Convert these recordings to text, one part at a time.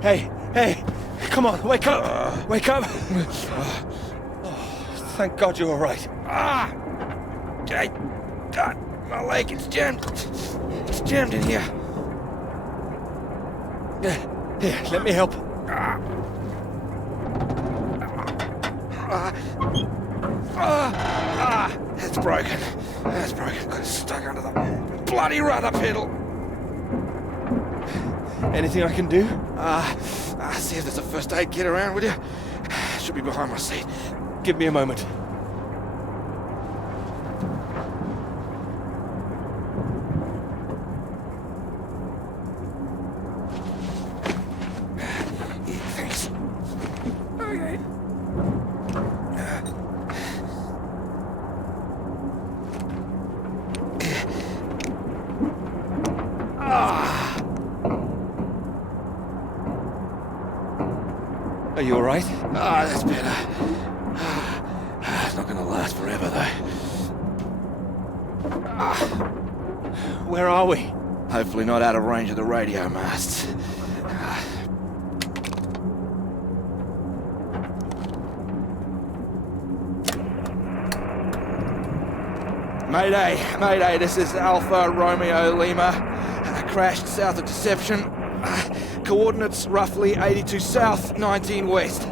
Hey, come on, wake up! Wake up! Oh, thank God you're all right. God, my leg, it's jammed. It's jammed in here. Here, let me help. That's broken. That's broken. Got stuck under the bloody rudder pedal. Anything I can do? See if there's a first aid kit around, will you? Should be behind my seat. Give me a moment. Yeah, thanks. Okay. Are you all right? That's better. It's not gonna last forever, though. Where are we? Hopefully not out of range of the radio masts. Mayday, this is Alpha Romeo Lima. Crashed south of Deception. Coordinates roughly 82 south, 19 west.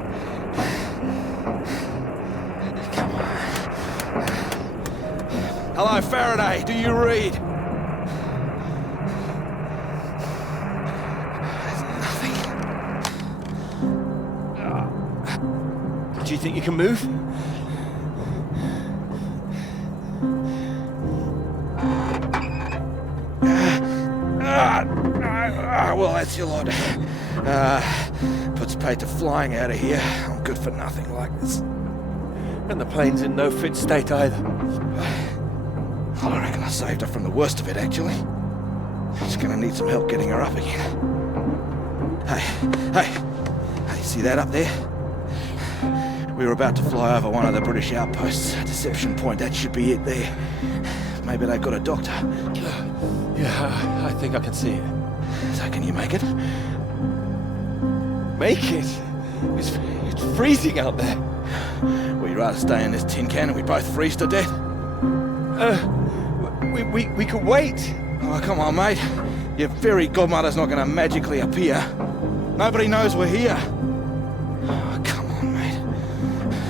Come on. Hello, Faraday, do you read? There's nothing. Do you think you can move? Well, that's your lot. Puts paid to flying out of here. I'm good for nothing like this. And the plane's in no fit state either. I reckon I saved her from the worst of it, actually. She's gonna need some help getting her up again. Hey, see that up there? We were about to fly over one of the British outposts. Deception Point, that should be it there. Maybe they've got a doctor. Yeah, I think I can see it. So can you make it? Make it? It's freezing out there. Would you rather stay in this tin can and we both freeze to death? We could wait. Oh, come on, mate. Your fairy godmother's not going to magically appear. Nobody knows we're here. Oh, come on, mate.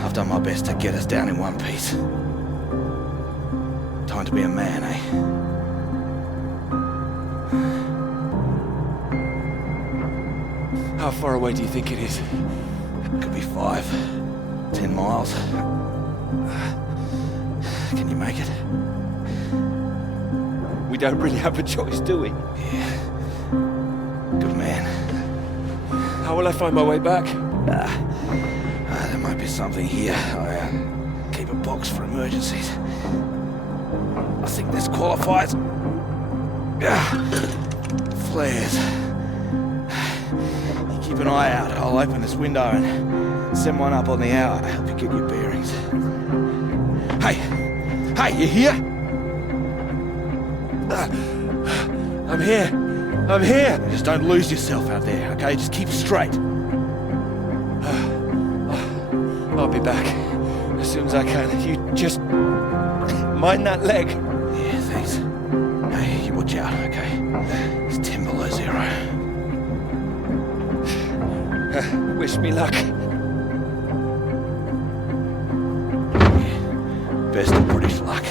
I've done my best to get us down in one piece. Time to be a man, eh? How far away do you think it is? Could be 5, 10 miles. Can you make it? We don't really have a choice, do we? Yeah. Good man. How will I find my way back? There might be something here. I keep a box for emergencies. I think this qualifies. Flares. Keep an eye out. I'll open this window and send one up on the hour to help you get your bearings. Hey, you here? I'm here. Just don't lose yourself out there, okay? Just keep straight. I'll be back as soon as I can. You just mind that leg. Yeah, thanks. Hey, you watch out, okay? It's 10 below 0. Wish me luck. Yeah, best of British luck.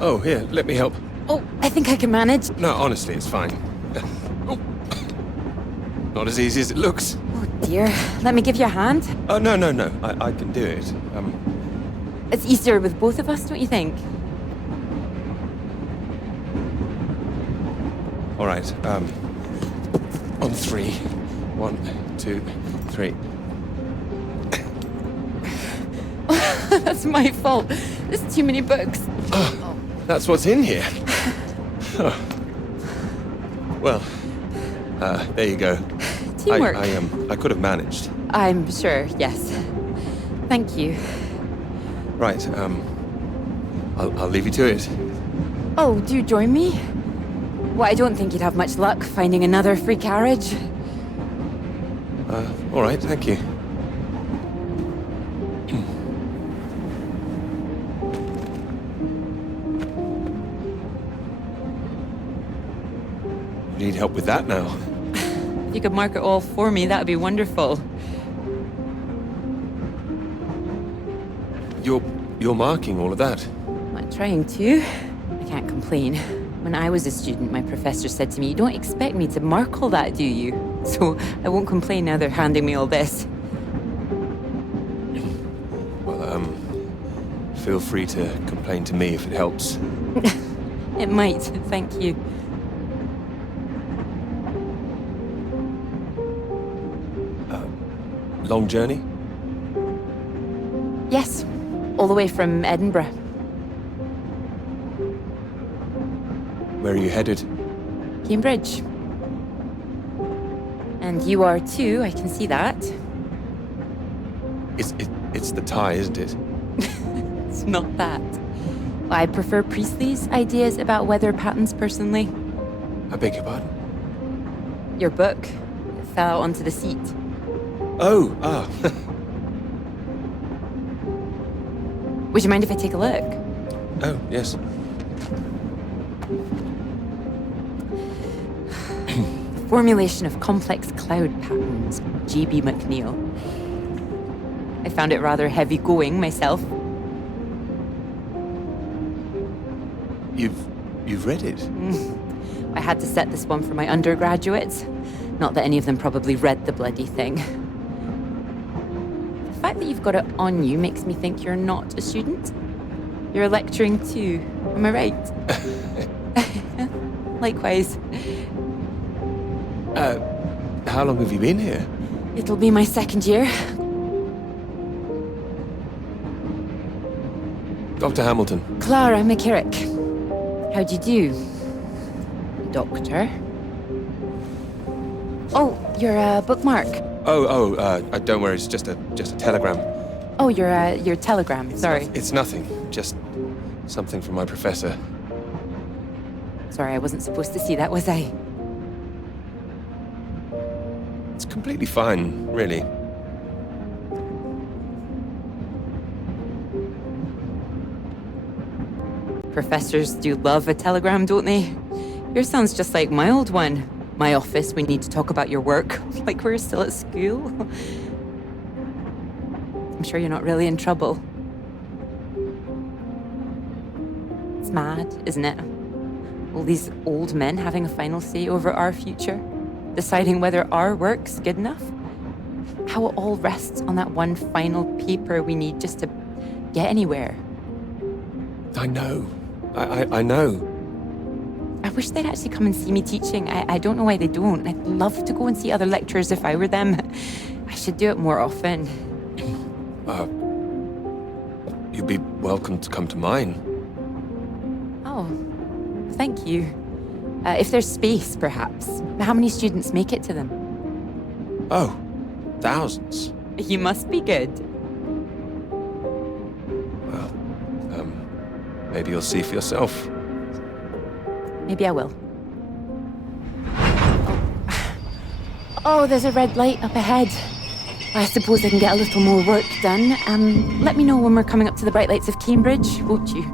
Oh, here, let me help. Oh, I think I can manage. No, honestly, it's fine. Oh. Not as easy as it looks. Oh dear. Let me give you a hand. Oh, no. I can do it. It's easier with both of us, don't you think? All right, on 3. 1, 2, 3. That's my fault. There's too many books. Oh, that's what's in here. Oh. Well, there you go. Teamwork. I could have managed. I'm sure, yes. Thank you. Right, I'll leave you to it. Oh, do you join me? Well, I don't think you'd have much luck finding another free carriage. All right, thank you. Need help with that now? If you could mark it all for me, that'd be wonderful. You're marking all of that? I'm trying to. I can't complain. When I was a student, my professor said to me, "You don't expect me to mark all that, do you?" So I won't complain now they're handing me all this. Well, feel free to complain to me if it helps. It might, thank you. Long journey? Yes, all the way from Edinburgh. Where are you headed? Cambridge. And you are too, I can see that. It's the tie, isn't it? It's not that. I prefer Priestley's ideas about weather patterns personally. I beg your pardon? Your book it fell out onto the seat. Oh, Would you mind if I take a look? Oh, yes. Formulation of complex cloud patterns, J.B. McNeill. I found it rather heavy-going myself. You've read it? I had to set this one for my undergraduates. Not that any of them probably read the bloody thing. The fact that you've got it on you makes me think you're not a student. You're lecturing too, am I right? Likewise. How long have you been here? It'll be my second year. Dr. Hamilton. Clara McKirrick. How'd you do? Doctor? Oh, your bookmark. Don't worry, it's just a telegram. Oh, your telegram, sorry. It's nothing, just something from my professor. Sorry, I wasn't supposed to see that, was I? It's completely fine, really. Professors do love a telegram, don't they? Yours sounds just like my old one. My office, we need to talk about your work. Like we're still at school. I'm sure you're not really in trouble. It's mad, isn't it? All these old men having a final say over our future, deciding whether our work's good enough. How it all rests on that one final paper we need just to get anywhere. I know. I know. I wish they'd actually come and see me teaching. I don't know why they don't. I'd love to go and see other lecturers if I were them. I should do it more often. You'd be welcome to come to mine. Oh, thank you. If there's space, perhaps. How many students make it to them? Oh, thousands. You must be good. Well, maybe you'll see for yourself. Maybe I will. Oh, there's a red light up ahead. I suppose I can get a little more work done. Let me know when we're coming up to the bright lights of Cambridge, won't you?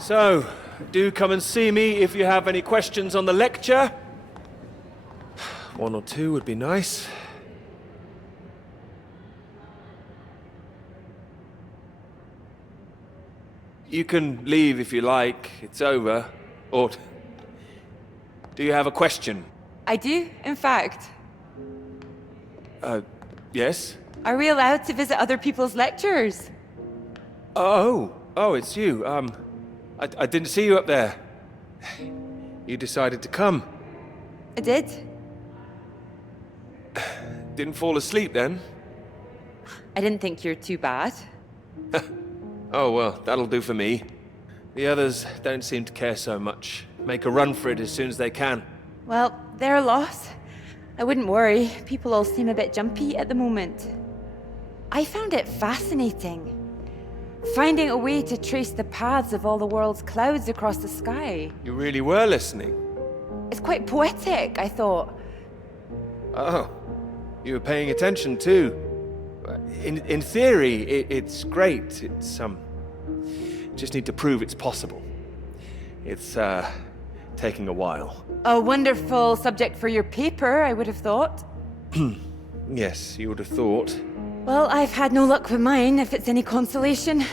So, do come and see me if you have any questions on the lecture. 1 or 2 would be nice. You can leave if you like. It's over. Or do you have a question? I do, in fact. Yes? Are we allowed to visit other people's lectures? Oh, it's you. I didn't see you up there. You decided to come. I did. Didn't fall asleep then? I didn't think you're too bad. Oh, well, that'll do for me. The others don't seem to care so much. Make a run for it as soon as they can. Well, they're a loss. I wouldn't worry. People all seem a bit jumpy at the moment. I found it fascinating. Finding a way to trace the paths of all the world's clouds across the sky. You really were listening? It's quite poetic, I thought. Oh, you were paying attention too. In theory, it's great. It's, just need to prove it's possible. It's, taking a while. A wonderful subject for your paper, I would have thought. Yes, you would have thought. Well, I've had no luck with mine, if it's any consolation.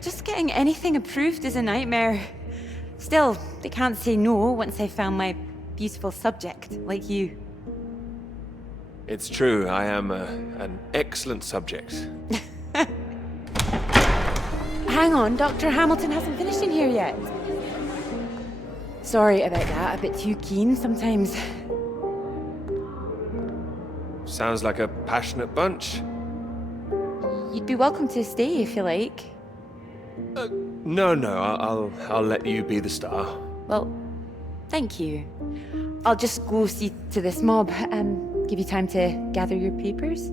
Just getting anything approved is a nightmare. Still, they can't say no once they've found my beautiful subject, like you. It's true, I am an excellent subject. Hang on, Dr. Hamilton hasn't finished in here yet. Sorry about that, a bit too keen sometimes. Sounds like a passionate bunch. You'd be welcome to stay if you like. No, I'll let you be the star. Well, thank you. I'll just go see to this mob and give you time to gather your papers.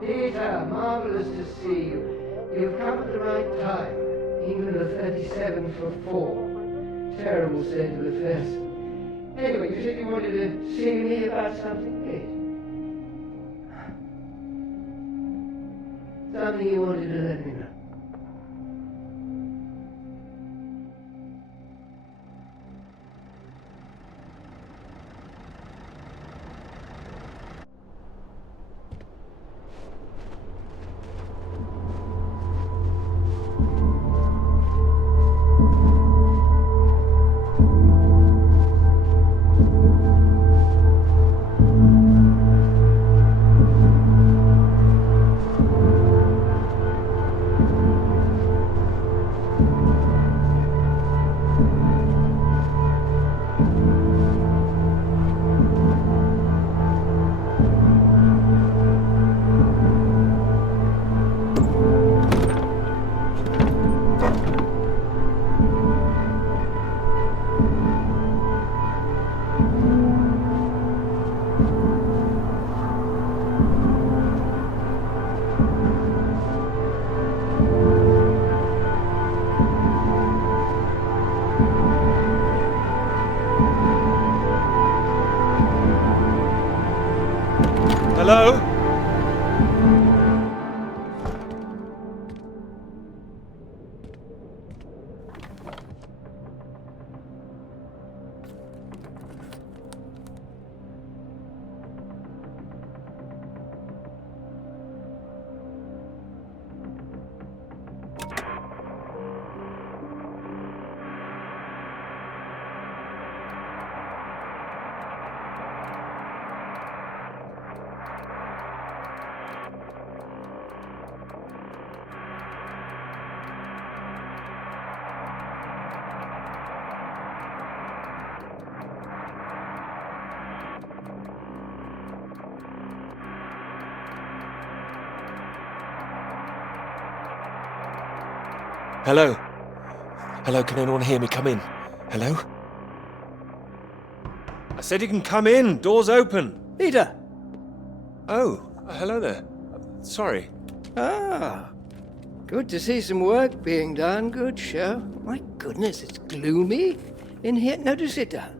Peter, marvelous to see you. You've come at the right time. England are 37 for 4. Terrible state of affairs. Anyway, you said you wanted to see me about something, please. Something you wanted to let me know. Hello? Hello? Hello, can anyone hear me? Come in. Hello? I said you can come in. Door's open. Peter! Oh, hello there. Sorry. Ah, good to see some work being done. Good show. My goodness, it's gloomy in here. No, do sit down.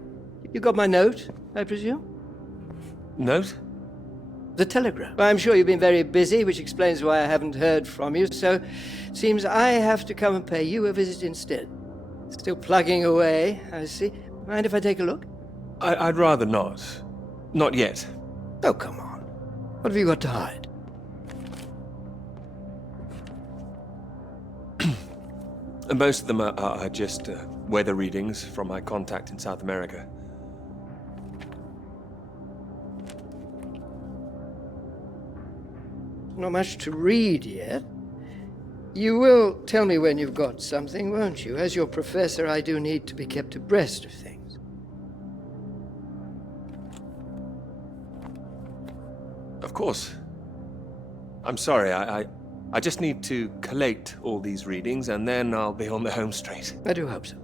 You got my note, I presume? Note? The telegram. I'm sure you've been very busy, which explains why I haven't heard from you, so seems I have to come and pay you a visit instead. Still plugging away, I see. Mind if I take a look? I'd rather not. Not yet. Oh, come on. What have you got to hide? Most of them are just weather readings from my contact in South America. Not much to read yet. You will tell me when you've got something, won't you? As your professor, I do need to be kept abreast of things. Of course. I'm sorry, I just need to collate all these readings and then I'll be on the home straight. I do hope so.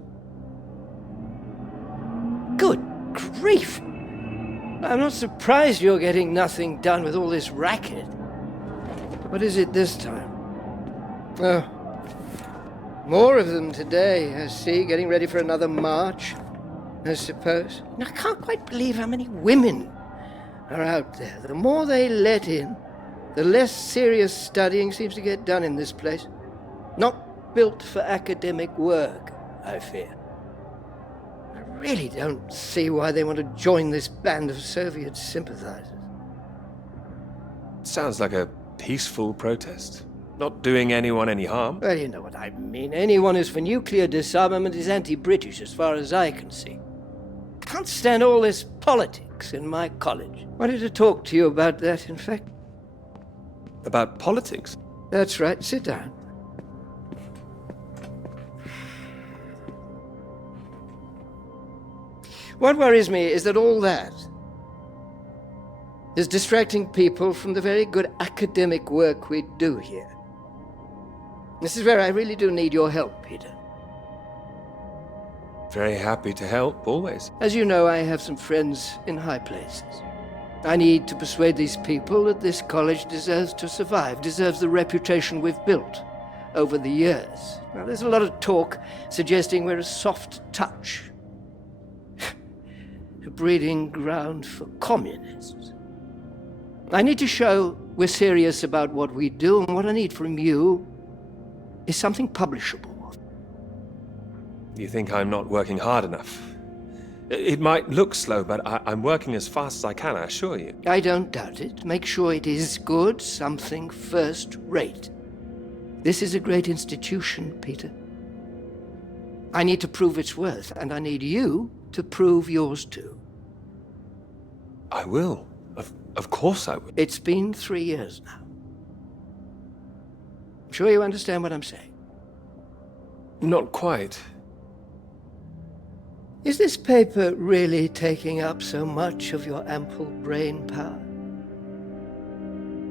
Good grief! I'm not surprised you're getting nothing done with all this racket. What is it this time? Oh, more of them today, I see, getting ready for another march, I suppose. And I can't quite believe how many women are out there. The more they let in, the less serious studying seems to get done in this place. Not built for academic work, I fear. I really don't see why they want to join this band of Soviet sympathizers. Sounds like a peaceful protest. Not doing anyone any harm. Well, you know what I mean. Anyone who's for nuclear disarmament is anti-British as far as I can see. Can't stand all this politics in my college. Wanted to talk to you about that, in fact. About politics? That's right. Sit down. What worries me is that all that is distracting people from the very good academic work we do here. This is where I really do need your help, Peter. Very happy to help, always. As you know, I have some friends in high places. I need to persuade these people that this college deserves to survive, deserves the reputation we've built. over the years. Now, there's a lot of talk suggesting we're a soft touch, a breeding ground for communists. I need to show we're serious about what we do, and what I need from you is something publishable. You think I'm not working hard enough? It might look slow, but I'm working as fast as I can, I assure you. I don't doubt it. Make sure it is good, something first-rate. This is a great institution, Peter. I need to prove its worth, and I need you to prove yours too. I will. Of course I will. It's been 3 years now. I'm sure you understand what I'm saying. Not quite. Is this paper really taking up so much of your ample brain power?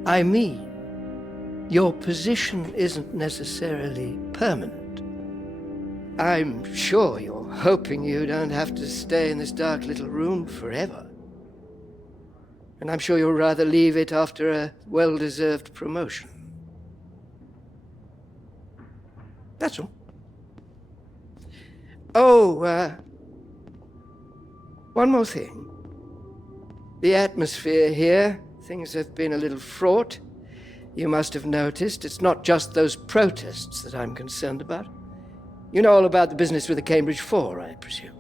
I mean, your position isn't necessarily permanent. I'm sure you're hoping you don't have to stay in this dark little room forever. And I'm sure you'll rather leave it after a well-deserved promotion. That's all. Oh, one more thing. The atmosphere here, things have been a little fraught. You must have noticed it's not just those protests that I'm concerned about. You know all about the business with the Cambridge Four, I presume.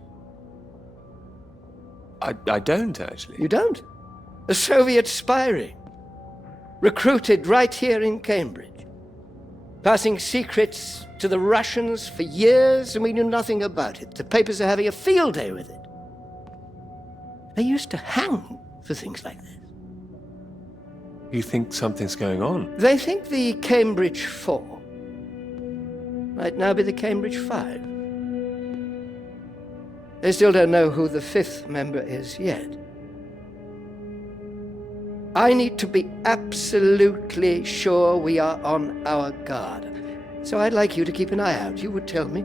I don't, actually. You don't? A Soviet spy ring, recruited right here in Cambridge, passing secrets to the Russians for years, and we knew nothing about it. The papers are having a field day with it. They used to hang for things like this. You think something's going on? They think the Cambridge Four might now be the Cambridge Five. They still don't know who the fifth member is yet. I need to be absolutely sure we are on our guard. So I'd like you to keep an eye out. You would tell me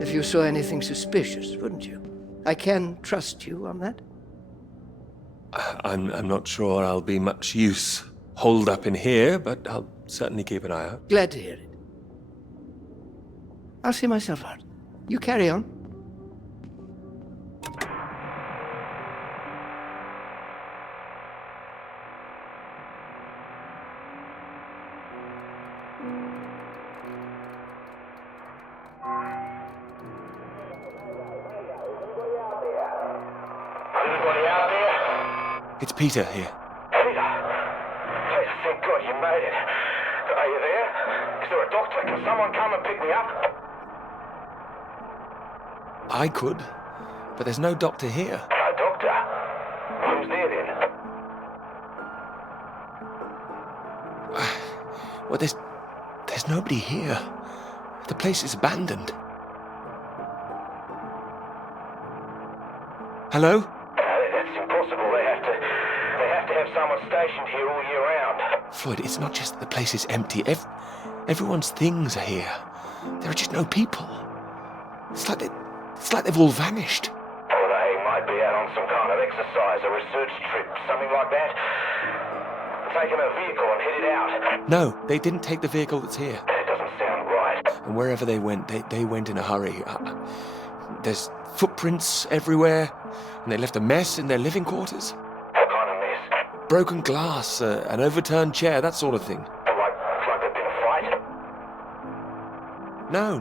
if you saw anything suspicious, wouldn't you? I can trust you on that? I'm not sure I'll be much use holed up in here, but I'll certainly keep an eye out. Glad to hear it. I'll see myself out. You carry on. It's Peter here. Peter, thank God you made it. Are you there? Is there a doctor? Can someone come and pick me up? I could, but there's no doctor here. No doctor? Who's there then? Well, there's nobody here. The place is abandoned. Hello? That's impossible. They have to have someone stationed here all year round. Floyd, it's not just that the place is empty. Everyone's things are here. There are just no people. It's like they've all vanished. Or they might be out on some kind of exercise, a research trip, something like that. Taken a vehicle and headed out. No, they didn't take the vehicle that's here. That doesn't sound right. And wherever they went, they went in a hurry. There's footprints everywhere, and they left a mess in their living quarters. What kind of mess? Broken glass, an overturned chair, that sort of thing. Like there'd been a fight?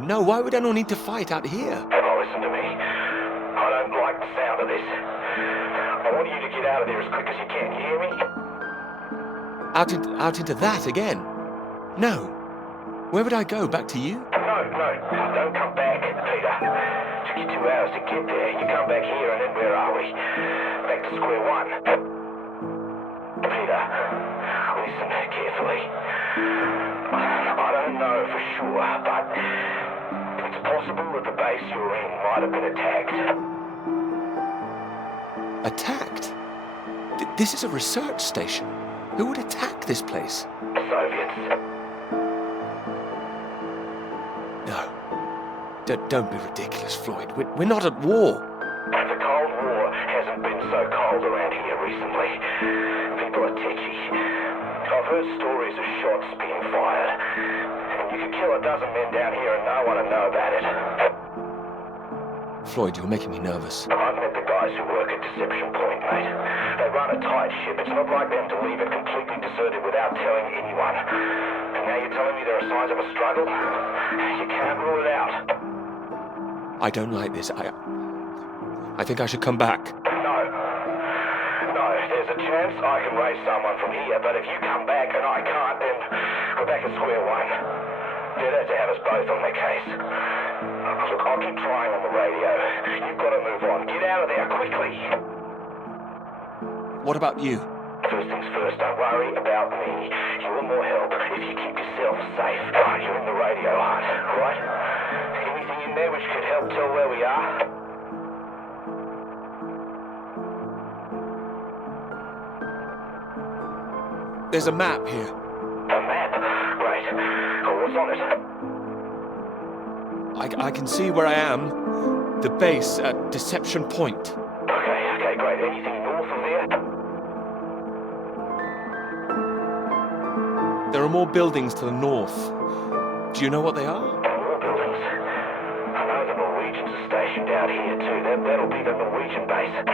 No, why would anyone need to fight out here? Oh, listen to me. I don't like the sound of this. I want you to get out of there as quick as you can. You hear me? Out into that again? No. Where would I go? Back to you? No, don't come back, Peter. Took you 2 hours to get there. You come back here and then where are we? Back to square one. Peter, listen carefully. I don't know for sure, but it's possible that the base you're in might have been attacked. Attacked? This is a research station. Who would attack this place? Soviets. No. Don't be ridiculous, Floyd. We're not at war. The Cold War hasn't been so cold around here recently. People are tetchy. I've heard stories of shots being fired. And you You could kill a dozen men down here and no one would know about it. Floyd, you're making me nervous. I've met the guys who work at Deception Point, mate. They run a tight ship. It's not like them to leave it completely deserted without telling anyone. And now you're telling me there are signs of a struggle? You can't rule it out. I don't like this. I think I should come back. No. No, there's a chance I can raise someone from here, but if you come back and I can't, then we're back at square one. Better to have us both on the case. Look, I'll keep trying on the radio. You've got to move on. Get out of there, quickly! What about you? First things first, don't worry about me. You will more help if you keep yourself safe. You're in the radio hunt, right? Anything in there which could help tell where we are? There's a map here. A map? Great. Oh, what's on it? I can see where I am. The base at Deception Point. Okay, great. Anything north of there? There are more buildings to the north. Do you know what they are? More buildings. I know the Norwegians are stationed out here too. That'll be the Norwegian base.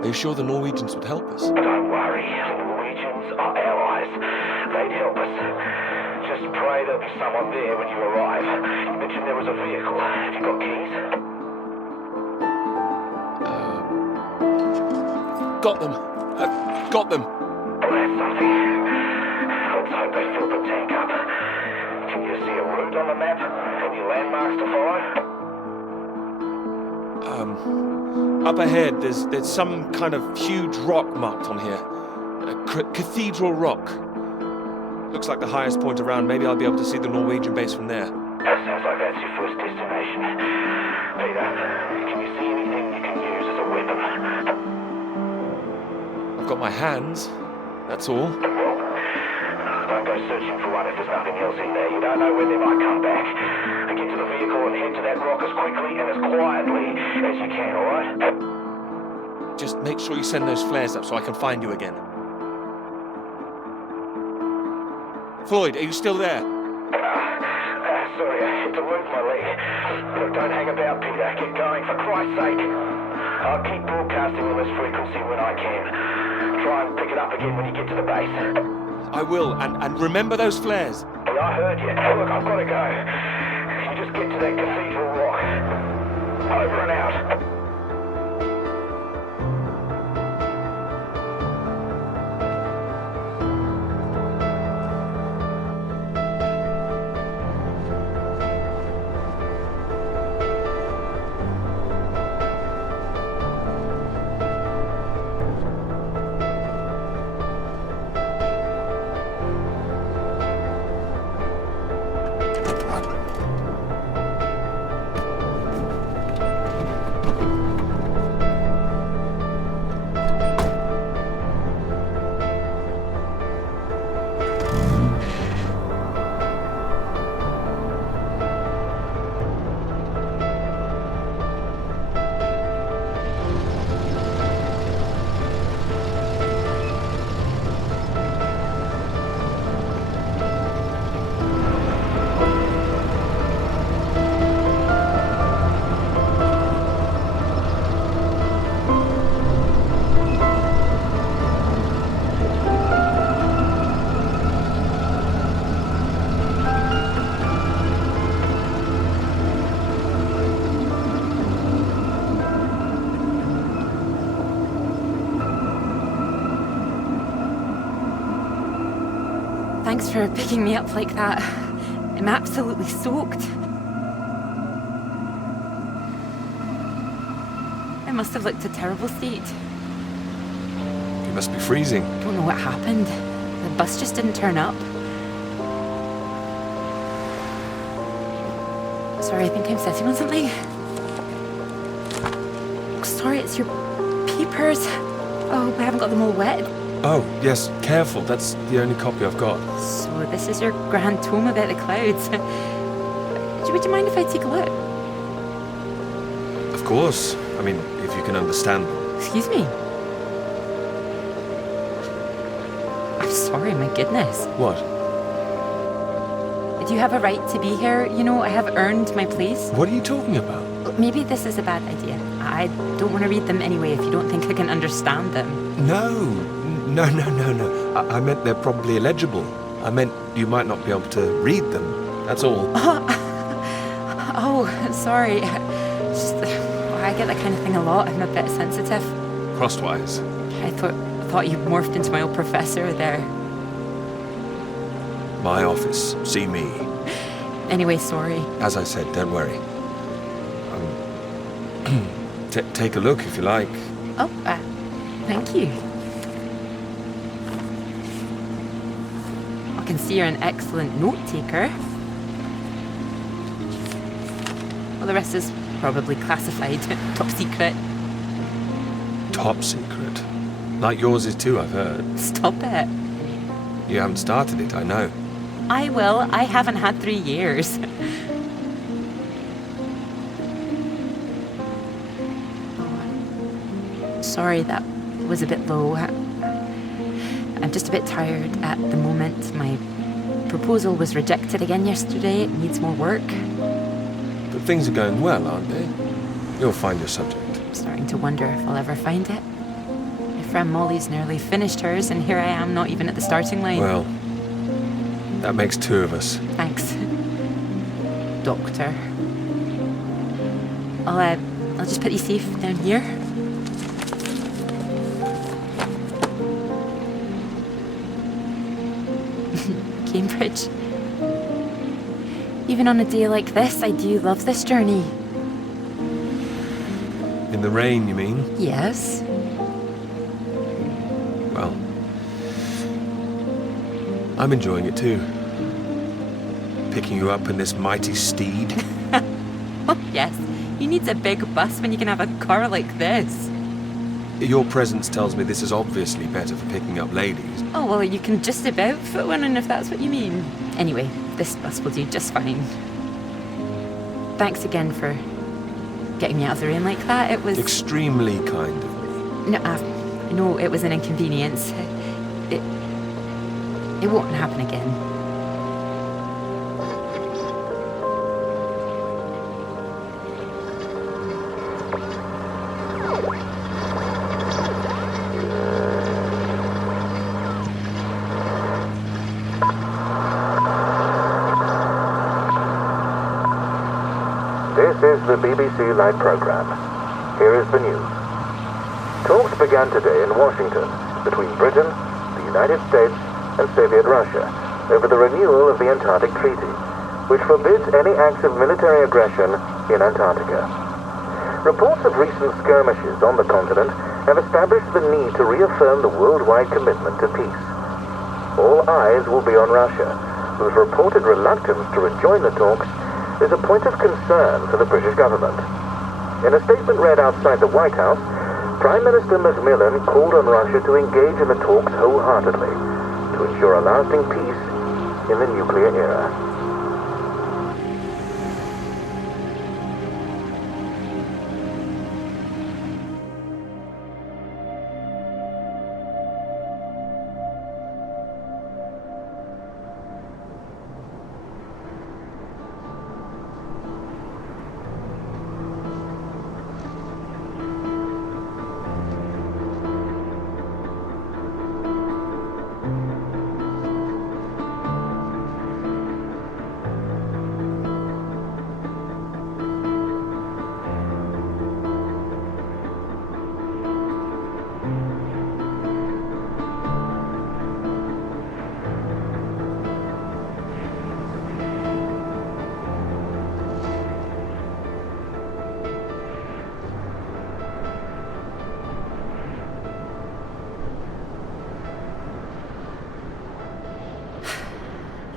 Are you sure the Norwegians would help us? Don't worry. The Norwegians are allies. They'd help us. Just pray there'll be someone there when you arrive. You mentioned there was a vehicle. Have you got keys? Got them. Got them. Oh, that's something. Let's hope they fill the tank up. Can you see a route on the map? Any landmarks to follow? Up ahead, there's some kind of huge rock marked on here. Cathedral Rock. Looks like the highest point around. Maybe I'll be able to see the Norwegian base from there. That sounds like that's your first destination. Peter, can you see anything you can use as a weapon? I've got my hands. That's all. Well, don't go searching for one if there's nothing else in there. You don't know when they might come back. Get to the vehicle and head to that rock as quickly and as quietly as you can, alright? Just make sure you send those flares up so I can find you again. Floyd, are you still there? Sorry, I had to move my leg. Look, don't hang about, Peter. Get going, for Christ's sake. I'll keep broadcasting on this frequency when I can. Try and pick it up again when you get to the base. I will, and remember those flares. Yeah, I heard you. Look, I've got to go. You just get to that cathedral rock. Over and out. Thanks for picking me up like that. I'm absolutely soaked. I must have looked a terrible state. You must be freezing. I don't know what happened. The bus just didn't turn up. Sorry, I think I'm sitting on something. Sorry, it's your papers. Oh, I haven't got them all wet. Oh, yes, careful. That's the only copy I've got. So this is your grand tome about the clouds. Would you mind if I take a look? Of course. I mean, if you can understand them. Excuse me? I'm sorry, my goodness. What? do you have a right to be here? You know, I have earned my place. What are you talking about? Maybe this is a bad idea. I don't want to read them anyway if you don't think I can understand them. No. I meant they're probably illegible. I meant you might not be able to read them. That's all. Oh, sorry. Just, I get that kind of thing a lot. I'm a bit sensitive. Crosswise. I thought you morphed into my old professor there. My office. See me. Anyway, sorry. As I said, don't worry. Take a look if you like. Oh, thank you. I can see you're an excellent note taker. Well, the rest is probably classified. Top secret. Top secret. Like yours is too, I've heard. Stop it. You haven't started it, I know. I will. I haven't had 3 years. Sorry, that was a bit low. I'm just a bit tired at the moment. My proposal was rejected again yesterday. It needs more work. But things are going well, aren't they? You'll find your subject. I'm starting to wonder if I'll ever find it. My friend Molly's nearly finished hers, and here I am, not even at the starting line. Well, that makes 2 of us. Thanks, Doctor. I'll just put you safe down here. Cambridge. Even on a day like this, I do love this journey. In the rain, you mean? Yes. Well, I'm enjoying it too. Picking you up in this mighty steed. Oh, yes. Who needs a big bus when you can have a car like this? Your presence tells me this is obviously better for picking up ladies. Oh, well, you can just about fit one in if that's what you mean. Anyway, this bus will do just fine. Thanks again for getting me out of the rain like that. It was... Extremely kind of me. No, I know it was an inconvenience. It won't happen again. This is the BBC Light Programme. Here is the news. Talks began today in Washington between Britain, the United States, and Soviet Russia over the renewal of the Antarctic Treaty, which forbids any acts of military aggression in Antarctica. Reports of recent skirmishes on the continent have established the need to reaffirm the worldwide commitment to peace. All eyes will be on Russia, whose reported reluctance to rejoin the talks is a point of concern for the British government. In a statement read outside the White House, Prime Minister Macmillan called on Russia to engage in the talks wholeheartedly to ensure a lasting peace in the nuclear era.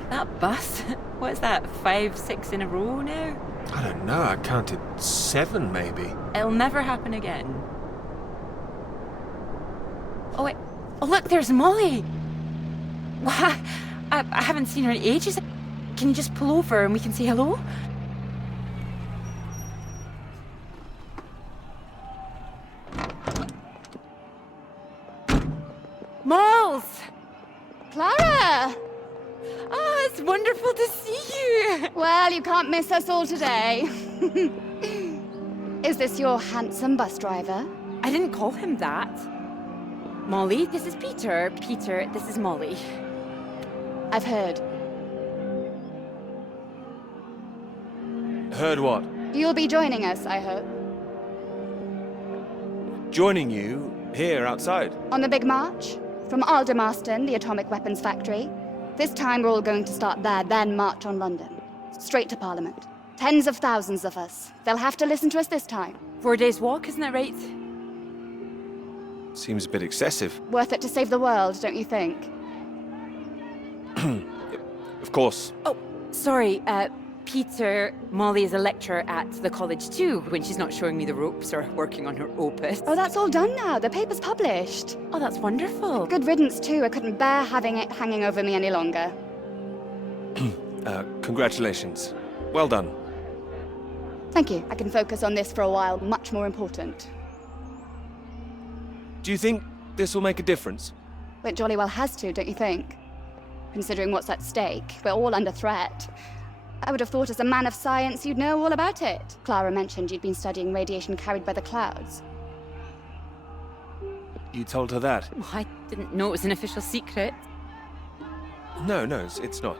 That bus? What is that, 5, 6 in a row now? I don't know, I counted 7 maybe. It'll never happen again. Oh, wait. Oh, look, there's Molly. Wow, I haven't seen her in ages. Can you just pull over and we can say hello? Moles! Clara! Oh, it's wonderful to see you. Well, you can't miss us all today. Is this your handsome bus driver? I didn't call him that. Molly, this is Peter. Peter, this is Molly. I've heard. Heard what? You'll be joining us, I hope. Joining you here outside. On the big march? From Aldermaston, the atomic weapons factory. This time we're all going to start there, then march on London. Straight to Parliament. Tens of thousands of us. They'll have to listen to us this time. 4 days walk, isn't that right? Seems a bit excessive. Worth it to save the world, don't you think? Of course. Oh, sorry, Peter, Molly is a lecturer at the college too, when she's not showing me the ropes or working on her opus. Oh, that's all done now. The paper's published. Oh, that's wonderful. Good riddance, too. I couldn't bear having it hanging over me any longer. Congratulations. Well done. Thank you. I can focus on this for a while. Much more important. Do you think this will make a difference? It jolly well has to, don't you think? Considering what's at stake, we're all under threat. I would have thought as a man of science you'd know all about it. Clara mentioned you'd been studying radiation carried by the clouds. You told her that? Oh, I didn't know it was an official secret. No, it's not.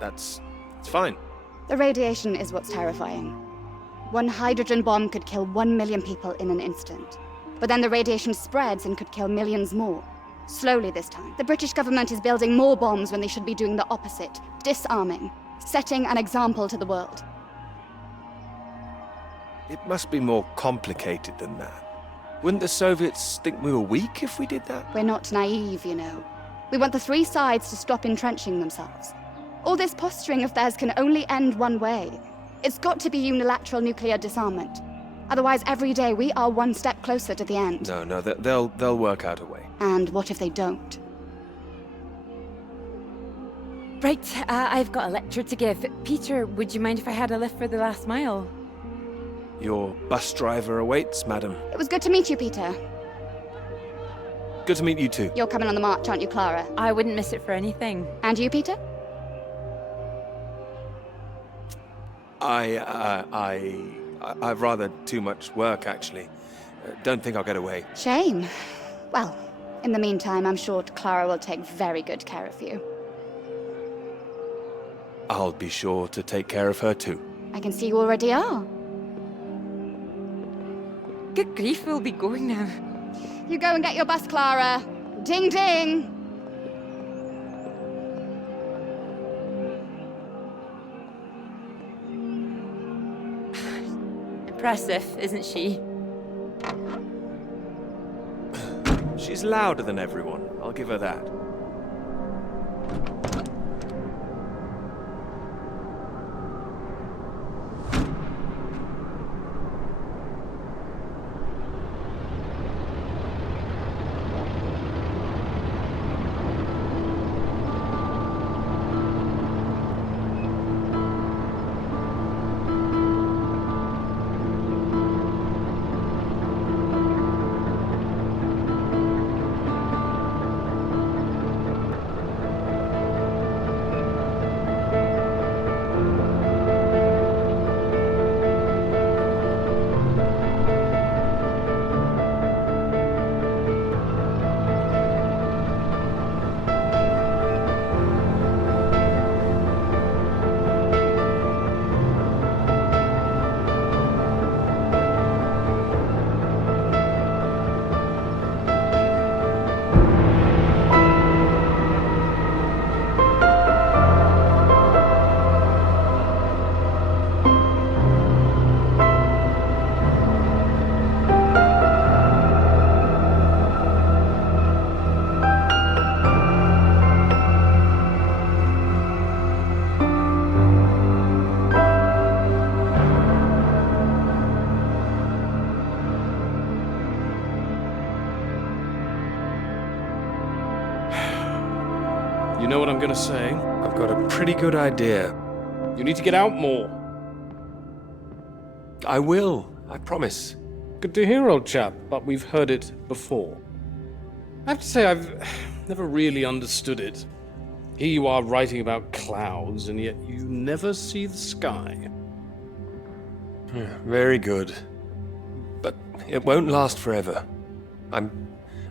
It's fine. The radiation is what's terrifying. One hydrogen bomb could kill 1 million people in an instant. But then the radiation spreads and could kill millions more. Slowly this time. The British government is building more bombs when they should be doing the opposite. Disarming. Setting an example to the world. It must be more complicated than that. Wouldn't the Soviets think we were weak if we did that? We're not naive, you know. We want the three sides to stop entrenching themselves. All this posturing of theirs can only end one way. It's got to be unilateral nuclear disarmament. Otherwise, every day we are one step closer to the end. No, they'll work out a way. And what if they don't? Right, I've got a lecture to give. Peter, would you mind if I had a lift for the last mile? Your bus driver awaits, madam. It was good to meet you, Peter. Good to meet you too. You're coming on the march, aren't you, Clara? I wouldn't miss it for anything. And you, Peter? I've rather too much work, actually. Don't think I'll get away. Shame. Well, in the meantime, I'm sure Clara will take very good care of you. I'll be sure to take care of her too. I can see you already are. Good grief, we'll be going now. You go and get your bus, Clara. Ding, ding. Impressive, isn't she? She's louder than everyone. I'll give her that. You know what I'm gonna say? I've got a pretty good idea. You need to get out more. I will, I promise. Good to hear, old chap, but we've heard it before. I have to say, I've never really understood it. Here you are writing about clouds, and yet you never see the sky. Very good. But it won't last forever. I'm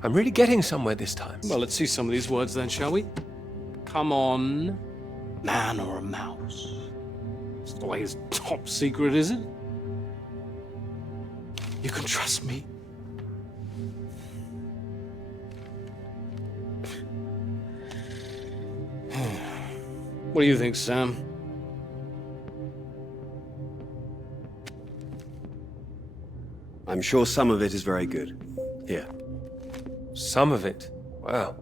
really getting somewhere this time. Well, let's see some of these words then, shall we? Come on. Man or a mouse? It's not like it's top secret, is it? You can trust me. What do you think, Sam? I'm sure some of it is very good. Here. Some of it? Wow.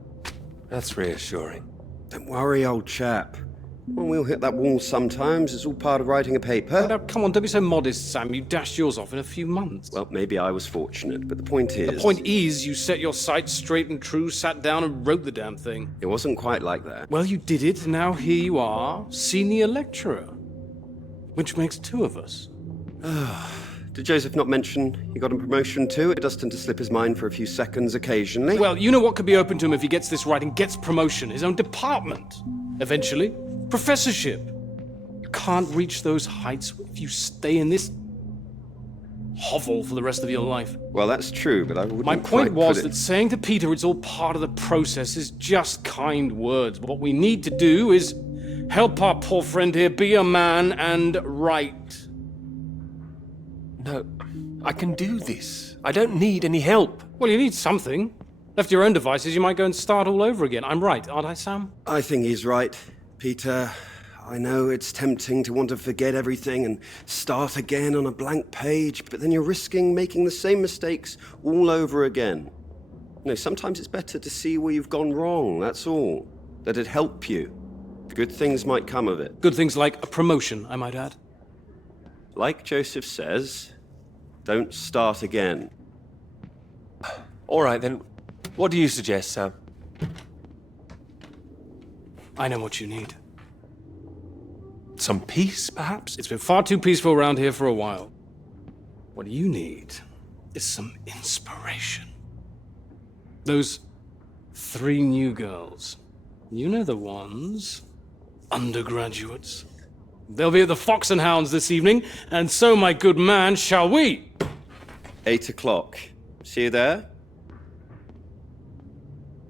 That's reassuring. Don't worry, old chap. Well, we'll hit that wall sometimes. It's all part of writing a paper. Now, come on, don't be so modest, Sam. You dashed yours off in a few months. Well, maybe I was fortunate, but the point is... The point is, you set your sights straight and true, sat down and wrote the damn thing. It wasn't quite like that. Well, you did it, and now here you are, senior lecturer. Which makes two of us. Did Joseph not mention he got a promotion too? It does tend to slip his mind for a few seconds occasionally. Well, you know what could be open to him if he gets this right and gets promotion? His own department. Eventually. Professorship. You can't reach those heights if you stay in this hovel for the rest of your life. Well, that's true, but I wouldn't My quite point was put it... that saying to Peter it's all part of the process is just kind words. What we need to do is help our poor friend here be a man and write. No, I can do this. I don't need any help. Well, you need something. Left to your own devices, you might go and start all over again. I'm right, aren't I, Sam? I think he's right, Peter. I know it's tempting to want to forget everything and start again on a blank page, but then you're risking making the same mistakes all over again. You know, sometimes it's better to see where you've gone wrong, that's all. Let it help you. Good things might come of it. Good things like a promotion, I might add. Like Joseph says, don't start again. All right, then. What do you suggest, Sam? I know what you need. Some peace, perhaps? It's been far too peaceful around here for a while. What you need is some inspiration. Those 3 new girls. You know the ones. Undergraduates. They'll be at the Fox and Hounds this evening, and so, my good man, shall we? 8 o'clock. See you there?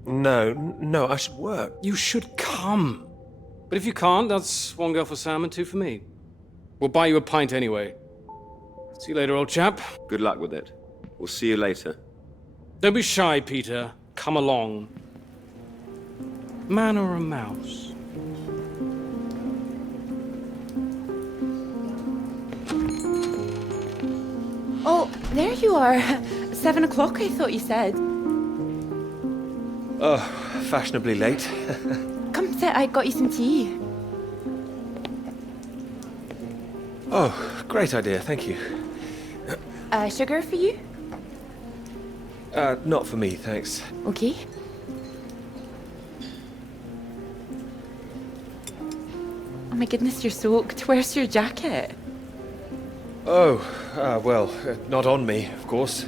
No, I should work. You should come. But if you can't, that's 1 girl for Sam and 2 for me. We'll buy you a pint anyway. See you later, old chap. Good luck with it. We'll see you later. Don't be shy, Peter. Come along. Man or a mouse? Oh, there you are. 7 o'clock, I thought you said. Oh, fashionably late. Come sit, I got you some tea. Oh, great idea, thank you. Sugar for you? Not for me, thanks. Okay. Oh my goodness, you're soaked. Where's your jacket? Oh, well, not on me, of course.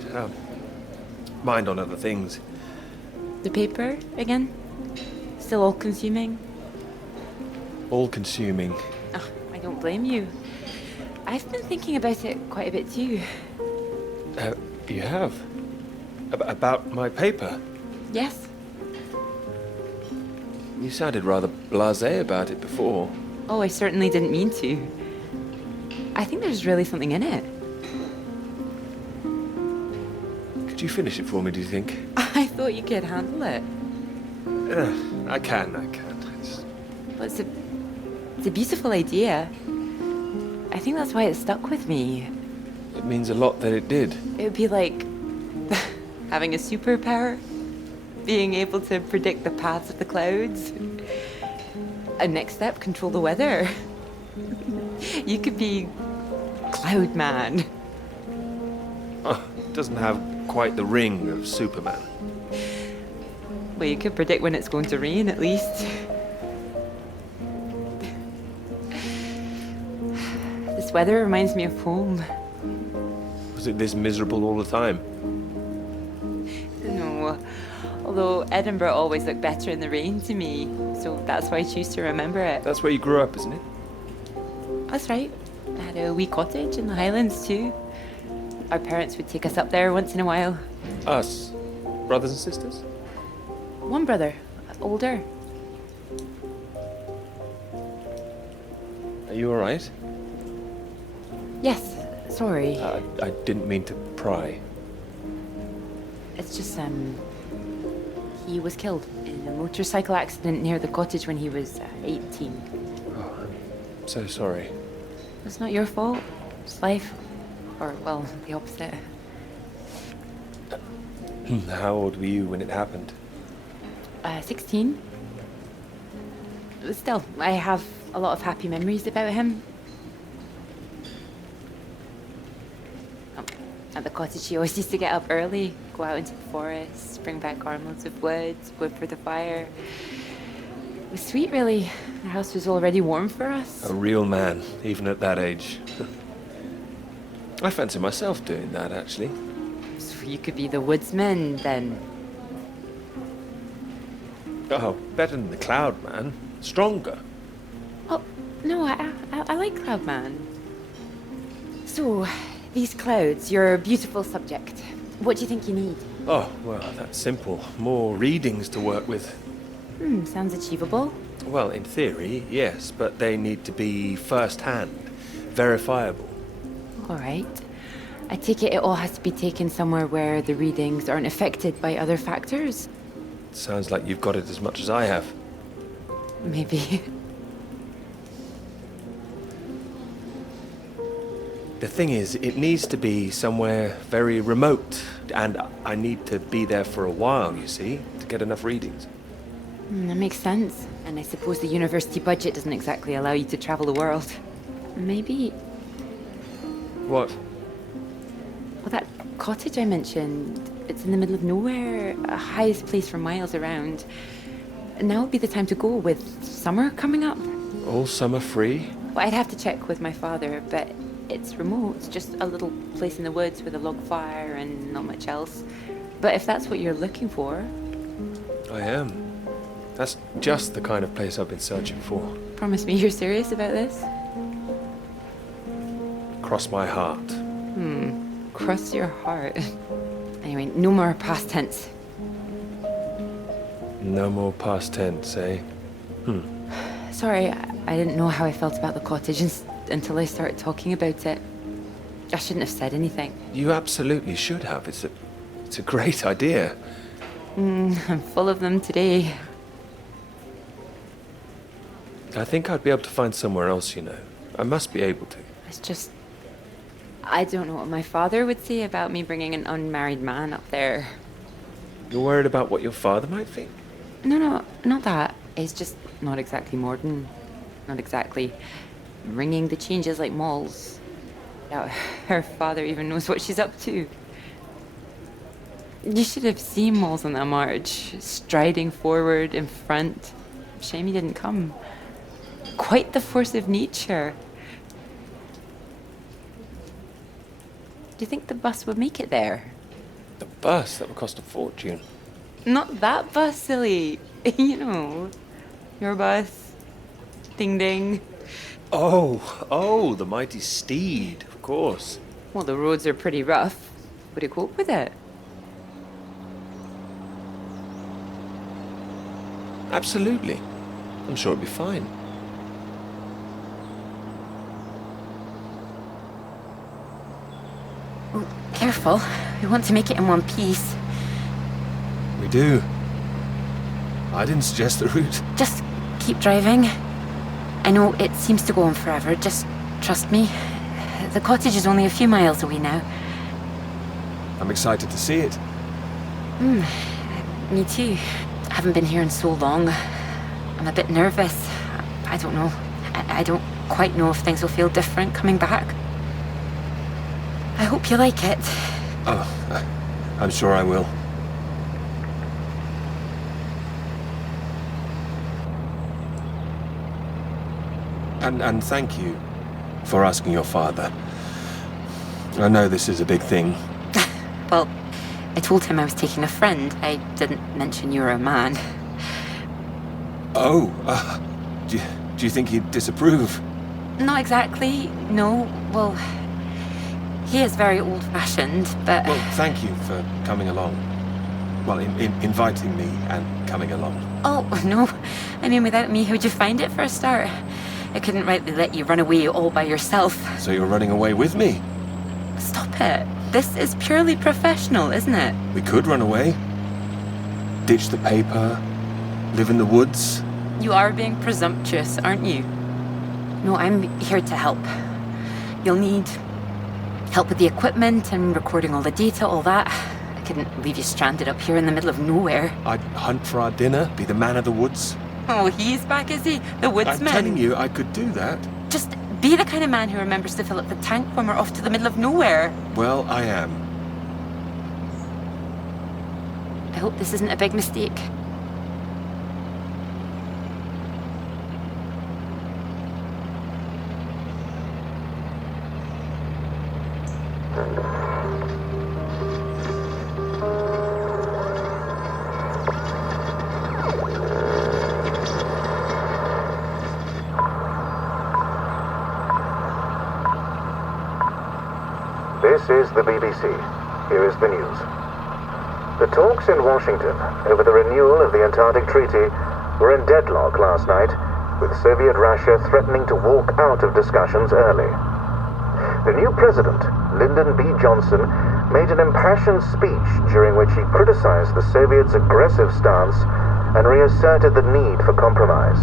Mind on other things. The paper again? Still all-consuming? All-consuming. Oh, I don't blame you. I've been thinking about it quite a bit too. You have? About my paper? Yes. You sounded rather blasé about it before. Oh, I certainly didn't mean to. I think there's really something in it. Could you finish it for me, do you think? I thought you could handle it. I can. Well, it's a beautiful idea. I think that's why it stuck with me. It means a lot that it did. It would be like having a superpower, being able to predict the paths of the clouds. And next step, control the weather. You could be Cloud Man. Oh, it doesn't have quite the ring of Superman. Well, you could predict when it's going to rain, at least. This weather reminds me of home. Was it this miserable all the time? No. Although Edinburgh always looked better in the rain to me, so that's why I choose to remember it. That's where you grew up, isn't it? That's right. I had a wee cottage in the Highlands too. Our parents would take us up there once in a while. Us? Brothers and sisters? One brother, older. Are you alright? Yes, sorry. I didn't mean to pry. It's just, he was killed in a motorcycle accident near the cottage when he was 18. Oh, I'm so sorry. It's not your fault. It's life. Or, well, the opposite. How old were you when it happened? 16. Still, I have a lot of happy memories about him. At the cottage, he always used to get up early, go out into the forest, bring back armloads of wood for the fire. It was sweet, really. Our house was already warm for us. A real man, even at that age. I fancy myself doing that, actually. So you could be the woodsman, then. Oh, better than the Cloud Man. Stronger. Oh, no, I like Cloudman. So, these clouds, your beautiful subject. What do you think you need? Oh, well, that's simple. More readings to work with. Sounds achievable. Well, in theory, yes, but they need to be first-hand, verifiable. All right. I take it all has to be taken somewhere where the readings aren't affected by other factors? Sounds like you've got it as much as I have. Maybe. The thing is, it needs to be somewhere very remote, and I need to be there for a while, you see, to get enough readings. That makes sense. And I suppose the university budget doesn't exactly allow you to travel the world. Maybe... What? Well, that cottage I mentioned, it's in the middle of nowhere, a highest place for miles around. Now would be the time to go with summer coming up. All summer free? Well, I'd have to check with my father, but it's remote. It's just a little place in the woods with a log fire and not much else. But if that's what you're looking for... I am. That's just the kind of place I've been searching for. Promise me you're serious about this? Cross my heart. Cross your heart. Anyway, no more past tense. No more past tense, eh? Sorry, I didn't know how I felt about the cottage until I started talking about it. I shouldn't have said anything. You absolutely should have. It's a great idea. I'm full of them today. I think I'd be able to find somewhere else, you know. I must be able to. It's just... I don't know what my father would say about me bringing an unmarried man up there. You're worried about what your father might think? No, not that. It's just not exactly modern. Not exactly ringing the changes like Moll's. Now, her father even knows what she's up to. You should have seen Moll's on that march, striding forward in front. Shame he didn't come. Quite the force of nature. Do you think the bus would make it there? The bus? That would cost a fortune. Not that bus, silly. You know, your bus. Ding ding. Oh, the mighty steed, of course. Well, the roads are pretty rough. Would it cope with it? Absolutely. I'm sure it'd be fine. Careful. We want to make it in one piece. We do. I didn't suggest the route. Just keep driving. I know it seems to go on forever. Just trust me. The cottage is only a few miles away now. I'm excited to see it. Me too. I haven't been here in so long. I'm a bit nervous. I don't know. I don't quite know if things will feel different coming back. I hope you like it. Oh, I'm sure I will. And thank you for asking your father. I know this is a big thing. Well, I told him I was taking a friend. I didn't mention you were a man. Oh, do you think he'd disapprove? Not exactly, no. Well, he is very old-fashioned, but... Well, thank you for coming along. Well, inviting me and coming along. Oh, no. I mean, without me, how'd you find it for a start? I couldn't rightly let you run away all by yourself. So you're running away with me? Stop it. This is purely professional, isn't it? We could run away. Ditch the paper. Live in the woods. You are being presumptuous, aren't you? No, I'm here to help. You'll need help with the equipment and recording all the data, all that. I couldn't leave you stranded up here in the middle of nowhere. I'd hunt for our dinner, be the man of the woods. Oh, he's back, is he? The woodsman? I'm telling you, I could do that. Just be the kind of man who remembers to fill up the tank when we're off to the middle of nowhere. Well, I am. I hope this isn't a big mistake. This is the BBC. Here is the news. The talks in Washington over the renewal of the Antarctic Treaty were in deadlock last night, with Soviet Russia threatening to walk out of discussions early. The new president, Lyndon B. Johnson, made an impassioned speech during which he criticized the Soviets' aggressive stance and reasserted the need for compromise.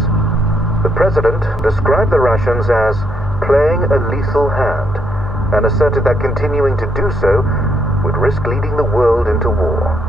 The president described the Russians as playing a lethal hand and asserted that continuing to do so would risk leading the world into war.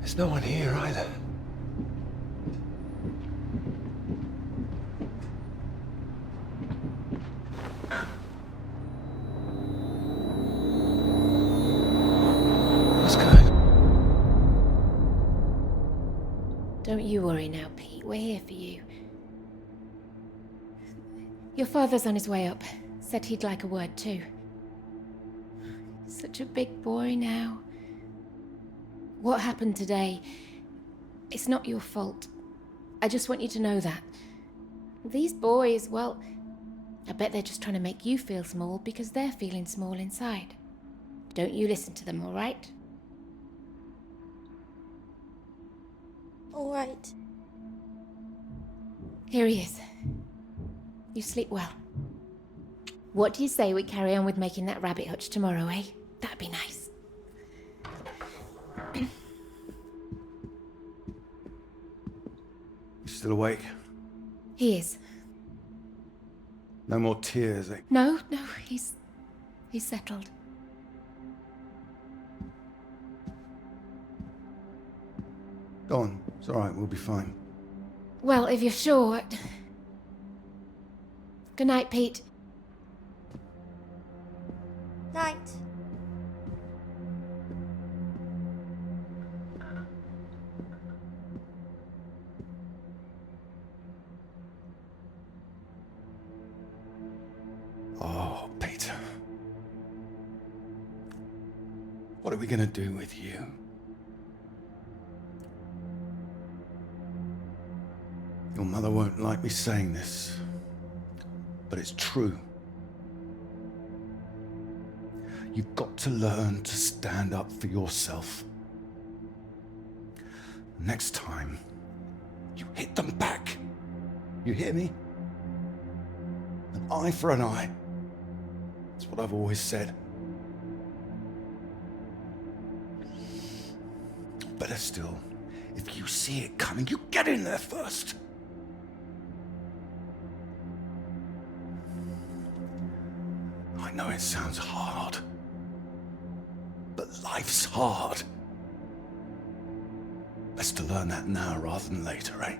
There's no one here either. What's going on? Don't you worry now, Pete. We're here for you. Your father's on his way up. Said he'd like a word too. Such a big boy now. What happened today, it's not your fault. I just want you to know that. These boys, well, I bet they're just trying to make you feel small because they're feeling small inside. Don't you listen to them, all right? All right. Here he is. You sleep well. What do you say we carry on with making that rabbit hutch tomorrow, eh? That'd be nice. You still awake? He is. No more tears, eh? No, he's settled. Go on. It's all right. We'll be fine. Well, if you're sure. Good night, Pete. Night. Oh, Peter. What are we gonna do with you? Your mother won't like me saying this, but it's true. You've got to learn to stand up for yourself. Next time, you hit them back. You hear me? An eye for an eye. That's what I've always said. Better still, if you see it coming, you get in there first. I know it sounds hard, but life's hard. Best to learn that now rather than later, eh?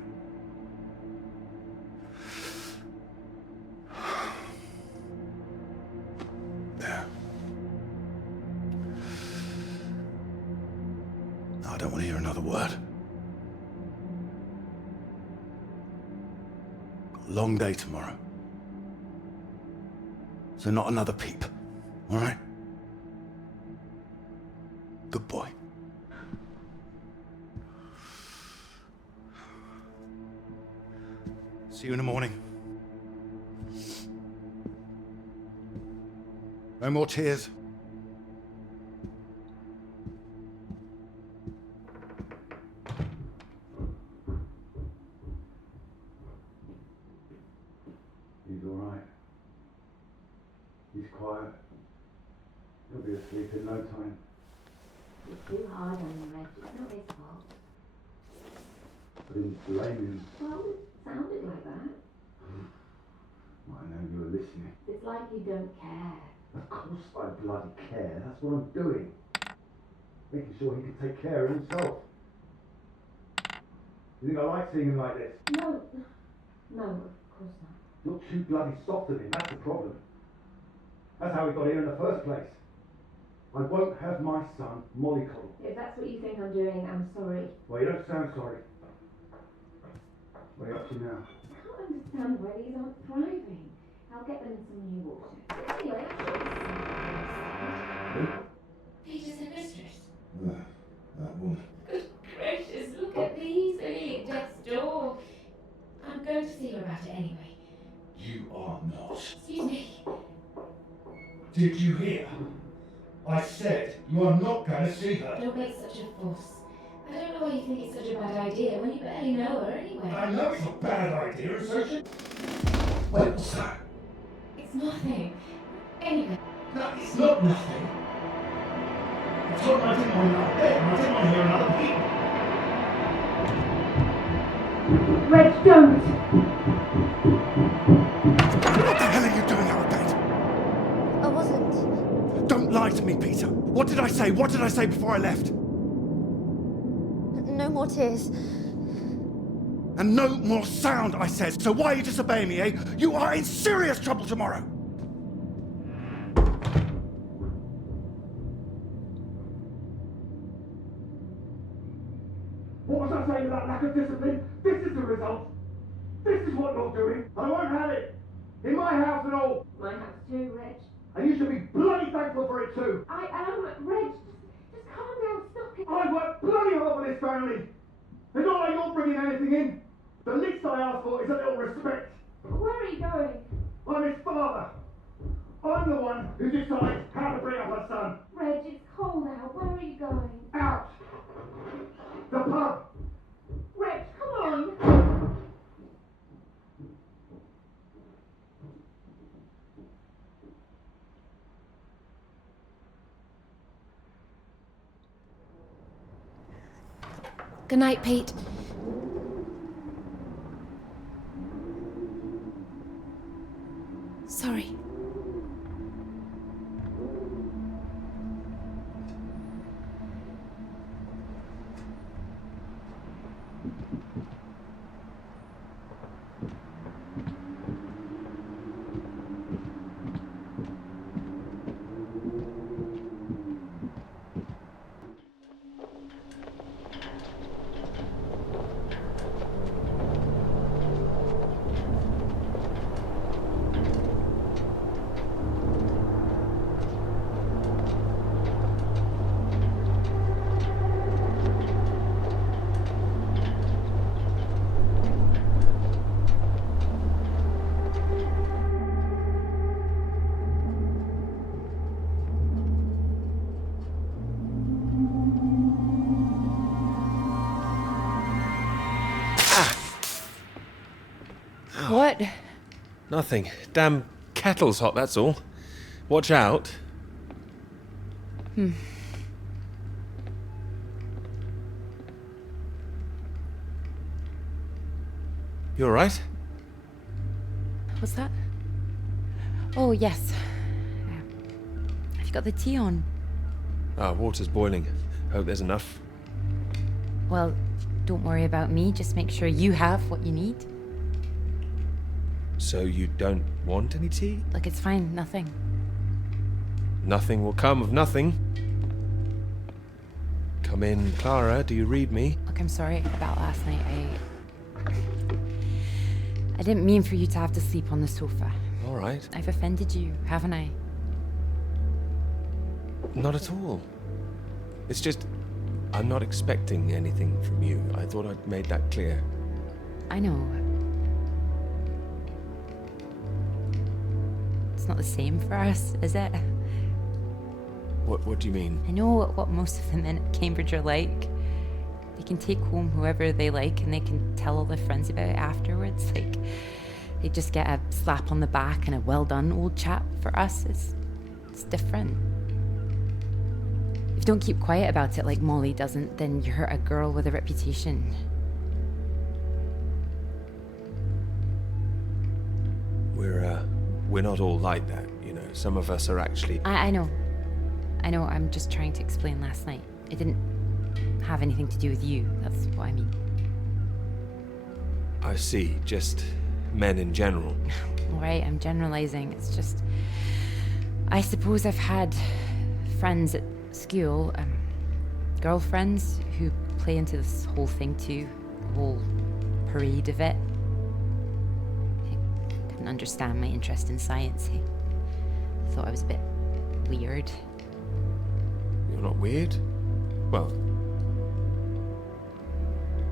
There. No, I don't want to hear another word. Got a long day tomorrow. So not another peep, all right? Good boy. See you in the morning. No more tears. He's all right. He's quiet. He'll be asleep in no time. You're too hard on him, Reg. It's not his fault. I didn't blame him. Well, it sounded like that. I know you were listening. It's like you don't care. Of course I bloody care. That's what I'm doing. Making sure he can take care of himself. You think I like seeing him like this? No, of course not. You're too bloody soft of him. That's the problem. That's how we got here in the first place. I won't have my son mollycoddled. If that's what you think I'm doing, I'm sorry. Well, you don't sound sorry. What are you up to now? I can't understand why these aren't thriving. I'll get them some new water. Anyway, Peter's a mistress. That woman. Good gracious, look at these hanging at death's door. I'm going to see her about it anyway. You are not. Excuse me. Did you hear? I said you are not going to see her. Don't make such a fuss. I don't know why you think it's such a bad idea when you barely know her anyway. I know it's a bad idea, and so should... Wait, what's that? It's nothing. Anyway. No, it's not nothing. I told him I didn't want another bed, and I didn't want to hear another peep. Reg, don't! What the hell are you doing out of bed? I wasn't. Don't lie to me, Peter. What did I say? What did I say before I left? No more tears. And no more sound, I said. So why are you disobeying me, eh? You are in serious trouble tomorrow. What was I saying about lack of discipline? This is the result. This is what you're doing. I won't have it. In my house and all. My house too, Reg. And you should be bloody thankful for it too. I am, Reg. Just calm down, stop it. I work bloody hard for this family. It's not like you're bringing anything in. The least I ask for is a little respect. Where are you going? I'm his father. I'm the one who decides how to bring up a son. Reg, it's cold out. Where are you going? Out. The pub. Reg, come on. Good night, Pete. Sorry. What? Nothing. Damn kettle's hot, that's all. Watch out. Hmm. You alright? What's that? Oh, yes. Have you got the tea on? Water's boiling. Hope there's enough. Well, don't worry about me. Just make sure you have what you need. So you don't want any tea? Look, it's fine. Nothing. Nothing will come of nothing. Come in, Clara. Do you read me? Look, I'm sorry about last night. I didn't mean for you to have to sleep on the sofa. All right. I've offended you, haven't I? Not at all. It's just, I'm not expecting anything from you. I thought I'd made that clear. I know. It's not the same for us, is it? What do you mean? I know what most of the men at Cambridge are like. They can take home whoever they like and they can tell all their friends about it afterwards. Like, they just get a slap on the back and a well done, old chap. For us, it's different. If you don't keep quiet about it like Molly doesn't, then you hurt a girl with a reputation. We're not all like that, you know. Some of us are actually... I know. I'm just trying to explain last night. It didn't have anything to do with you. That's what I mean. I see. Just men in general. All right, I'm generalizing. It's just... I suppose I've had friends at school, girlfriends who play into this whole thing too. The whole parade of it. I couldn't understand my interest in science. I thought I was a bit weird. You're not weird? Well,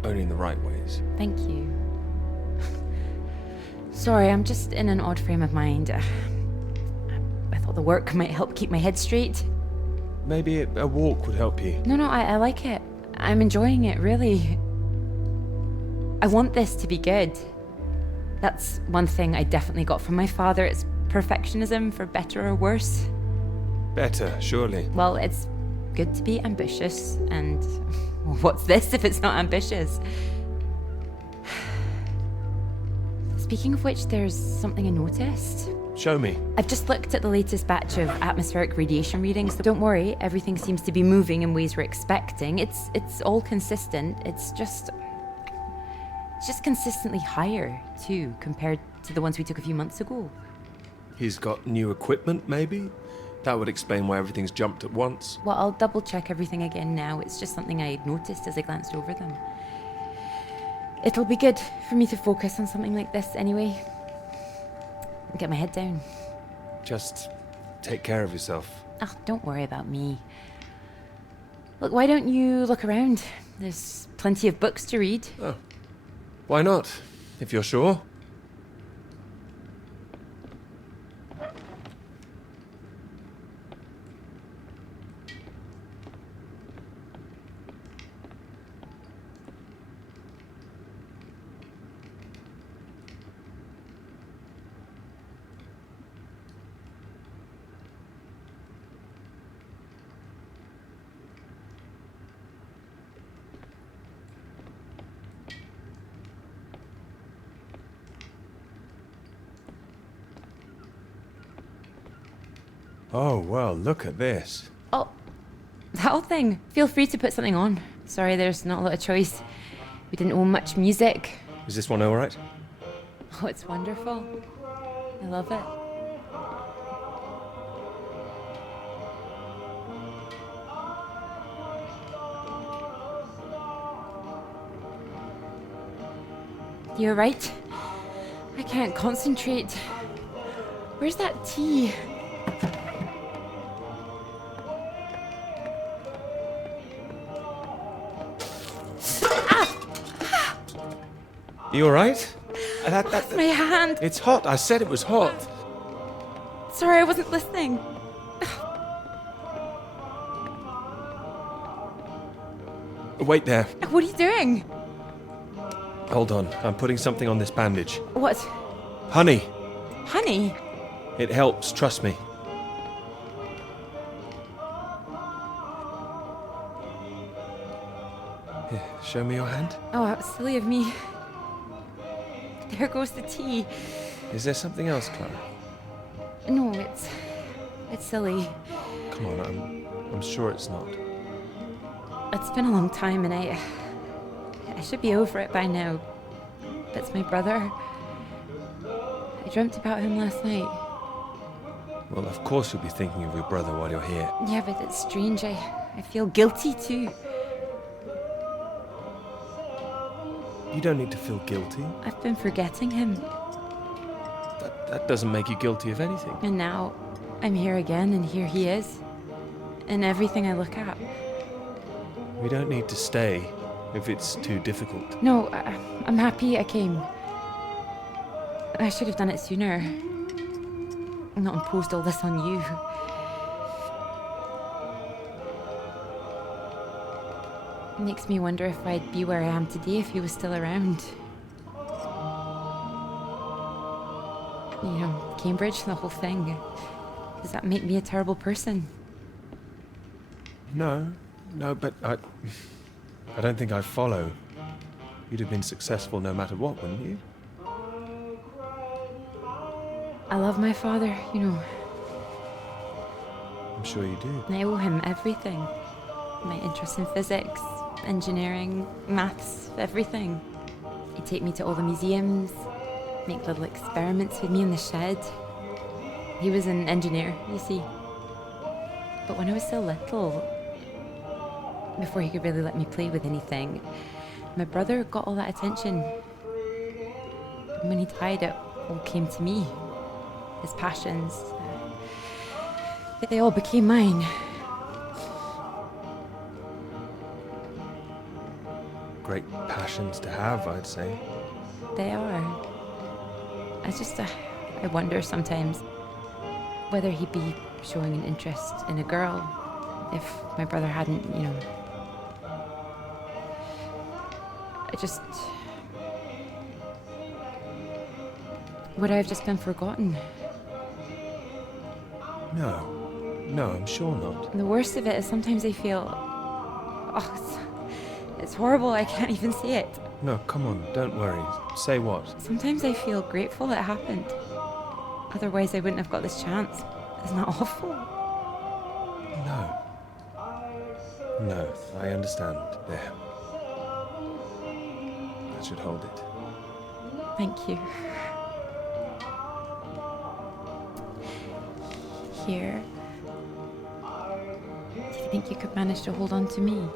only in the right ways. Thank you. Sorry, I'm just in an odd frame of mind. I thought the work might help keep my head straight. Maybe a walk would help you. No, I like it. I'm enjoying it, really. I want this to be good. That's one thing I definitely got from my father. It's perfectionism, for better or worse. Better, surely. Well, it's good to be ambitious, and what's this if it's not ambitious? Speaking of which, there's something I noticed. Show me. I've just looked at the latest batch of atmospheric radiation readings. Don't worry, everything seems to be moving in ways we're expecting. It's all consistent. It's just consistently higher, too, compared to the ones we took a few months ago. He's got new equipment, maybe? That would explain why everything's jumped at once. Well, I'll double check everything again now. It's just something I noticed as I glanced over them. It'll be good for me to focus on something like this anyway. And get my head down. Just take care of yourself. Oh, don't worry about me. Look, why don't you look around? There's plenty of books to read. Oh, Why not, if you're sure? Oh, well, look at this. Oh, that old thing. Feel free to put something on. Sorry, there's not a lot of choice. We didn't own much music. Is this one all right? Oh, it's wonderful. I love it. You're right. I can't concentrate. Where's that tea? You all right? My hand. It's hot. I said it was hot. Sorry, I wasn't listening. Wait there. What are you doing? Hold on. I'm putting something on this bandage. What? Honey. Honey? It helps, trust me. Here, show me your hand. Oh, how silly of me. There goes the tea. Is there something else, Clara? No, it's silly. Come on, I'm sure it's not. It's been a long time and I should be over it by now. But it's my brother. I dreamt about him last night. Well, of course you'll be thinking of your brother while you're here. Yeah, but it's strange. I feel guilty too. You don't need to feel guilty. I've been forgetting him. That doesn't make you guilty of anything. And now I'm here again and here he is. In everything I look at. We don't need to stay if it's too difficult. No, I'm happy I came. I should have done it sooner. Not imposed all this on you. It makes me wonder if I'd be where I am today if he was still around. You know, Cambridge, the whole thing. Does that make me a terrible person? No, but I don't think I follow. You'd have been successful no matter what, wouldn't you? I love my father, you know. I'm sure you do. I owe him everything. My interest in physics, engineering, maths, everything. He'd take me to all the museums, make little experiments with me in the shed. He was an engineer, you see. But when I was so little, before he could really let me play with anything, my brother got all that attention. And when he died, it all came to me. His passions, they all became mine. Great passions to have, I'd say. They are. I wonder sometimes whether he'd be showing an interest in a girl if my brother hadn't, you know. Would I have just been forgotten? No, I'm sure not. And the worst of it is sometimes I feel, it's horrible, I can't even say it. No, come on, don't worry. Say what? Sometimes I feel grateful it happened. Otherwise I wouldn't have got this chance. Isn't that awful? No, I understand. There. That should hold it. Thank you. Here. Do you think you could manage to hold on to me?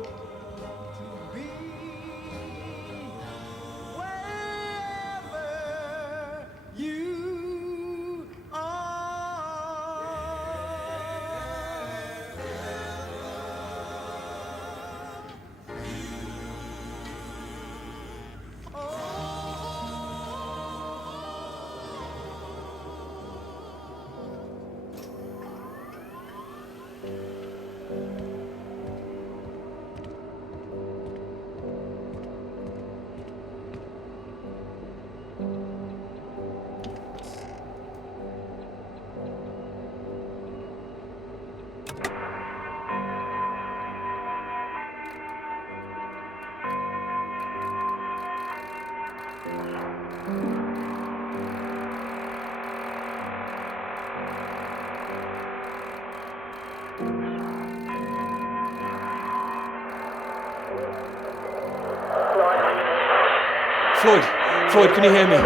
Floyd, can you hear me?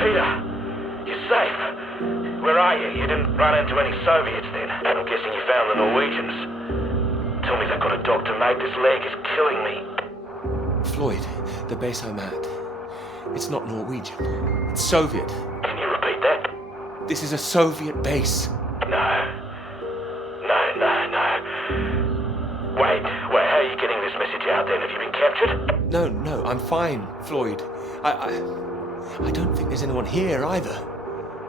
Peter, you're safe. Where are you? You didn't run into any Soviets then? I'm guessing you found the Norwegians. Tell me they've got a doctor, mate. This leg is killing me. Floyd, the base I'm at, it's not Norwegian. It's Soviet. Can you repeat that? This is a Soviet base. No. Wait, how are you getting this message out then? Have you been captured? No, I'm fine, Floyd. I don't think there's anyone here either.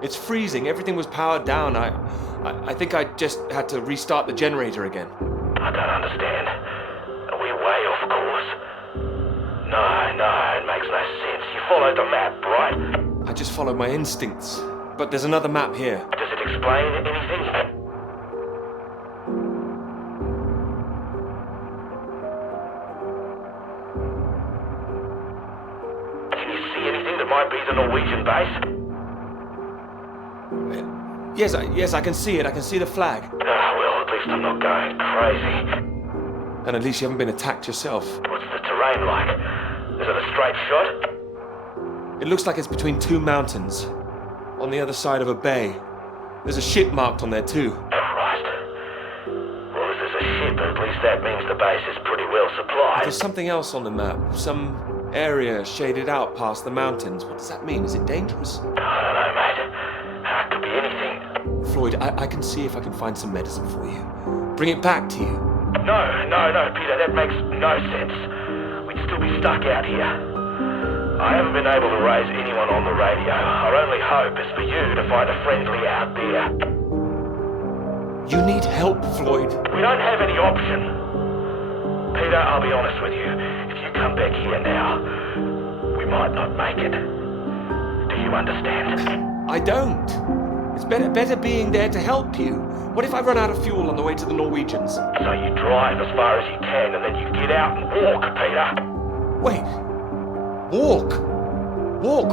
It's freezing. Everything was powered down. I think I just had to restart the generator again. I don't understand. Are we way off course? No, it makes no sense. You followed the map, right? I just followed my instincts. But there's another map here. Does it explain anything? Can you see anything that might be the Norwegian base? Yes, I can see it. I can see the flag. Well, at least I'm not going crazy. And at least you haven't been attacked yourself. What's the terrain like? Is it a straight shot? It looks like it's between two mountains, on the other side of a bay. There's a ship marked on there too. Christ. Well, if there's a ship, at least that means the base is pretty well supplied. There's something else on the map. Some area shaded out past the mountains. What does that mean? Is it dangerous? I don't know, mate. It could be anything. Floyd, I can see if I can find some medicine for you. Bring it back to you. No, Peter, that makes no sense. We'd still be stuck out here. I haven't been able to raise anyone on the radio. Our only hope is for you to find a friendly out there. You need help, Floyd. We don't have any option. Peter, I'll be honest with you. If you come back here now, we might not make it. Do you understand? I don't. It's better being there to help you. What if I run out of fuel on the way to the Norwegians? So you drive as far as you can and then you get out and walk, Peter. Wait. Walk?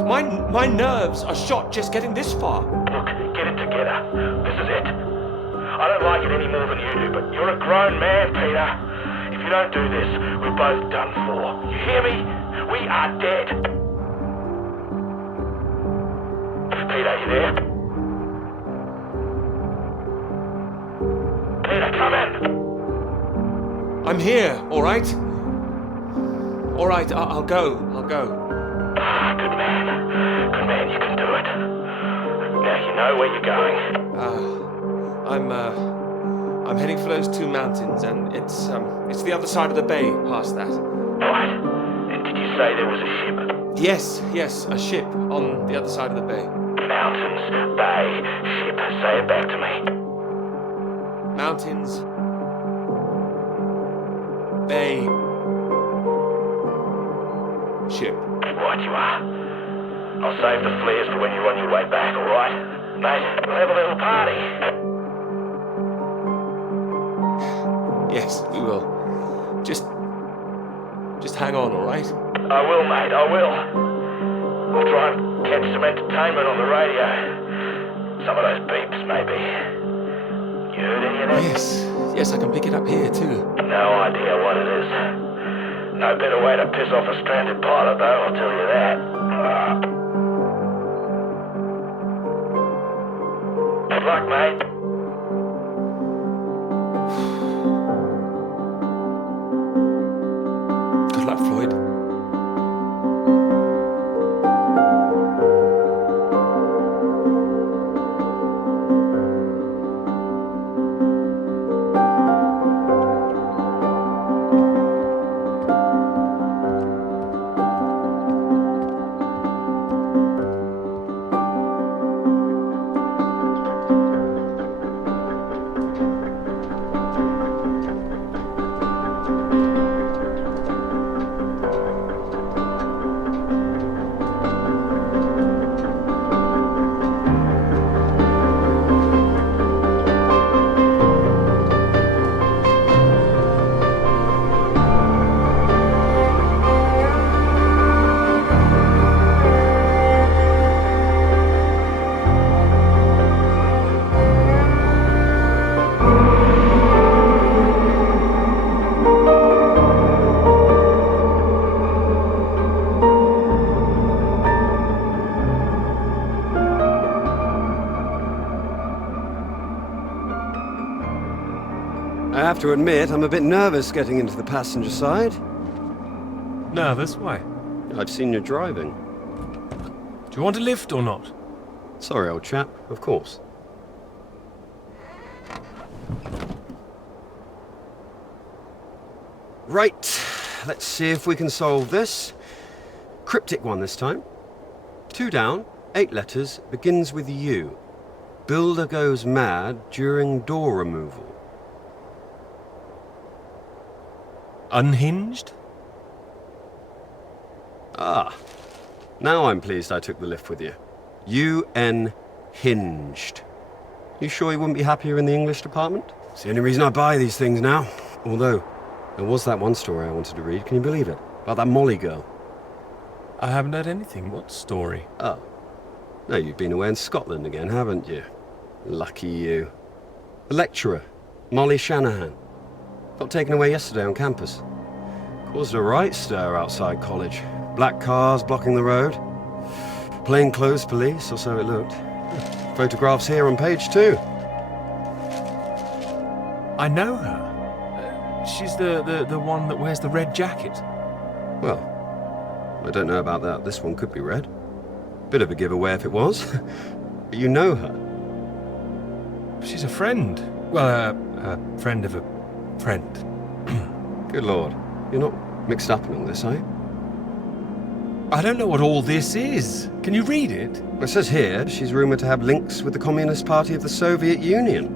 My nerves are shot just getting this far. Look, get it together. This is it. I don't like it any more than you do, but you're a grown man, Peter. If you don't do this, we're both done for. You hear me? We are dead. Peter, you there? Peter, come in. I'm here, all right? All right, I'll go. Good man, you can do it. Now you know where you're going. I'm heading for those two mountains, and it's the other side of the bay, past that. Right. And did you say there was a ship? Yes, a ship on the other side of the bay. Mountains, bay, ship. Say it back to me. Mountains, bay, ship. Right you are. I'll save the flares for when you're on your way back, alright? Mate, we'll have a little party. Yes, we will. Just hang on, alright? I will, mate, I will. I'll try and catch some entertainment on the radio. Some of those beeps, maybe. You heard any of that? Yes, I can pick it up here too. No idea what it is. No better way to piss off a stranded pilot, though, I'll tell you that. Good luck, mate. Good luck, Floyd. I have to admit, I'm a bit nervous getting into the passenger side. Nervous? Why? I've seen you driving. Do you want a lift or not? Sorry, old chap, of course. Right, let's see if we can solve this. Cryptic one this time. 2 down, 8 letters, begins with U. Builder goes mad during door removal. Unhinged? Ah, now I'm pleased I took the lift with you. Unhinged. You sure you wouldn't be happier in the English department? It's the only reason I buy these things now. Although, there was that one story I wanted to read, can you believe it? About that Molly girl. I haven't heard anything. What story? Oh. No, you've been away in Scotland again, haven't you? Lucky you. The lecturer, Molly Shanahan. Got taken away yesterday on campus. Caused a right stir outside college. Black cars blocking the road. Plainclothes police, or so it looked. Photographs here on page 2. I know her. She's the one that wears the red jacket. Well, I don't know about that. This one could be red. Bit of a giveaway if it was. But you know her. She's a friend. Well, a friend of a friend. Good Lord. You're not mixed up in all this, are you? I don't know what all this is. Can you read it? It says here she's rumoured to have links with the Communist Party of the Soviet Union.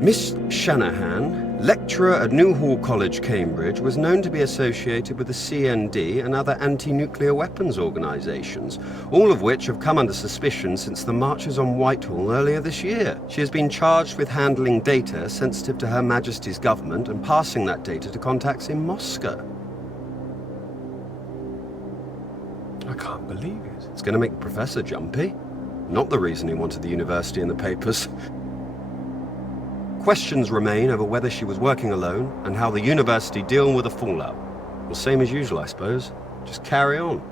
Miss Shanahan, lecturer at Newhall College, Cambridge, was known to be associated with the CND and other anti-nuclear weapons organisations, all of which have come under suspicion since the marches on Whitehall earlier this year. She has been charged with handling data sensitive to Her Majesty's government and passing that data to contacts in Moscow. I can't believe it. It's going to make the professor jumpy. Not the reason he wanted the university in the papers. Questions remain over whether she was working alone and how the university deal with the fallout. Well, same as usual, I suppose. Just carry on.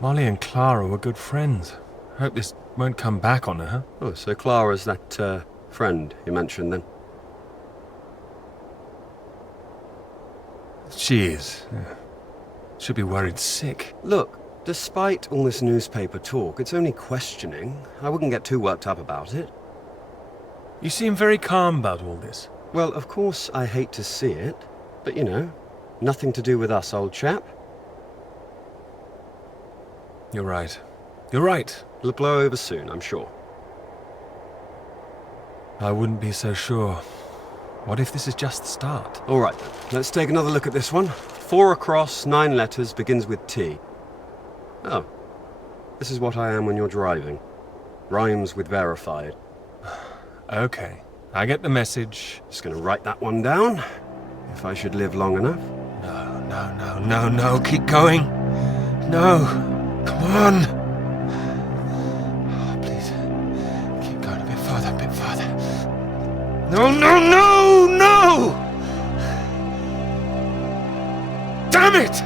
Molly and Clara were good friends. Hope this won't come back on her, huh? Oh, so Clara's that, friend you mentioned then? She is. Yeah. Should be worried sick. Look, despite all this newspaper talk, it's only questioning. I wouldn't get too worked up about it. You seem very calm about all this. Well, of course I hate to see it, but you know, nothing to do with us, old chap. You're right. You're right. It'll blow over soon, I'm sure. I wouldn't be so sure. What if this is just the start? All right, then. Let's take another look at this one. 4 across, 9 letters, begins with T. Oh, this is what I am when you're driving. Rhymes with verified. Okay, I get the message. Just gonna write that one down, if I should live long enough. No, keep going. No, come on. Oh, please, keep going a bit further, No! Damn it!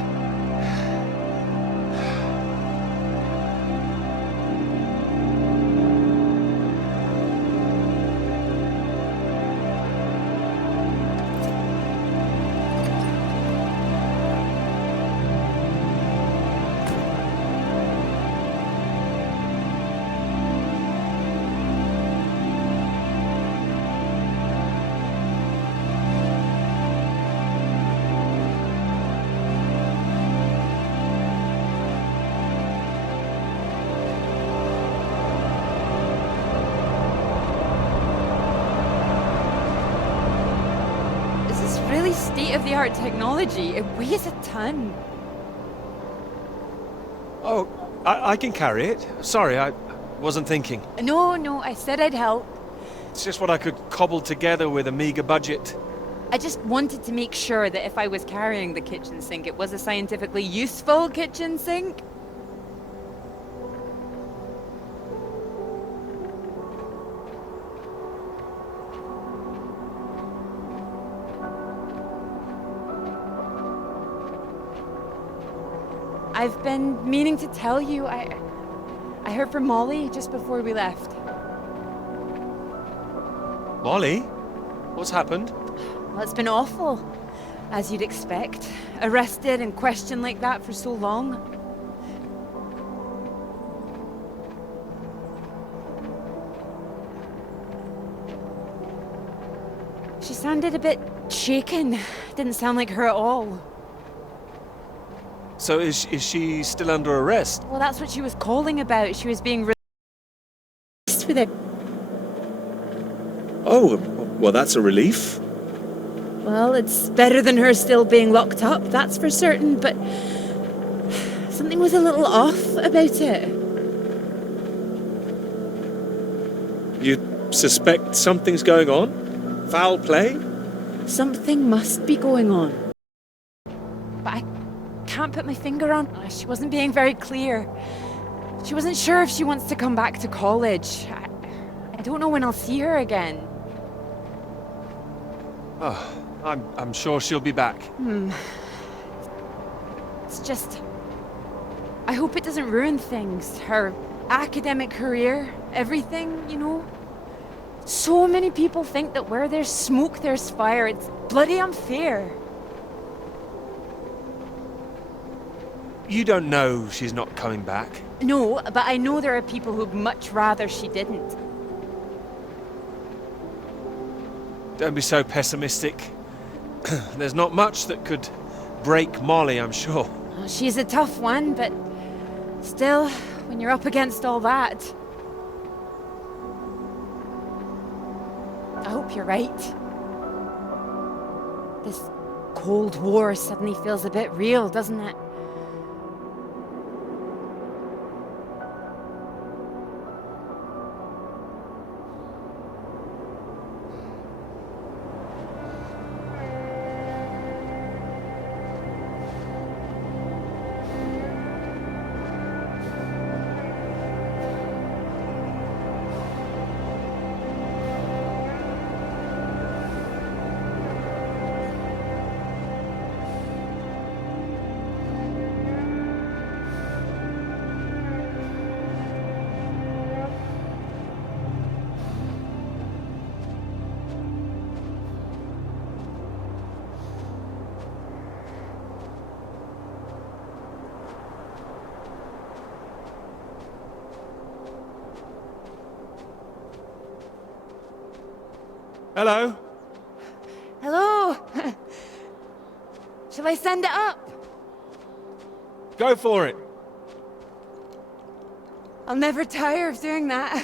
Really state-of-the-art technology. It weighs a ton. Oh, I can carry it. Sorry, I wasn't thinking. No, I said I'd help. It's just what I could cobble together with a meager budget. I just wanted to make sure that if I was carrying the kitchen sink, it was a scientifically useful kitchen sink. I've been meaning to tell you, I heard from Molly just before we left. Molly? What's happened? Well, it's been awful, as you'd expect. Arrested and questioned like that for so long. She sounded a bit shaken. Didn't sound like her at all. So is she still under arrest? Well, that's what she was calling about. She was being released with it. Oh, well, that's a relief. Well, it's better than her still being locked up, that's for certain, but something was a little off about it. You suspect something's going on? Foul play? Something must be going on. But I can't put my finger on. She wasn't being very clear. She wasn't sure if she wants to come back to college. I don't know when I'll see her again. Oh, I'm sure she'll be back. It's just... I hope it doesn't ruin things. Her academic career, everything, you know? So many people think that where there's smoke, there's fire. It's bloody unfair. You don't know she's not coming back. No, but I know there are people who'd much rather she didn't. Don't be so pessimistic. There's not much that could break Molly, I'm sure. Well, she's a tough one, but still, when you're up against all that... I hope you're right. This Cold War suddenly feels a bit real, doesn't it? Hello? Hello? Shall I send it up? Go for it. I'll never tire of doing that.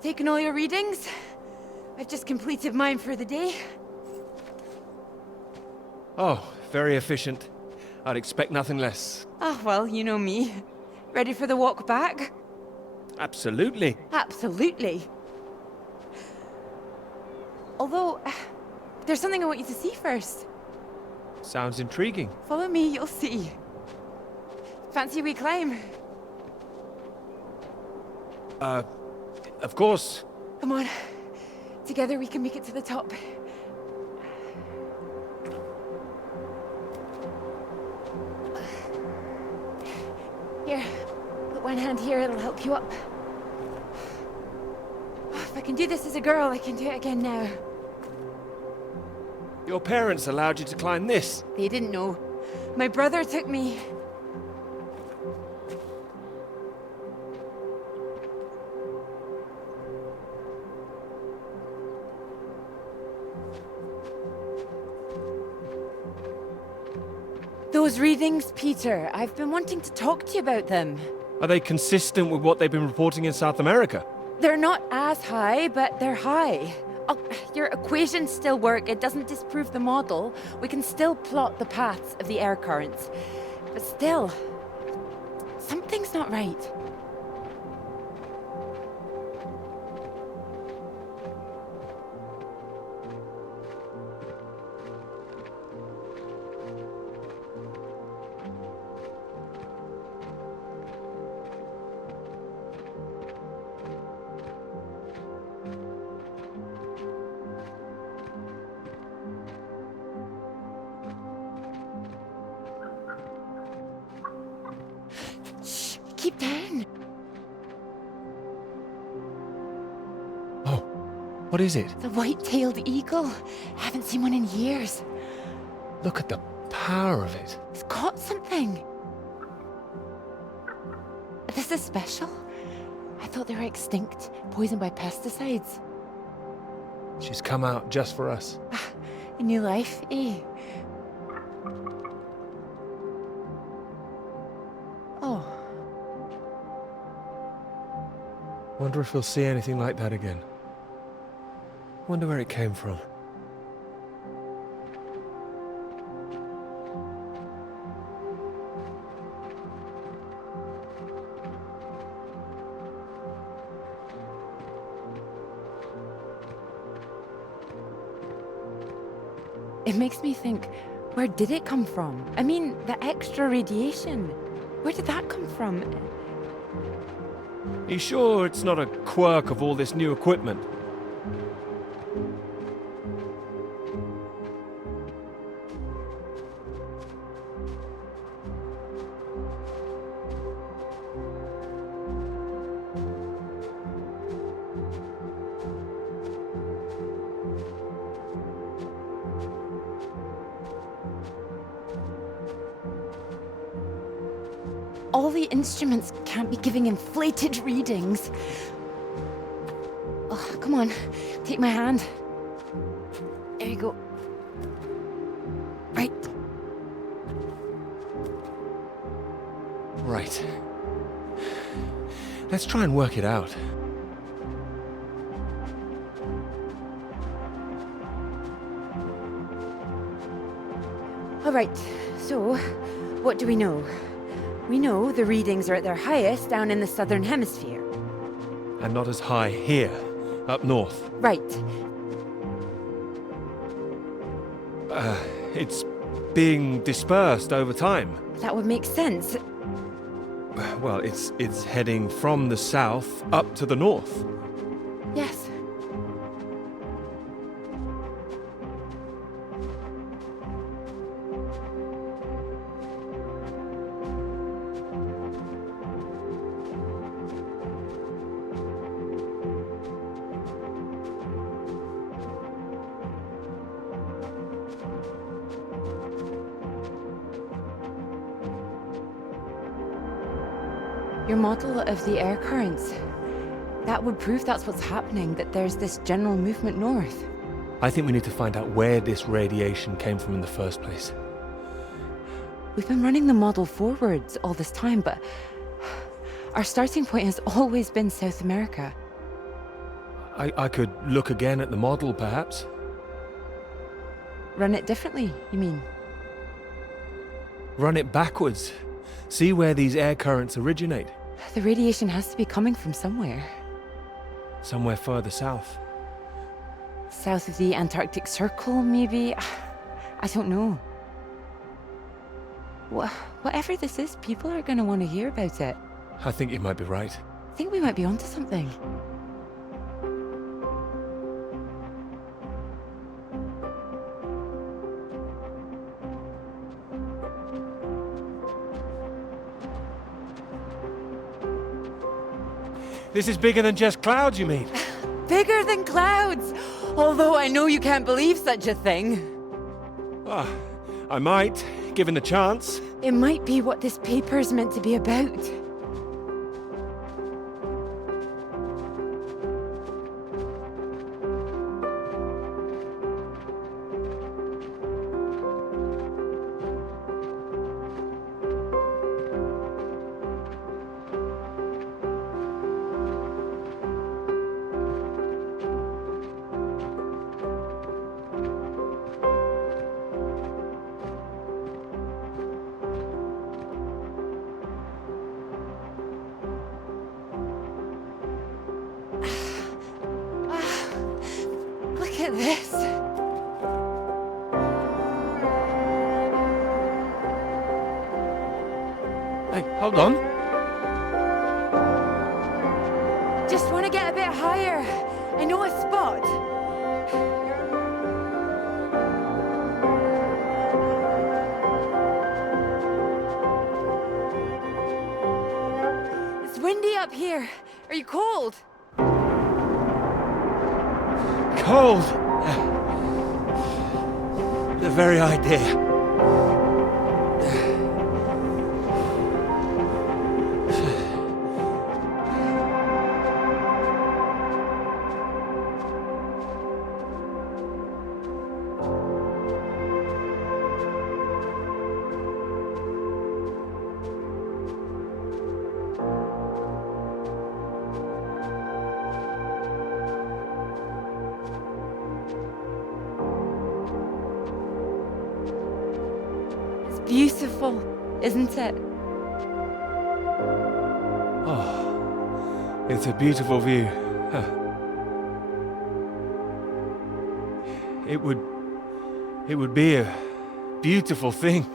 Taken all your readings? I've just completed mine for the day. Oh, very efficient. I'd expect nothing less. Oh, well, you know me. Ready for the walk back? Absolutely. Absolutely. Although, there's something I want you to see first. Sounds intriguing. Follow me, you'll see. Fancy a wee climb? Of course. Come on. Together we can make it to the top. Here, put one hand here, it'll help you up. If I can do this as a girl, I can do it again now. Your parents allowed you to climb this? They didn't know. My brother took me. Those readings, Peter, I've been wanting to talk to you about them. Are they consistent with what they've been reporting in South America? They're not as high, but they're high. Oh, your equations still work. It doesn't disprove the model. We can still plot the paths of the air currents. But still, something's not right. Shh, keep down. What is it? The white-tailed eagle. Haven't seen one in years. Look at the power of it. It's caught something. This is special. I thought they were extinct, poisoned by pesticides. She's come out just for us. A new life, eh? Oh. Wonder if we'll see anything like that again. Wonder where it came from. It makes me think, where did it come from? I mean, the extra radiation. Where did that come from? You sure it's not a quirk of all this new equipment? All the instruments can't be giving inflated readings. Oh, come on, take my hand. There you go. Right. Right. Let's try and work it out. All right, so what do we know? We know the readings are at their highest down in the southern hemisphere. And not as high here, up north. Right. It's being dispersed over time. That would make sense. Well, it's heading from the south up to the north. Yes. Your model of the air currents, that would prove that's what's happening, that there's this general movement north. I think we need to find out where this radiation came from in the first place. We've been running the model forwards all this time, but our starting point has always been South America. I could look again at the model, perhaps. Run it differently, you mean? Run it backwards. See where these air currents originate. The radiation has to be coming from somewhere. Somewhere further south. South of the Antarctic Circle, maybe? I don't know. Whatever this is, people are going to want to hear about it. I think you might be right. I think we might be onto something. This is bigger than just clouds, you mean? Bigger than clouds! Although I know you can't believe such a thing. Ah, I might, given the chance. It might be what this paper's meant to be about. Look at this. Hey, hold on. Just want to get a bit higher. I know a spot. It's windy up here. Are you cold? cold. The very idea. Beautiful, isn't it? Oh, it's a beautiful view. Huh. It would be a beautiful thing.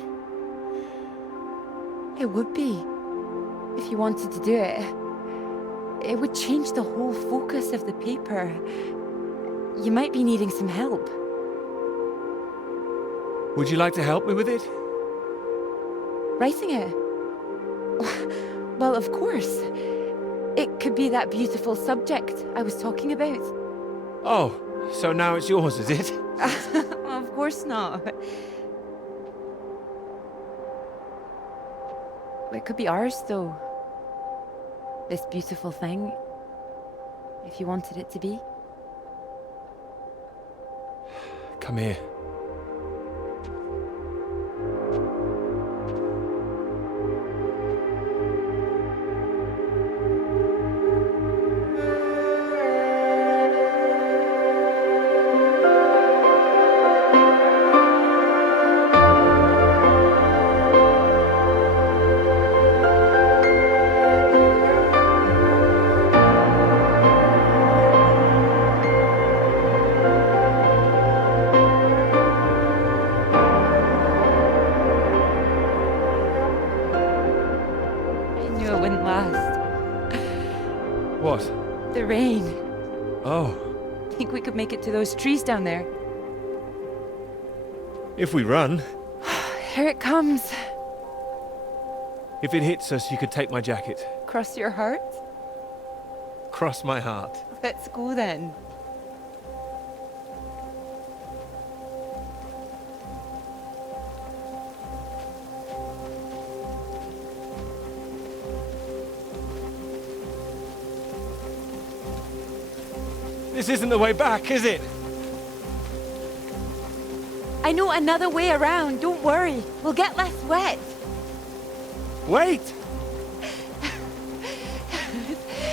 It would be, if you wanted to do it. It would change the whole focus of the paper. You might be needing some help. Would you like to help me with it? Writing it? Well, of course. It could be that beautiful subject I was talking about. Oh, so now it's yours, is it? Of course not. It could be ours, though. This beautiful thing. If you wanted it to be. Come here. What? The rain. Oh. Think we could make it to those trees down there? If we run. Here it comes. If it hits us, you could take my jacket. Cross your heart? Cross my heart. Let's go then. This isn't the way back, is it? I know another way around. Don't worry. We'll get less wet. Wait!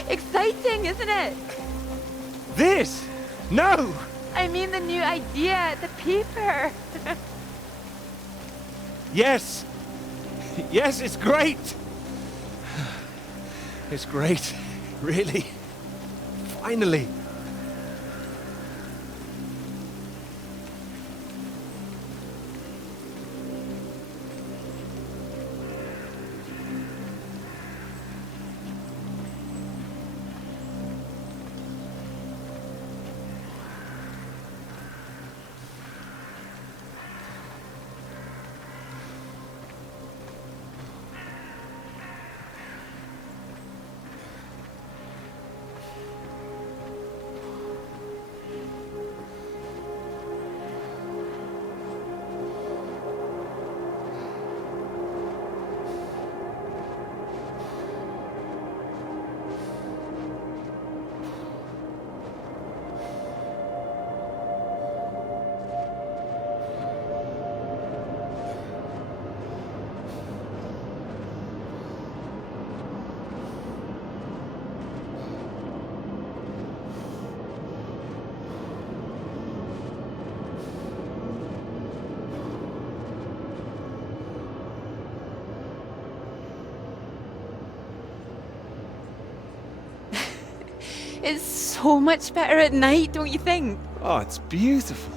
Exciting, isn't it? This? No! I mean the new idea, the paper. Yes! Yes, it's great! It's great. Really. Finally. It's so much better at night, don't you think? Oh, it's beautiful.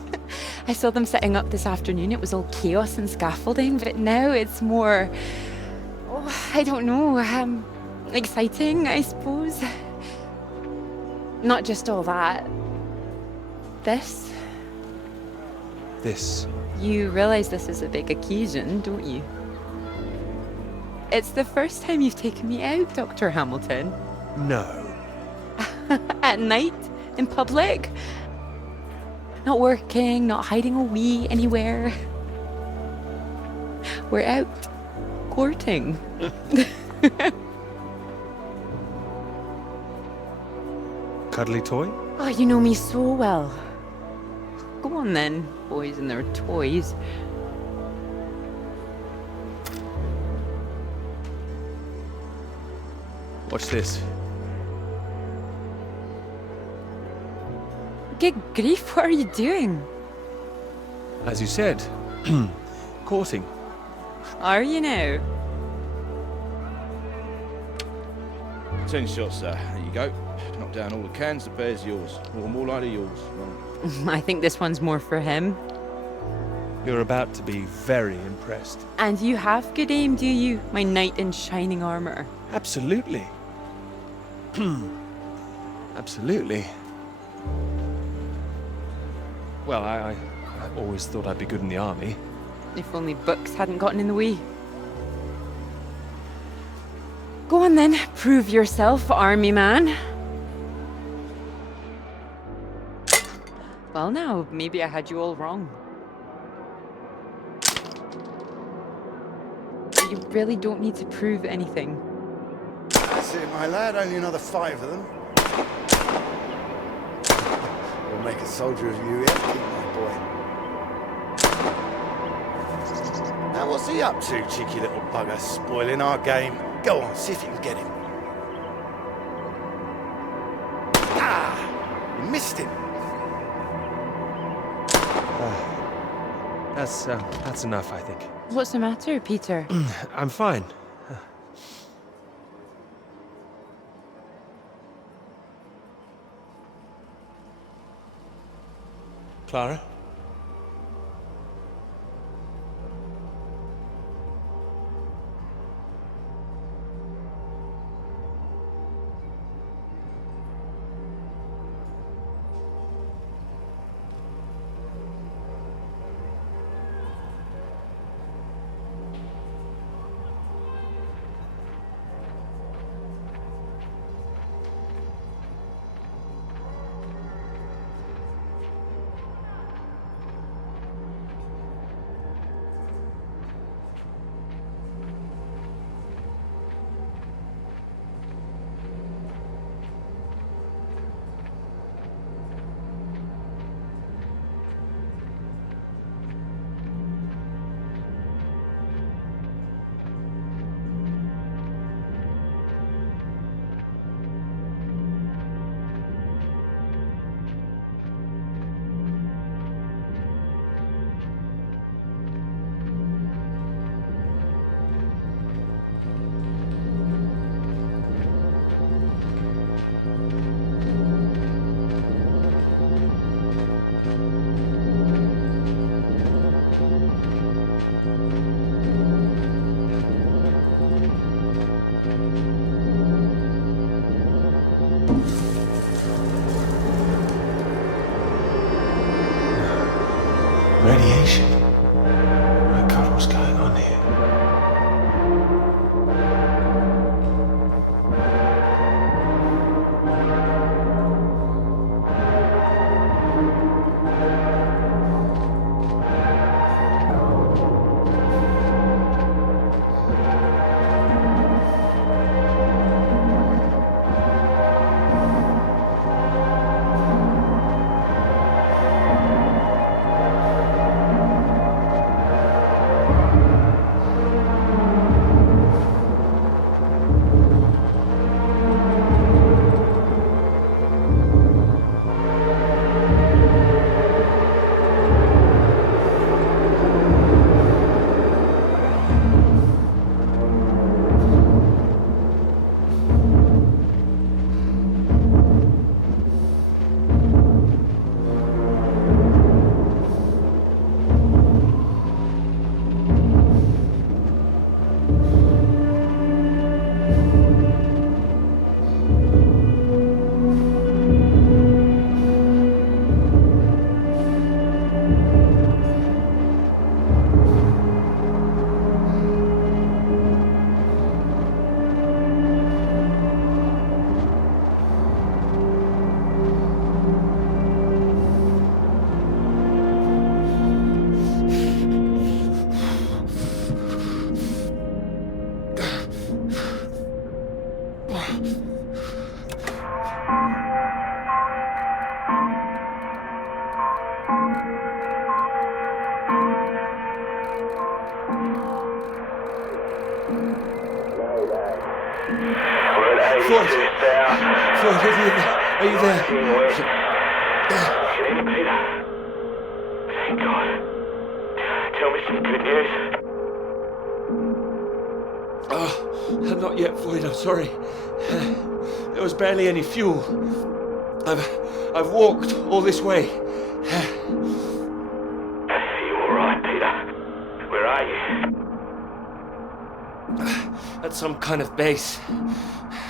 I saw them setting up this afternoon. It was all chaos and scaffolding, but now it's more, I don't know, exciting, I suppose. Not just all that. This. This. You realize this is a big occasion, don't you? It's the first time you've taken me out, Dr. Hamilton. No. At night? In public? Not working, not hiding a wee anywhere. We're out courting. Cuddly toy? Oh, you know me so well. Go on then, boys and their toys. Watch this. Good grief, what are you doing? As you said, courting. Are you now? 10 shots, sir. There you go. Knock down all the cans, the bear's yours. Or more likely yours. Right. I think this one's more for him. You're about to be very impressed. And you have good aim, do you, my knight in shining armor? Absolutely. Absolutely. Well, I always thought I'd be good in the army. If only books hadn't gotten in the way. Go on then, prove yourself, army man. Well now, maybe I had you all wrong. You really don't need to prove anything. That's it, my lad. Only another 5 of them. We'll make a soldier of you yet, my boy. Now, what's he up to, cheeky little bugger? Spoiling our game. Go on, see if you can get him. Ah! You missed him. That's enough, I think. What's the matter, Peter? I'm fine. Clara? Radiation. My God, what's going on here? Floyd, are you there? Get in, Peter. Thank God. Tell me some good news. Oh, not yet, Floyd, I'm sorry. There was barely any fuel. I've walked all this way. Are you alright, Peter? Where are you? At some kind of base.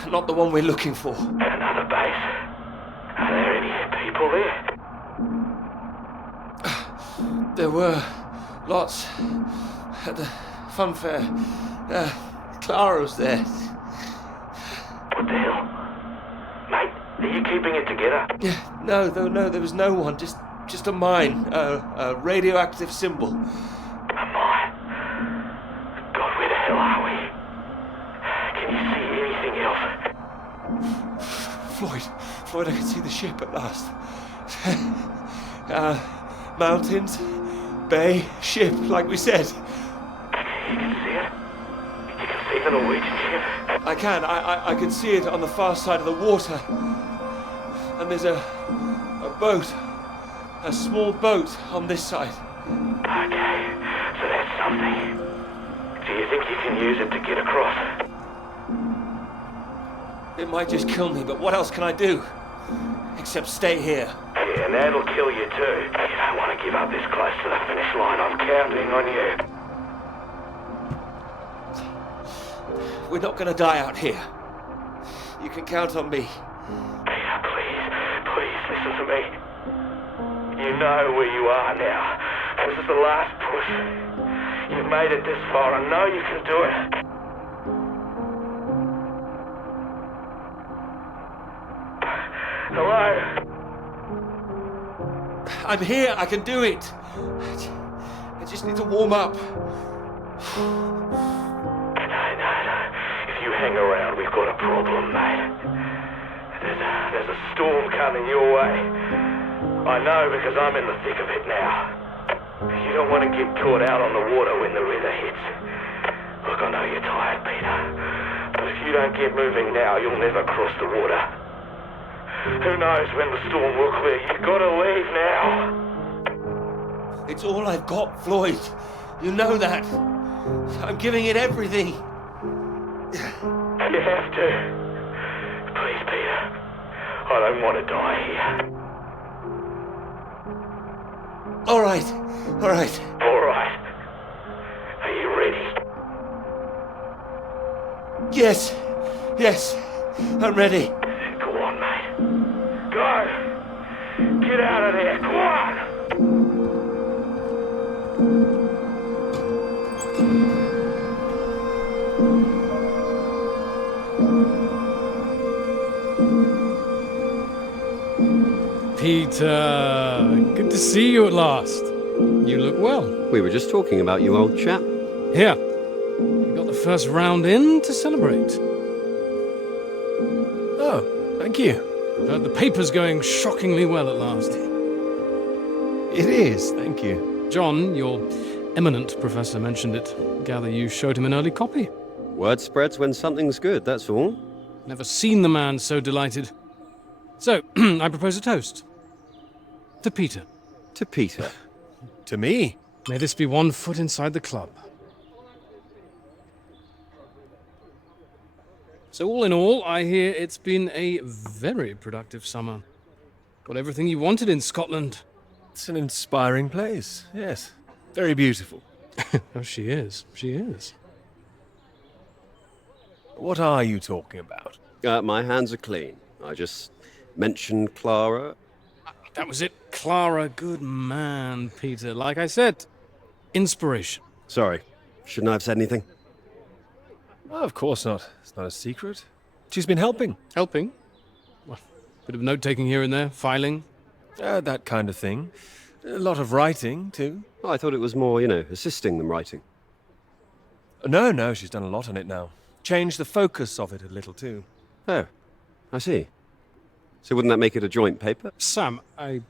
Not the one we're looking for. Another base? Are there any people there? There were lots at the fun fair. Clara was there. What the hell? Mate, are you keeping it together? Yeah, no, there was no one. Just a mine. A radioactive symbol. A mine? God, where the hell are we? Can you see anything else? Floyd, I can see the ship at last. Mountains, bay, ship, like we said. You can see it? You can see the Norwegian ship? I can. I can see it on the far side of the water. And there's a boat. A small boat on this side. Okay, so that's something. Do you think you can use it to get across? It might just kill me, but what else can I do? Except stay here. Yeah, and that'll kill you too. You don't want to give up this close to the finish line. I'm counting on you. We're not gonna die out here. You can count on me. Peter, please listen to me. You know where you are now. This is the last push. You've made it this far. I know you can do it. Hello? I'm here. I can do it. I just need to warm up. No. If you hang around, we've got a problem, mate. There's a storm coming your way. I know because I'm in the thick of it now. You don't want to get caught out on the water when the river hits. Look, I know you're tired, Peter. But if you don't get moving now, you'll never cross the water. Who knows when the storm will clear? You've got to leave now. It's all I've got, Floyd. You know that. I'm giving it everything. You have to. Please, Peter. I don't want to die here. All right. All right. Are you ready? Yes. I'm ready. Go on, mate. Go. Get out of there. Come on. Peter, good to see you at last. You look well. We were just talking about you, old chap. Here, you got the first round in to celebrate. Oh, thank you. Heard the paper's going shockingly well at last. It is, thank you. John, your eminent professor, mentioned it. Gather you showed him an early copy. Word spreads when something's good, that's all. Never seen the man so delighted. So, I propose a toast. To Peter. To Peter. To me? May this be one foot inside the club. So all in all, I hear it's been a very productive summer. Got everything you wanted in Scotland. It's an inspiring place, yes. Very beautiful. Oh, she is. What are you talking about? My hands are clean. I just mentioned Clara. That was it. Clara, good man, Peter. Like I said, inspiration. Sorry, shouldn't I have said anything? Oh, of course not. It's not a secret. She's been helping. Helping? Well, bit of note-taking here and there, filing. That kind of thing. A lot of writing, too. Oh, I thought it was more, assisting than writing. No, she's done a lot on it now. Changed the focus of it a little, too. Oh, I see. So wouldn't that make it a joint paper? Sam, I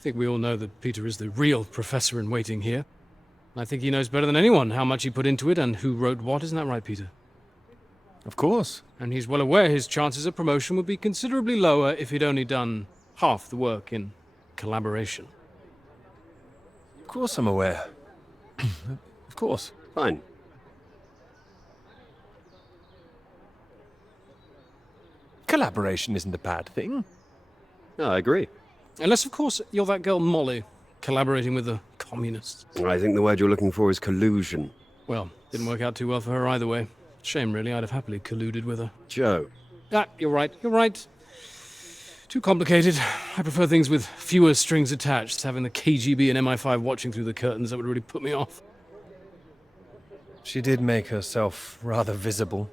think we all know that Peter is the real professor in waiting here. I think he knows better than anyone how much he put into it and who wrote what. Isn't that right, Peter? Of course. And he's well aware his chances of promotion would be considerably lower if he'd only done half the work in collaboration. Of course I'm aware. Of course. Fine. Collaboration isn't a bad thing. No, I agree. Unless, of course, you're that girl Molly, collaborating with the communists. I think the word you're looking for is collusion. Well, didn't work out too well for her either way. Shame, really. I'd have happily colluded with her. Joe. Ah, you're right. You're right. Too complicated. I prefer things with fewer strings attached. Having the KGB and MI5 watching through the curtains, that would really put me off. She did make herself rather visible.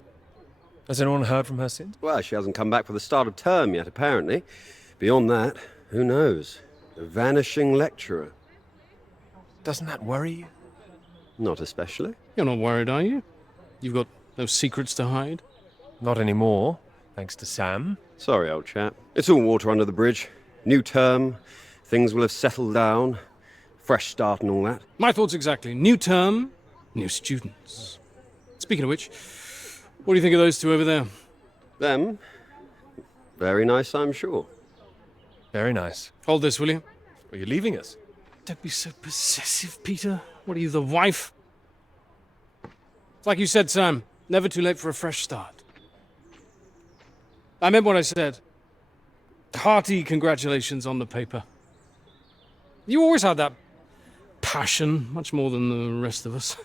Has anyone heard from her since? Well, she hasn't come back for the start of term yet, apparently. Beyond that, who knows? A vanishing lecturer. Doesn't that worry you? Not especially. You're not worried, are you? You've got no secrets to hide? Not anymore, thanks to Sam. Sorry, old chap. It's all water under the bridge. New term, things will have settled down, fresh start and all that. My thoughts exactly. New term, new students. Speaking of which, what do you think of those two over there? Them? Very nice, I'm sure. Very nice. Hold this, will you? Are you leaving us? Don't be so possessive, Peter. What are you, the wife? It's like you said, Sam. Never too late for a fresh start. I meant what I said. Hearty congratulations on the paper. You always had that passion, much more than the rest of us.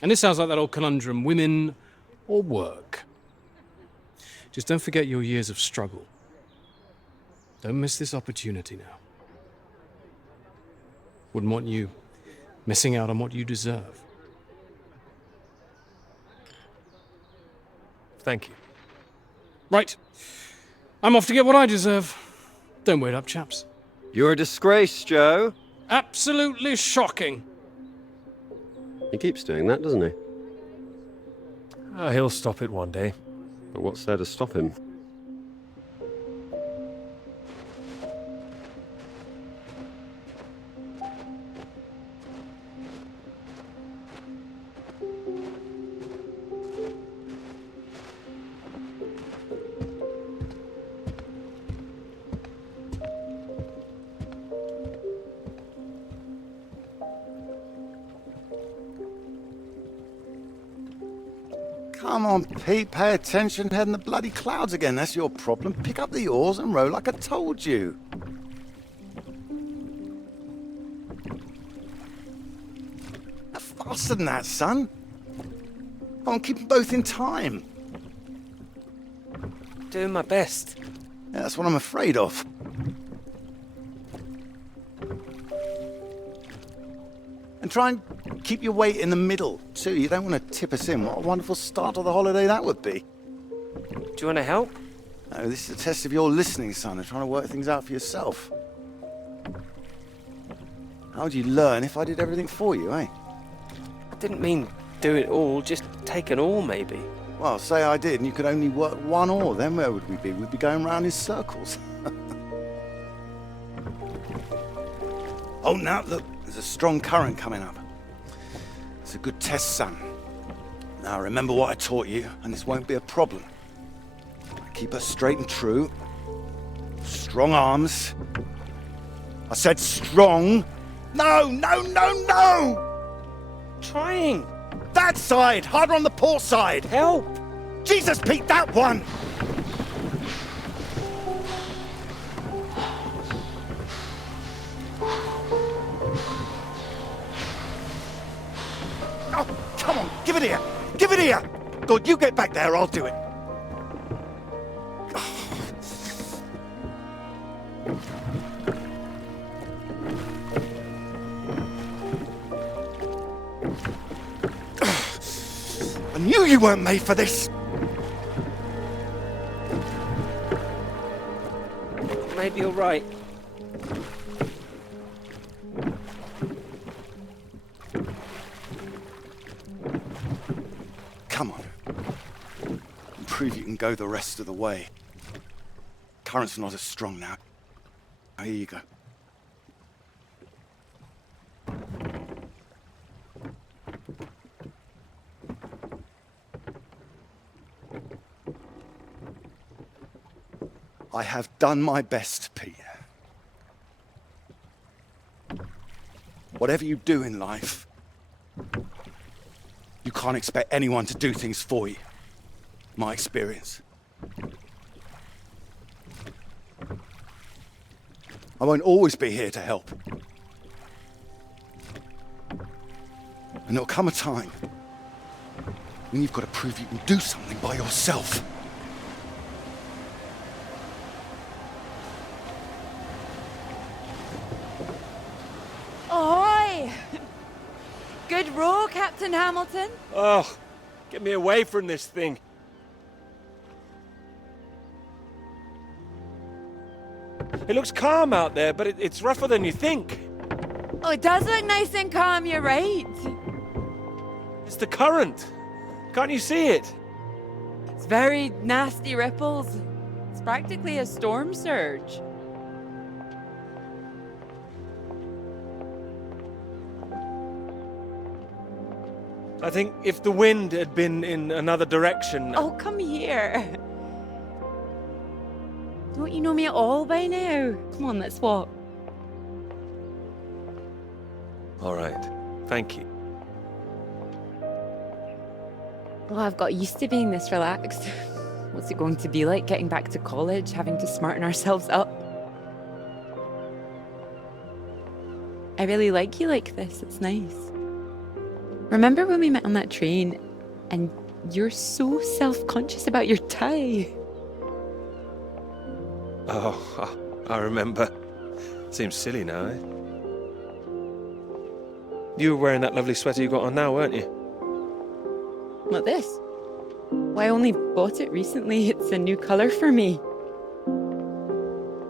And this sounds like that old conundrum, women or work. Just don't forget your years of struggle. Don't miss this opportunity now. Wouldn't want you missing out on what you deserve. Thank you. Right. I'm off to get what I deserve. Don't wait up, chaps. You're a disgrace, Joe. Absolutely shocking. He keeps doing that, doesn't he? He'll stop it one day. But what's there to stop him? Come on, Pete, pay attention, head in the bloody clouds again. That's your problem. Pick up the oars and row like I told you. Faster than that, son. Come on, keep them both in time. Doing my best. Yeah, that's what I'm afraid of. And try and keep your weight in the middle, too. You don't want to tip us in. What a wonderful start to the holiday that would be. Do you want to help? No, this is a test of your listening, son, and trying to work things out for yourself. How would you learn if I did everything for you, eh? I didn't mean do it all, just take an oar, maybe. Well, say I did, and you could only work one oar. Then where would we be? We'd be going round in circles. Oh, now, look. There's a strong current coming up. It's a good test, son. Now, remember what I taught you, and this won't be a problem. Keep her straight and true. Strong arms. I said strong. No, no, no, no! Trying. That side! Harder on the port side! Help! Jesus, Pete, that one! Oh, come on, give it here! Give it here! Good, you get back there, I'll do it. I knew you weren't made for this! Maybe you're right. Come on. Prove you can go the rest of the way. Current's not as strong now. Here you go. I have done my best, Peter. Whatever you do in life, you can't expect anyone to do things for you. My experience. I won't always be here to help. And there'll come a time when you've got to prove you can do something by yourself. Ahoy! Good row, Captain Hamilton. Oh, get me away from this thing. It looks calm out there, but it's rougher than you think. Oh, it does look nice and calm, you're right. It's the current. Can't you see it? It's very nasty ripples. It's practically a storm surge. I think if the wind had been in another direction... Oh, come here. Don't you know me at all by now? Come on, let's walk. All right. Thank you. Well, I've got used to being this relaxed. What's it going to be like getting back to college, having to smarten ourselves up? I really like you like this. It's nice. Remember when we met on that train and you're so self-conscious about your tie? Oh, I remember. Seems silly now, eh? You were wearing that lovely sweater you got on now, weren't you? What, this? Well, I only bought it recently. It's a new colour for me.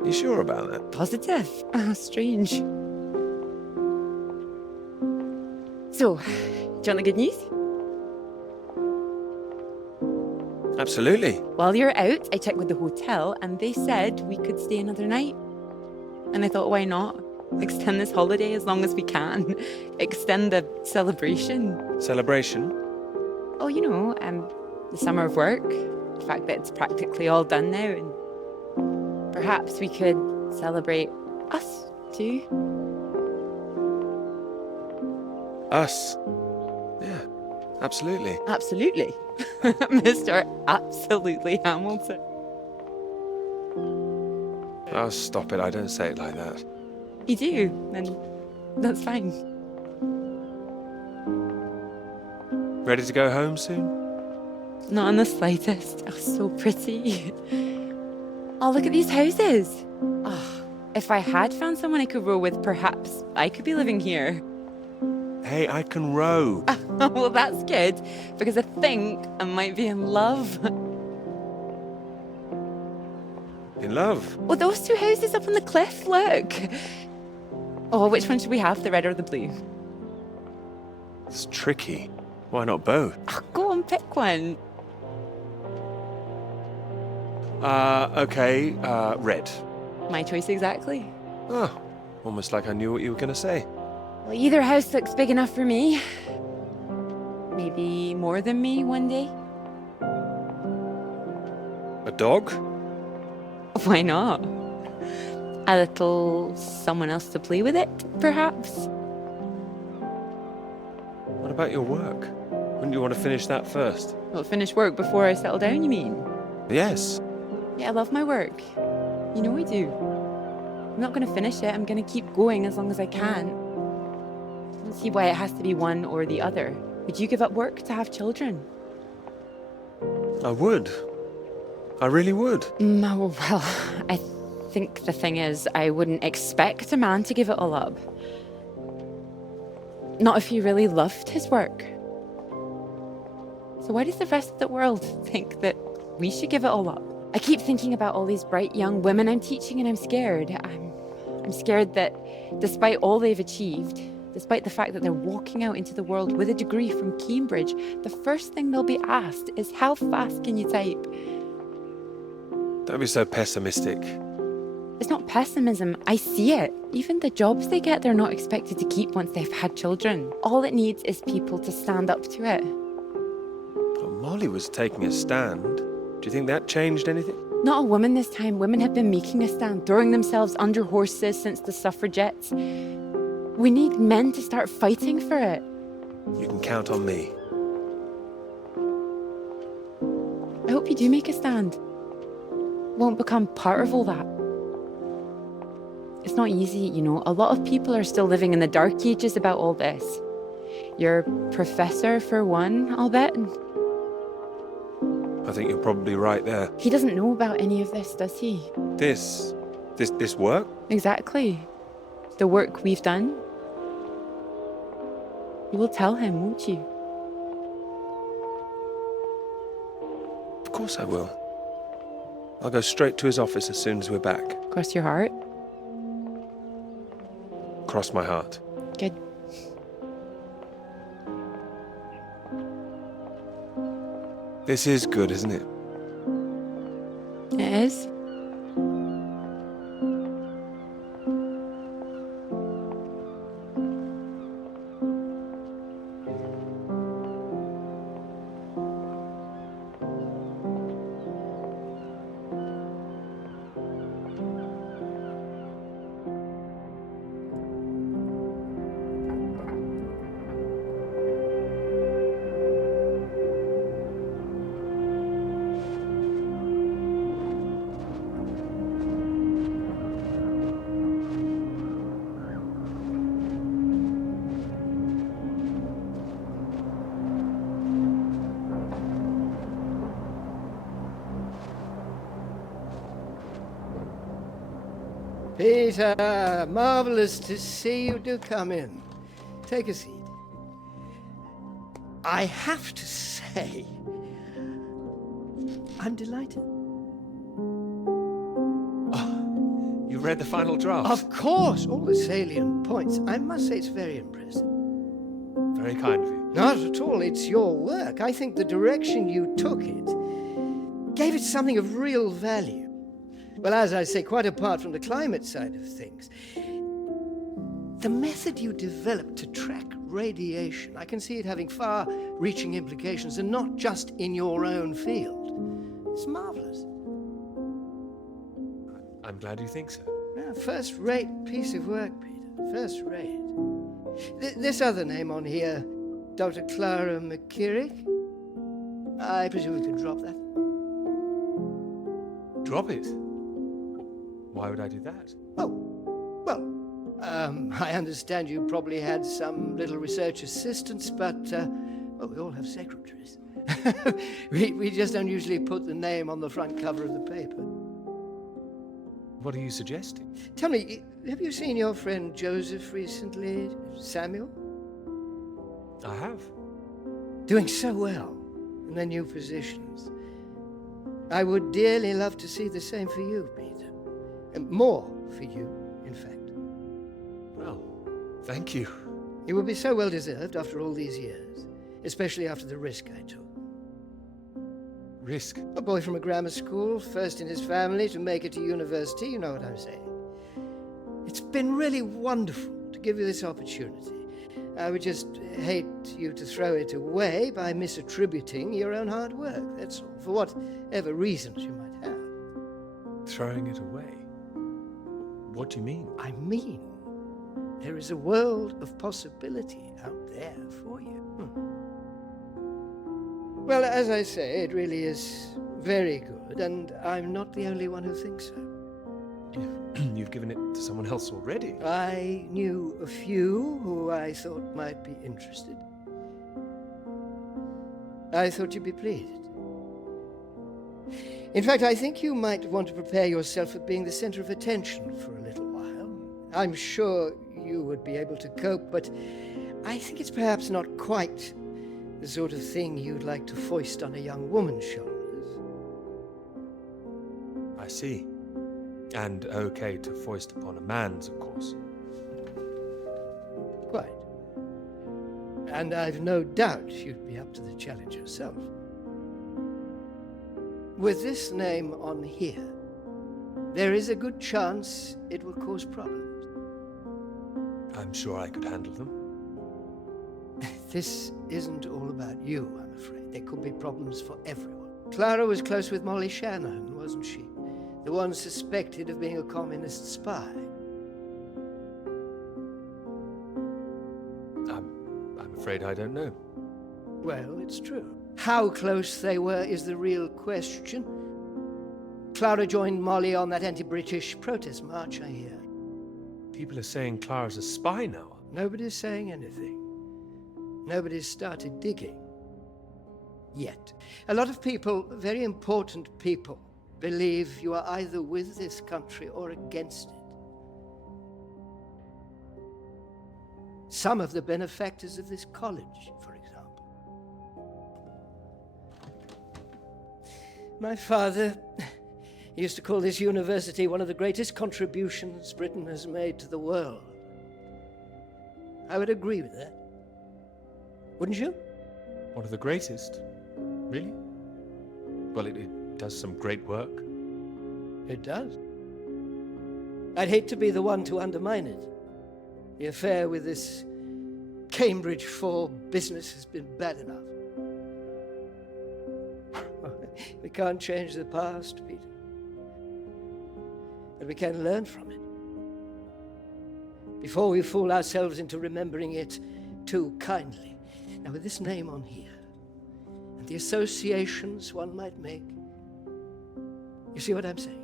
You sure about that? Positive. Ah, strange. So, do you want the good news? Absolutely. While you're out, I checked with the hotel and they said we could stay another night. And I thought, why not? Extend this holiday as long as we can. Extend the celebration. Celebration? Oh, you know, the summer of work. The fact that it's practically all done now. And perhaps we could celebrate us too. Us? Yeah, absolutely. Absolutely. Mr. Absolutely Hamilton. Oh, stop it. I don't say it like that. You do, and that's fine. Ready to go home soon? Not in the slightest. Oh, so pretty. Oh, look at these houses. Oh, if I had found someone I could row with, perhaps I could be living here. Hey, I can row. Well, that's good, because I think I might be in love. In love? Oh, those two houses up on the cliff, look. Oh, which one should we have, the red or the blue? It's tricky. Why not both? Oh, go on, pick one. Okay, red. My choice exactly. Oh, almost like I knew what you were going to say. Well, either house looks big enough for me. Maybe more than me one day. A dog? Why not? A little someone else to play with it, perhaps? What about your work? Wouldn't you want to finish that first? Well, finish work before I settle down, you mean? Yes. Yeah, I love my work. You know I do. I'm not going to finish it. I'm going to keep going as long as I can. I don't see why it has to be one or the other. Would you give up work to have children? I would. I really would. Well, I think the thing is, I wouldn't expect a man to give it all up. Not if he really loved his work. So why does the rest of the world think that we should give it all up? I keep thinking about all these bright young women I'm teaching and I'm scared. I'm scared that despite all they've achieved, despite the fact that they're walking out into the world with a degree from Cambridge, the first thing they'll be asked is, how fast can you type? Don't be so pessimistic. It's not pessimism, I see it. Even the jobs they get, they're not expected to keep once they've had children. All it needs is people to stand up to it. Well, Molly was taking a stand. Do you think that changed anything? Not a woman this time. Women have been making a stand, throwing themselves under horses since the suffragettes. We need men to start fighting for it. You can count on me. I hope you do make a stand. Won't become part of all that. It's not easy, you know. A lot of people are still living in the dark ages about all this. Your professor, for one, I'll bet. I think you're probably right there. He doesn't know about any of this, does he? This work? Exactly. The work we've done. You will tell him, won't you? Of course I will. I'll go straight to his office as soon as we're back. Cross your heart. Cross my heart. Good. This is good, isn't it? It is. Peter, marvelous to see you. Do come in. Take a seat. I have to say, I'm delighted. Oh, you read the final draft? Of course, all the salient points. I must say it's very impressive. Very kind of you. Not at all. It's your work. I think the direction you took it gave it something of real value. Well, as I say, quite apart from the climate side of things, the method you developed to track radiation, I can see it having far-reaching implications, and not just in your own field. It's marvelous. I'm glad you think so. Yeah, first-rate piece of work, Peter. First-rate. This other name on here, Dr. Clara McKirrick, I presume we could drop that. Drop it? Why would I do that? I understand you probably had some little research assistants, but, well, we all have secretaries. we just don't usually put the name on the front cover of the paper. What are you suggesting? Tell me, have you seen your friend Joseph recently, Samuel? I have. Doing so well in their new positions. I would dearly love to see the same for you, Peter. And more for you, in fact. Well, thank you. It would be so well deserved after all these years, especially after the risk I took. Risk? A boy from a grammar school, first in his family to make it to university, you know what I'm saying. It's been really wonderful to give you this opportunity. I would just hate you to throw it away by misattributing your own hard work, that's all, for whatever reasons you might have. Throwing it away? What do you mean? I mean, there is a world of possibility out there for you. Well, as I say, it really is very good, and I'm not the only one who thinks so. You've given it to someone else already. I knew a few who I thought might be interested. I thought you'd be pleased. In fact, I think you might want to prepare yourself for being the center of attention for a little while. I'm sure you would be able to cope, but I think it's perhaps not quite the sort of thing you'd like to foist on a young woman's shoulders. I see. And okay to foist upon a man's, of course. Quite. And I've no doubt you'd be up to the challenge yourself. With this name on here, there is a good chance it will cause problems. I'm sure I could handle them. This isn't all about you, I'm afraid. There could be problems for everyone. Clara was close with Molly Shanahan, wasn't she? The one suspected of being a communist spy. I'm afraid I don't know. Well, it's true. How close they were is the real question. Clara joined Molly on that anti-British protest march, I hear. People are saying Clara's a spy now. Nobody's saying anything. Nobody's started digging. Yet. A lot of people, very important people, believe you are either with this country or against it. Some of the benefactors of this college, for example. My father used to call this university one of the greatest contributions Britain has made to the world. I would agree with that. Wouldn't you? One of the greatest? Really? Well, it does some great work. It does. I'd hate to be the one to undermine it. The affair with this Cambridge 4 business has been bad enough. We can't change the past, Peter. But we can learn from it. Before we fool ourselves into remembering it too kindly. Now, with this name on here, and the associations one might make, you see what I'm saying?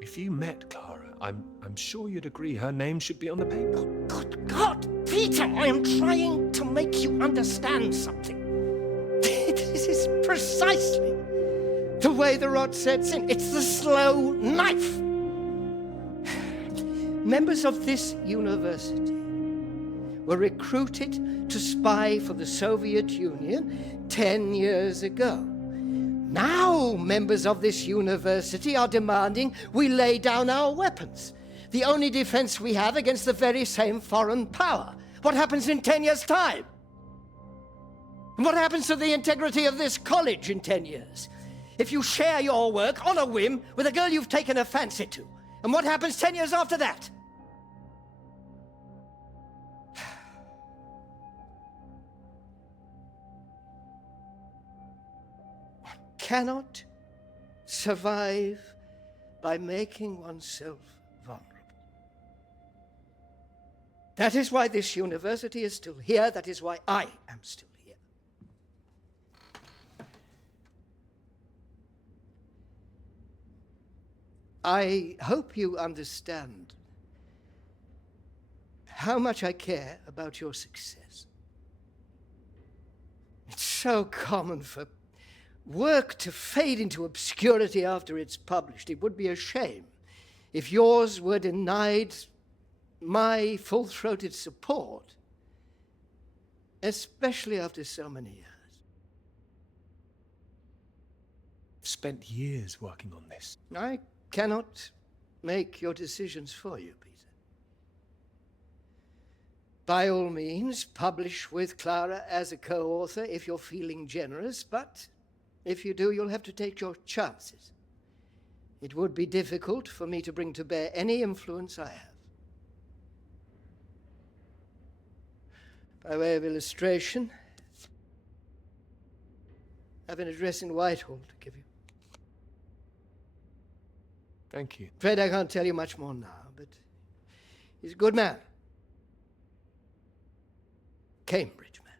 If you met Clara, I'm sure you'd agree her name should be on the paper. Good God, Peter, I am trying to make you understand something. This is precisely the way the rot sets in. It's the slow knife. Members of this university were recruited to spy for the Soviet Union 10 years ago. Now, members of this university are demanding we lay down our weapons, the only defense we have against the very same foreign power. What happens in 10 years' time? And what happens to the integrity of this college in 10 years? If you share your work on a whim with a girl you've taken a fancy to, and what happens 10 years after that? Cannot survive by making oneself vulnerable. That is why this university is still here. That is why I am still here. I hope you understand how much I care about your success. It's so common for work to fade into obscurity after it's published. It would be a shame if yours were denied my full-throated support, especially after so many years. I've spent years working on this. I cannot make your decisions for you, Peter. By all means, publish with Clara as a co-author if you're feeling generous, but if you do, you'll have to take your chances. It would be difficult for me to bring to bear any influence I have. By way of illustration, I have an address in Whitehall to give you. Thank you. Afraid I can't tell you much more now, but he's a good man. Cambridge man.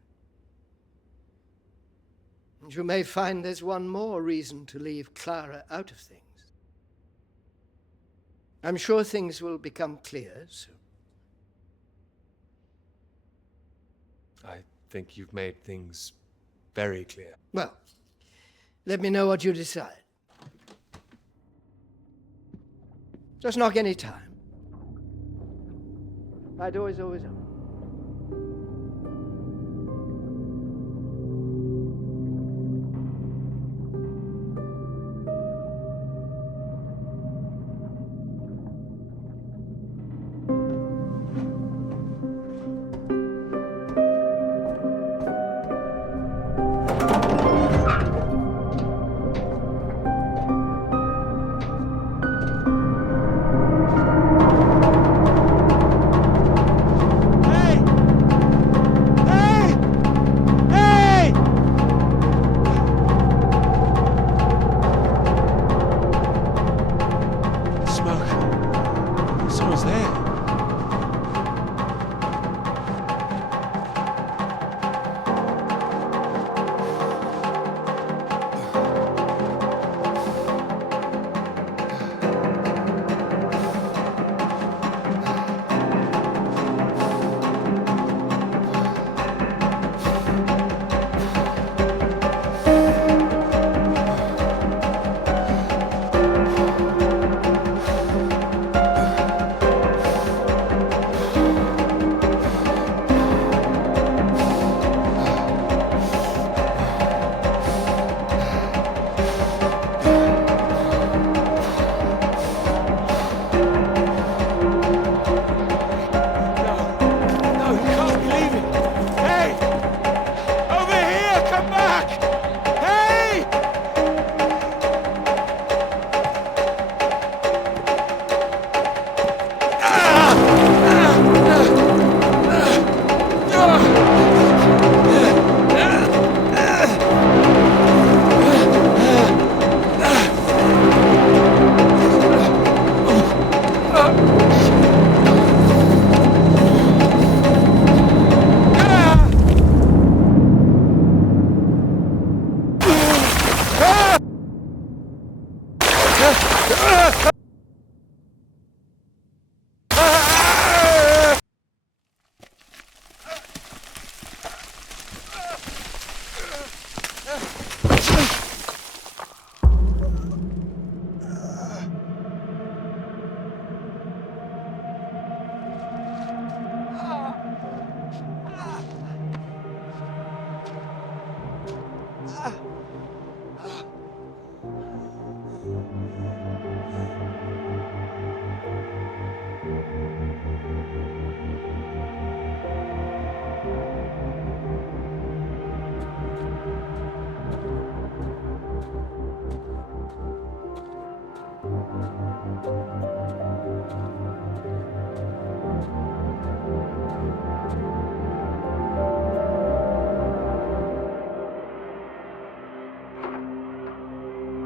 And you may find there's one more reason to leave Clara out of things. I'm sure things will become clear soon. I think you've made things very clear. Well, let me know what you decide. Just knock any time. My door is always open.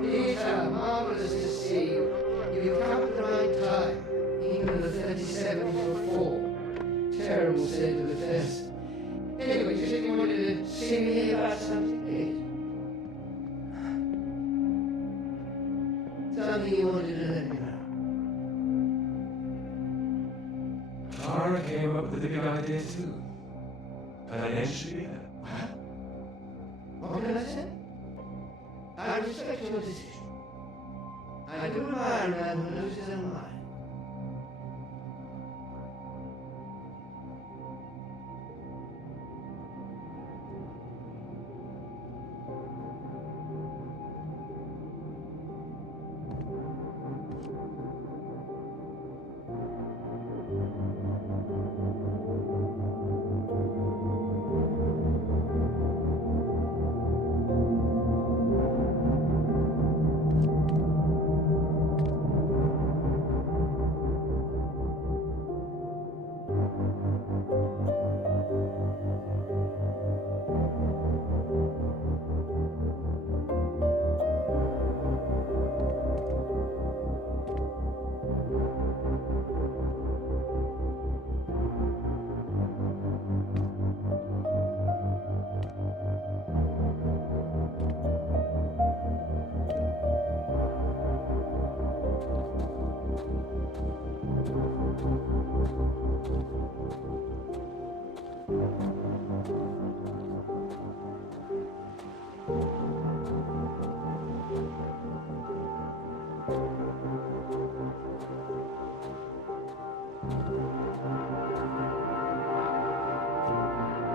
Peter, marvelous to see you. You've come at the right time. England of 37 to 4. Terrible state of affairs. Anyway, you said you wanted to see me about something, eh? Something you wanted to let me know. Clara came up with the big idea too. Financially, What can I say? I respect your decision. I do admire a man who knows his own mind.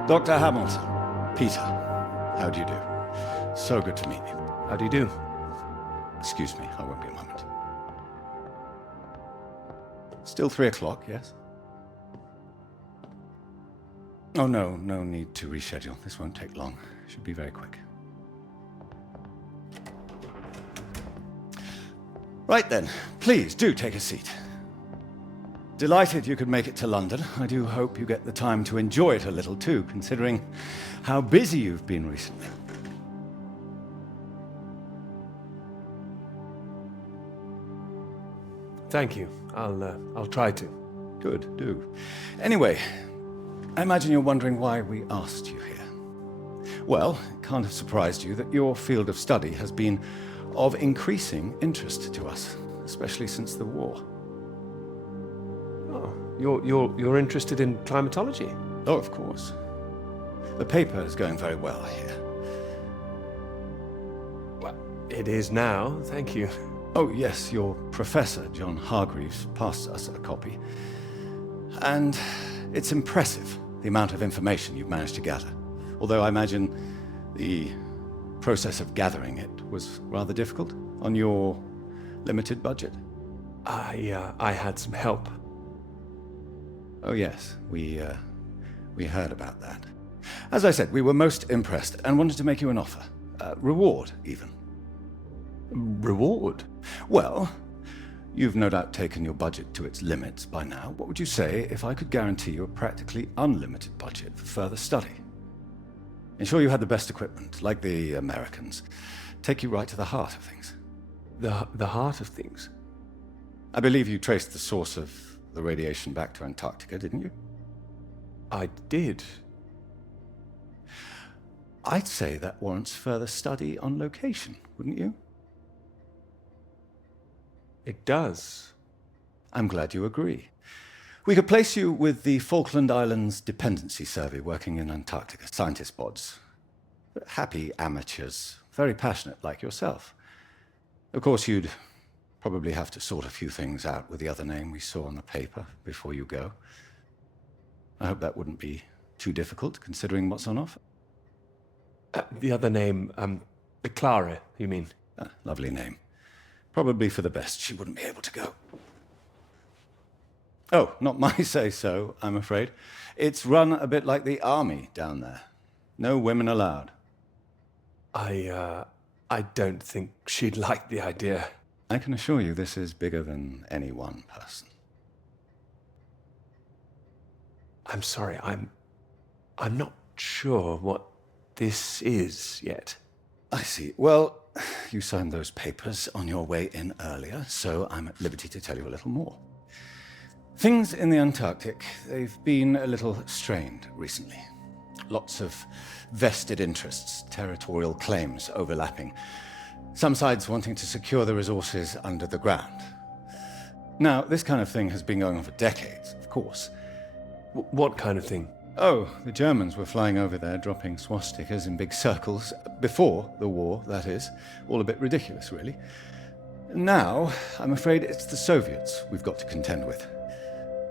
Dr. Hamilton, Peter, how do you do? So good to meet you. how do you do? Excuse me, I won't be a moment. Still 3 o'clock, yes? Oh, no need to reschedule. This won't take long. Should be very quick. Right then, please do take a seat. Delighted you could make it to London. I do hope you get the time to enjoy it a little too, considering how busy you've been recently. Thank you. I'll try to. Good, do. Anyway, I imagine you're wondering why we asked you here. Well, it can't have surprised you that your field of study has been of increasing interest to us, especially since the war. Oh, you're interested in climatology? Oh, of course. The paper is going very well, I hear. Well, it is now, thank you. Oh, yes, your professor, John Hargreaves, passed us a copy. And it's impressive, the amount of information you've managed to gather. Although I imagine the process of gathering it was rather difficult on your limited budget. I had some help. Oh, yes, we heard about that. As I said, we were most impressed and wanted to make you an offer. Reward, even. Reward? Well, you've no doubt taken your budget to its limits by now. What would you say if I could guarantee you a practically unlimited budget for further study? Ensure you had the best equipment, like the Americans. Take you right to the heart of things. The heart of things? I believe you traced the source of the radiation back to Antarctica, didn't you? I did. I'd say that warrants further study on location, wouldn't you? It does. I'm glad you agree. We could place you with the Falkland Islands Dependency Survey working in Antarctica, scientist bods. Happy amateurs, very passionate like yourself. Of course, you'd probably have to sort a few things out with the other name we saw on the paper before you go. I hope that wouldn't be too difficult, considering what's on offer. The other name, Clara, you mean? Lovely name. Probably for the best she wouldn't be able to go. Oh, not my say-so, I'm afraid. It's run a bit like the army down there. No women allowed. I don't think she'd like the idea. I can assure you this is bigger than any one person. I'm sorry, I'm not sure what this is yet. I see. Well, you signed those papers on your way in earlier, so I'm at liberty to tell you a little more. Things in the Antarctic, they've been a little strained recently. Lots of vested interests, territorial claims overlapping. Some sides wanting to secure the resources under the ground. Now, this kind of thing has been going on for decades, of course. What kind of thing? Oh, the Germans were flying over there, dropping swastikas in big circles. Before the war, that is. All a bit ridiculous, really. Now, I'm afraid it's the Soviets we've got to contend with.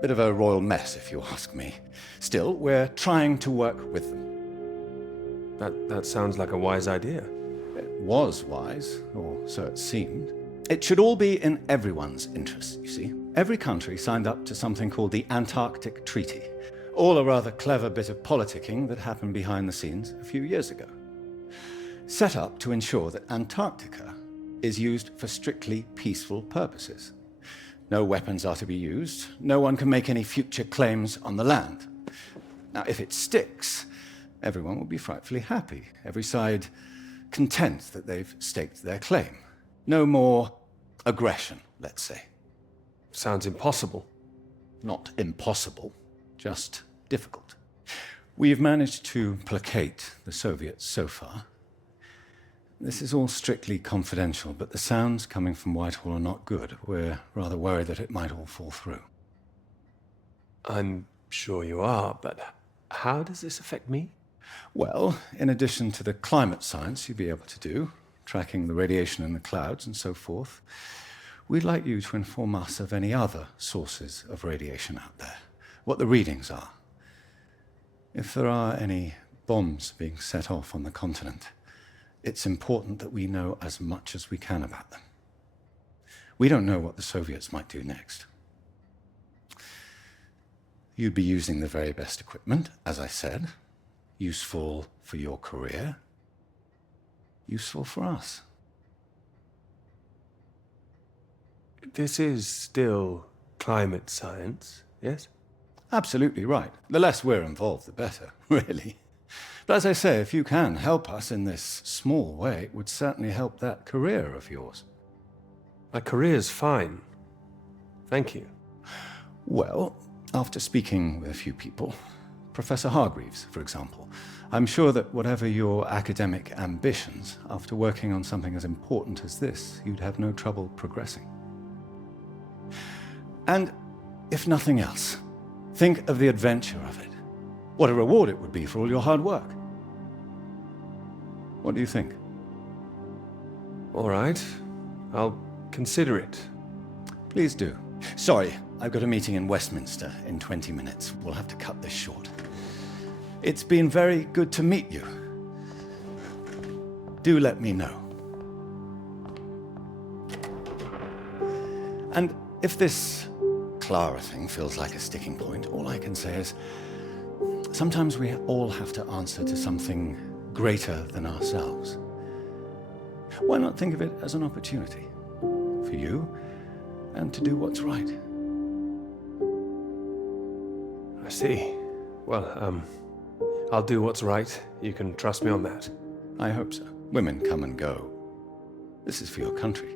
Bit of a royal mess, if you ask me. Still, we're trying to work with them. That sounds like a wise idea. It was wise, or so it seemed. It should all be in everyone's interest, you see. Every country signed up to something called the Antarctic Treaty. All a rather clever bit of politicking that happened behind the scenes a few years ago. Set up to ensure that Antarctica is used for strictly peaceful purposes. No weapons are to be used. No one can make any future claims on the land. Now, if it sticks, everyone will be frightfully happy. Every side content that they've staked their claim. No more aggression, let's say. Sounds impossible. Not impossible, just difficult. We've managed to placate the Soviets so far. This is all strictly confidential, but the sounds coming from Whitehall are not good. We're rather worried that it might all fall through. I'm sure you are, but how does this affect me? Well, in addition to the climate science you'd be able to do, tracking the radiation in the clouds and so forth, we'd like you to inform us of any other sources of radiation out there, what the readings are. If there are any bombs being set off on the continent, it's important that we know as much as we can about them. We don't know what the Soviets might do next. You'd be using the very best equipment, as I said. Useful for your career. Useful for us. This is still climate science, yes? Absolutely right. The less we're involved, the better, really. But as I say, if you can help us in this small way, it would certainly help that career of yours. My career's fine. Thank you. Well, after speaking with a few people, Professor Hargreaves, for example, I'm sure that whatever your academic ambitions, after working on something as important as this, you'd have no trouble progressing. And if nothing else, think of the adventure of it. What a reward it would be for all your hard work. What do you think? All right. I'll consider it. Please do. Sorry, I've got a meeting in Westminster in 20 minutes. We'll have to cut this short. It's been very good to meet you. Do let me know. And if this Clara thing feels like a sticking point, all I can say is sometimes we all have to answer to something greater than ourselves. Why not think of it as an opportunity for you and to do what's right? I see. Well, I'll do what's right. You can trust me on that. I hope so. Women come and go. This is for your country.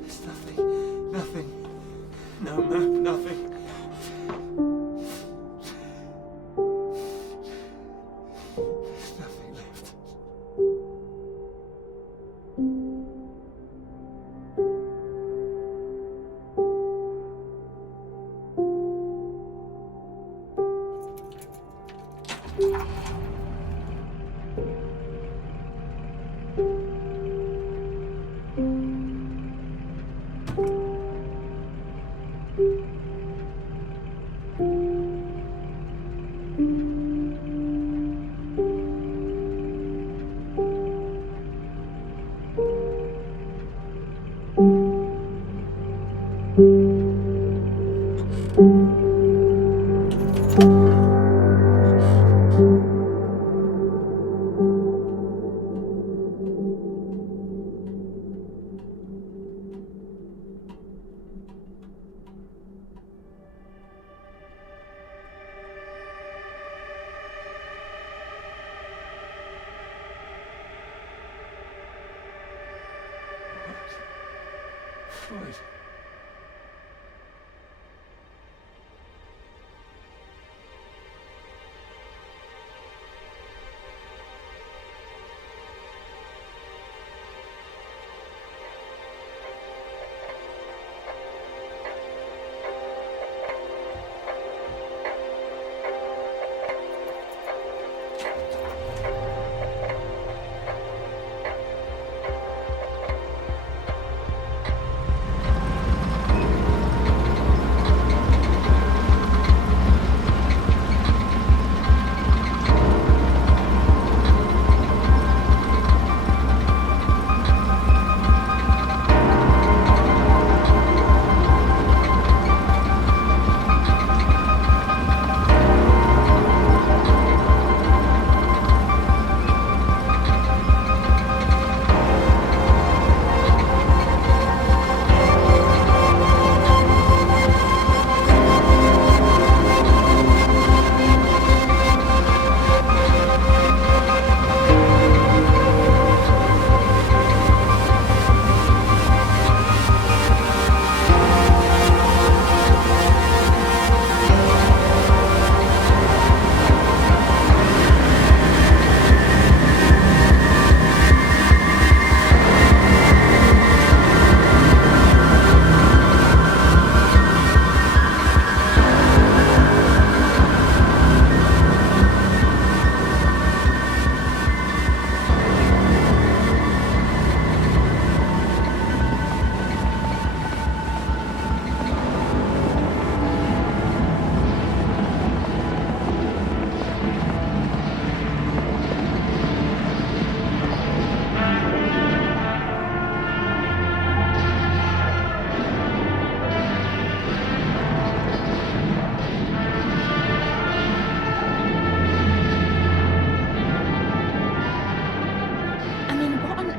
There's nothing. Nothing. No map, nothing. There's nothing left. Floyd.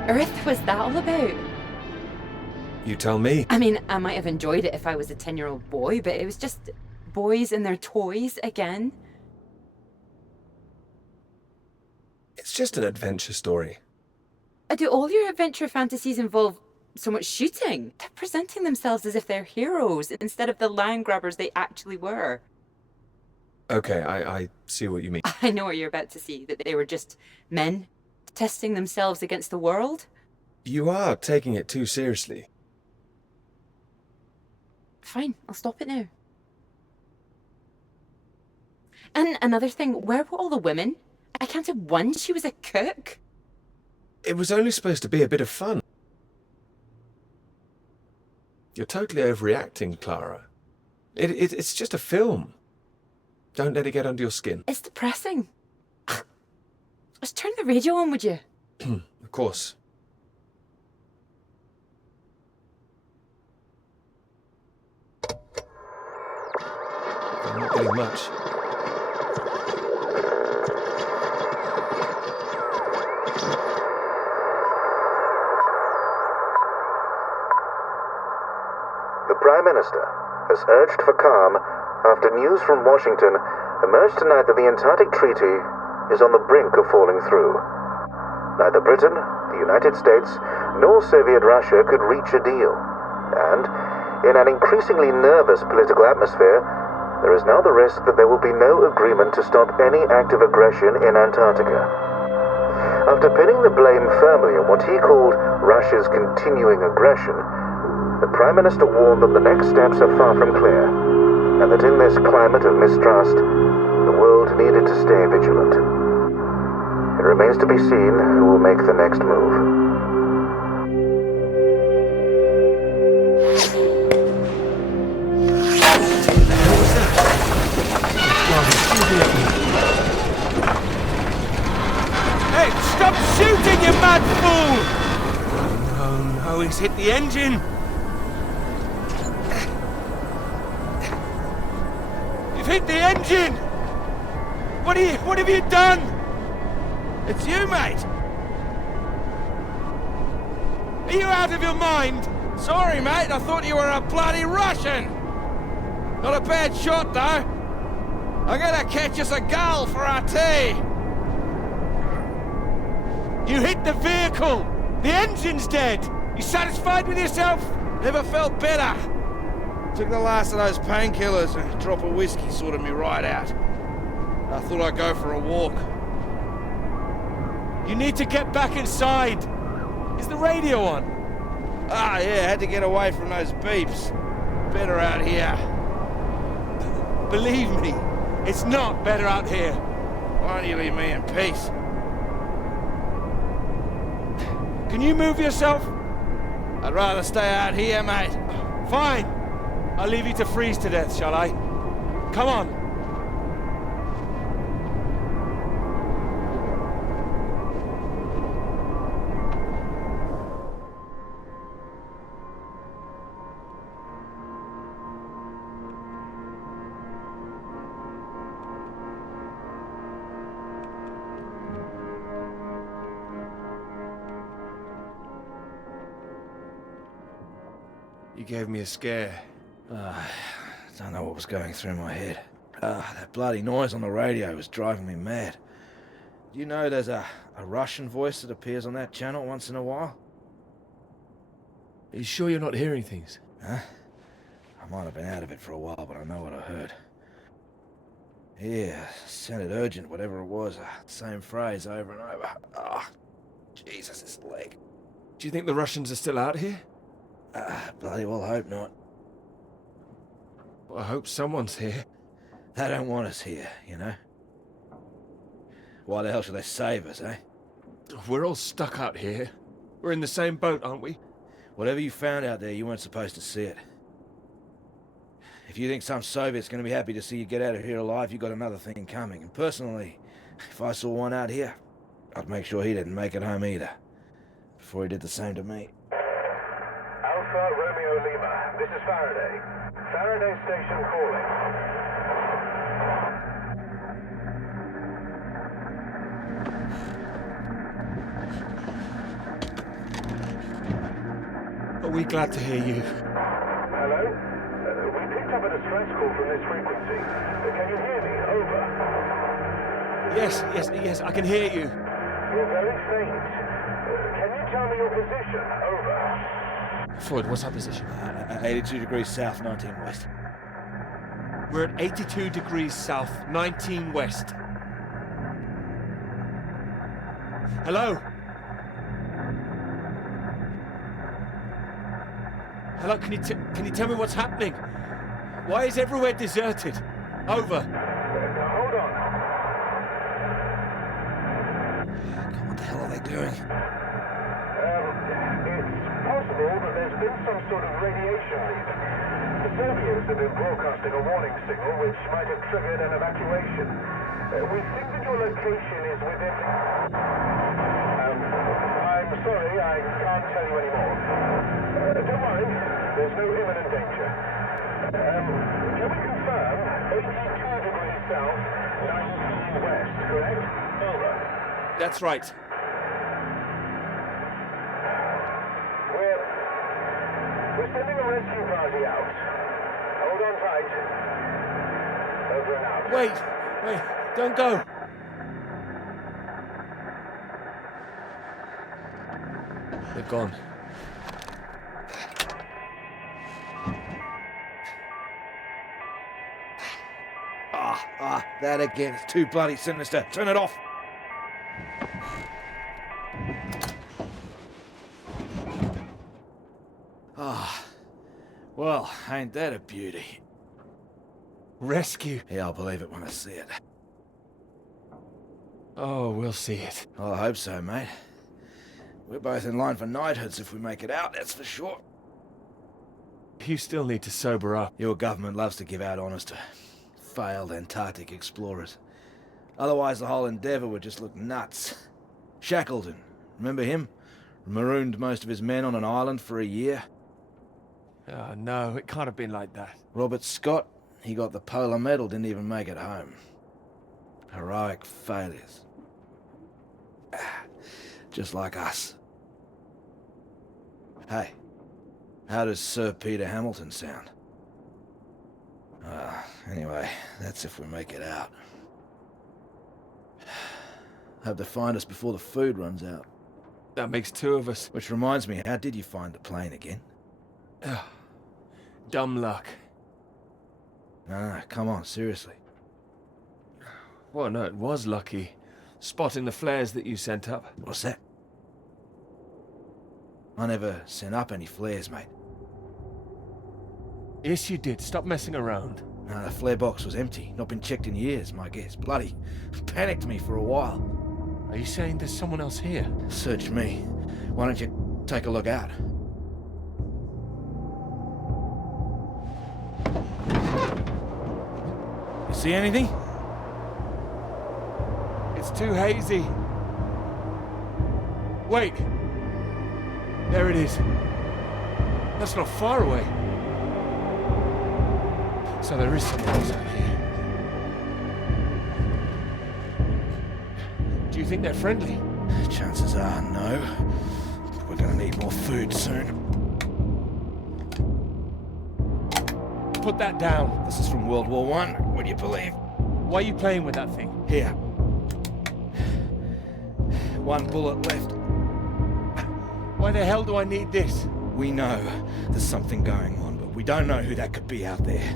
Earth was that all about? You tell me. I mean, I might have enjoyed it if I was a 10-year-old boy, but it was just boys and their toys again. It's just an adventure story. Do all your adventure fantasies involve so much shooting? They're presenting themselves as if they're heroes instead of the land grabbers they actually were. Okay, I see what you mean. I know what you're about to see, that they were just men testing themselves against the world. You are taking it too seriously. Fine, I'll stop it now. And another thing, where were all the women? I counted one, she was a cook. It was only supposed to be a bit of fun. You're totally overreacting, Clara. It's just a film. Don't let it get under your skin. It's depressing. Just turn the radio on, would you? Of course. I'm not getting much. The Prime Minister has urged for calm after news from Washington emerged tonight that the Antarctic Treaty is on the brink of falling through. neither Britain, the United States, nor Soviet Russia could reach a deal. And, in an increasingly nervous political atmosphere, there is now the risk that there will be no agreement to stop any active aggression in Antarctica. After pinning the blame firmly on what he called Russia's continuing aggression, the Prime Minister warned that the next steps are far from clear, and that in this climate of mistrust, the world needed to stay vigilant. It remains to be seen who will make the next move. Hey, stop shooting, you mad fool! No, he's hit the engine. You've hit the engine! What have you done? It's you, mate! Are you out of your mind? Sorry, mate, I thought you were a bloody Russian! Not a bad shot, though. I'm gonna catch us a gull for our tea! You hit the vehicle! The engine's dead! You satisfied with yourself? Never felt better. Took the last of those painkillers and a drop of whiskey sorted me right out. I thought I'd go for a walk. You need to get back inside. Is the radio on? Ah, yeah, had to get away from those beeps. Better out here. Believe me, it's not better out here. Why don't you leave me in peace? Can you move yourself? I'd rather stay out here, mate. Fine. I'll leave you to freeze to death, shall I? Come on. You gave me a scare. Don't know what was going through my head. That bloody noise on the radio was driving me mad. Do you know there's a Russian voice that appears on that channel once in a while? Are you sure you're not hearing things? Huh? I might have been out of it for a while, but I know what I heard. Yeah, sounded urgent, whatever it was. Same phrase over and over. Jesus, this leg. Do you think the Russians are still out here? Bloody well hope not. Well, I hope someone's here. They don't want us here, you know? Why the hell should they save us, eh? We're all stuck out here. We're in the same boat, aren't we? Whatever you found out there, you weren't supposed to see it. If you think some Soviet's going to be happy to see you get out of here alive, you got another thing coming. And personally, if I saw one out here, I'd make sure he didn't make it home either. Before he did the same to me. Alpha Romeo Lima, this is Faraday. Faraday Station calling. Are we glad to hear you? Hello? We picked up a distress call from this frequency. Can you hear me? Over. Yes, I can hear you. You're very faint. Can you tell me your position? Over. Floyd, what's our position? 82 degrees south, 19 west. We're at 82 degrees south, 19 west. Hello? Hello, can you tell me what's happening? Why is everywhere deserted? Over. Hold on. God, what the hell are they doing? It's possible that there's been some sort of radiation leak. The Soviets have been broadcasting a warning signal which might have triggered an evacuation. We think that your location is within... I'm sorry, I can't tell you anymore. Don't worry, there's no imminent danger. Can we confirm 82 degrees south, 19 west, correct? Over. That's right. We're sending a rescue party out. Hold on tight. Over and out. Wait, don't go. They've gone. That again. It's too bloody sinister. Turn it off. Well, ain't that a beauty? Rescue. Yeah, I'll believe it when I see it. Oh, we'll see it. Well, I hope so, mate. We're both in line for knighthoods if we make it out, that's for sure. You still need to sober up. Your government loves to give out honours to failed Antarctic explorers. Otherwise, the whole endeavour would just look nuts. Shackleton, remember him? Marooned most of his men on an island for a year. Oh, no, it can't have been like that. Robert Scott, he got the polar medal, didn't even make it home. Heroic failures. Just like us. Hey, how does Sir Peter Hamilton sound? Anyway, that's if we make it out. Hope to find us before the food runs out. That makes two of us. Which reminds me, how did you find the plane again? Dumb luck. No, come on, seriously. Well, no, it was lucky. Spotting the flares that you sent up. What's that? I never sent up any flares, mate. Yes, you did. Stop messing around. No, the flare box was empty. Not been checked in years, my guess. Bloody panicked me for a while. Are you saying there's someone else here? Search me. Why don't you take a look out? You see anything? It's too hazy. Wait. There it is. That's not far away. So there is someone else out here. Do you think they're friendly? Chances are no. We're gonna need more food soon. Put that down. This is from World War I. Would you believe? Why are you playing with that thing? Here. One bullet left. Why the hell do I need this? We know there's something going on, but we don't know who that could be out there.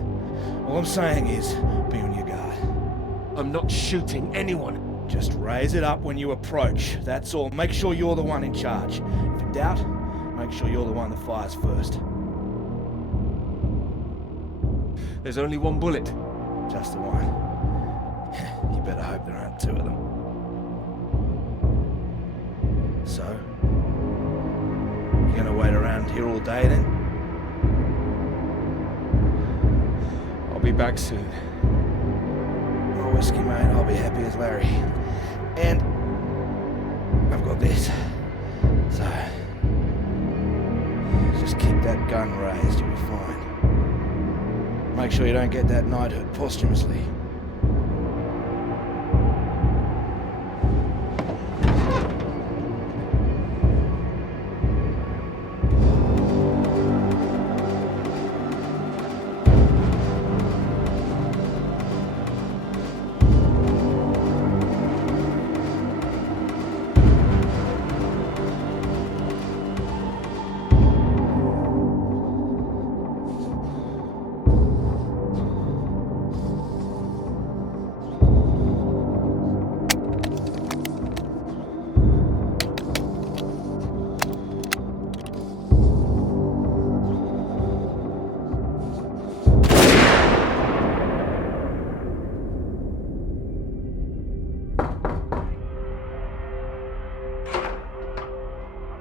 All I'm saying is, be on your guard. I'm not shooting anyone. Just raise it up when you approach. That's all. Make sure you're the one in charge. If in doubt, make sure you're the one that fires first. There's only one bullet. Just the one. You better hope there aren't two of them. So? You gonna wait around here all day then? I'll be back soon. More whiskey, mate. I'll be happy as Larry. And I've got this. So just keep that gun raised, you'll be fine. Make sure you don't get that knighthood posthumously.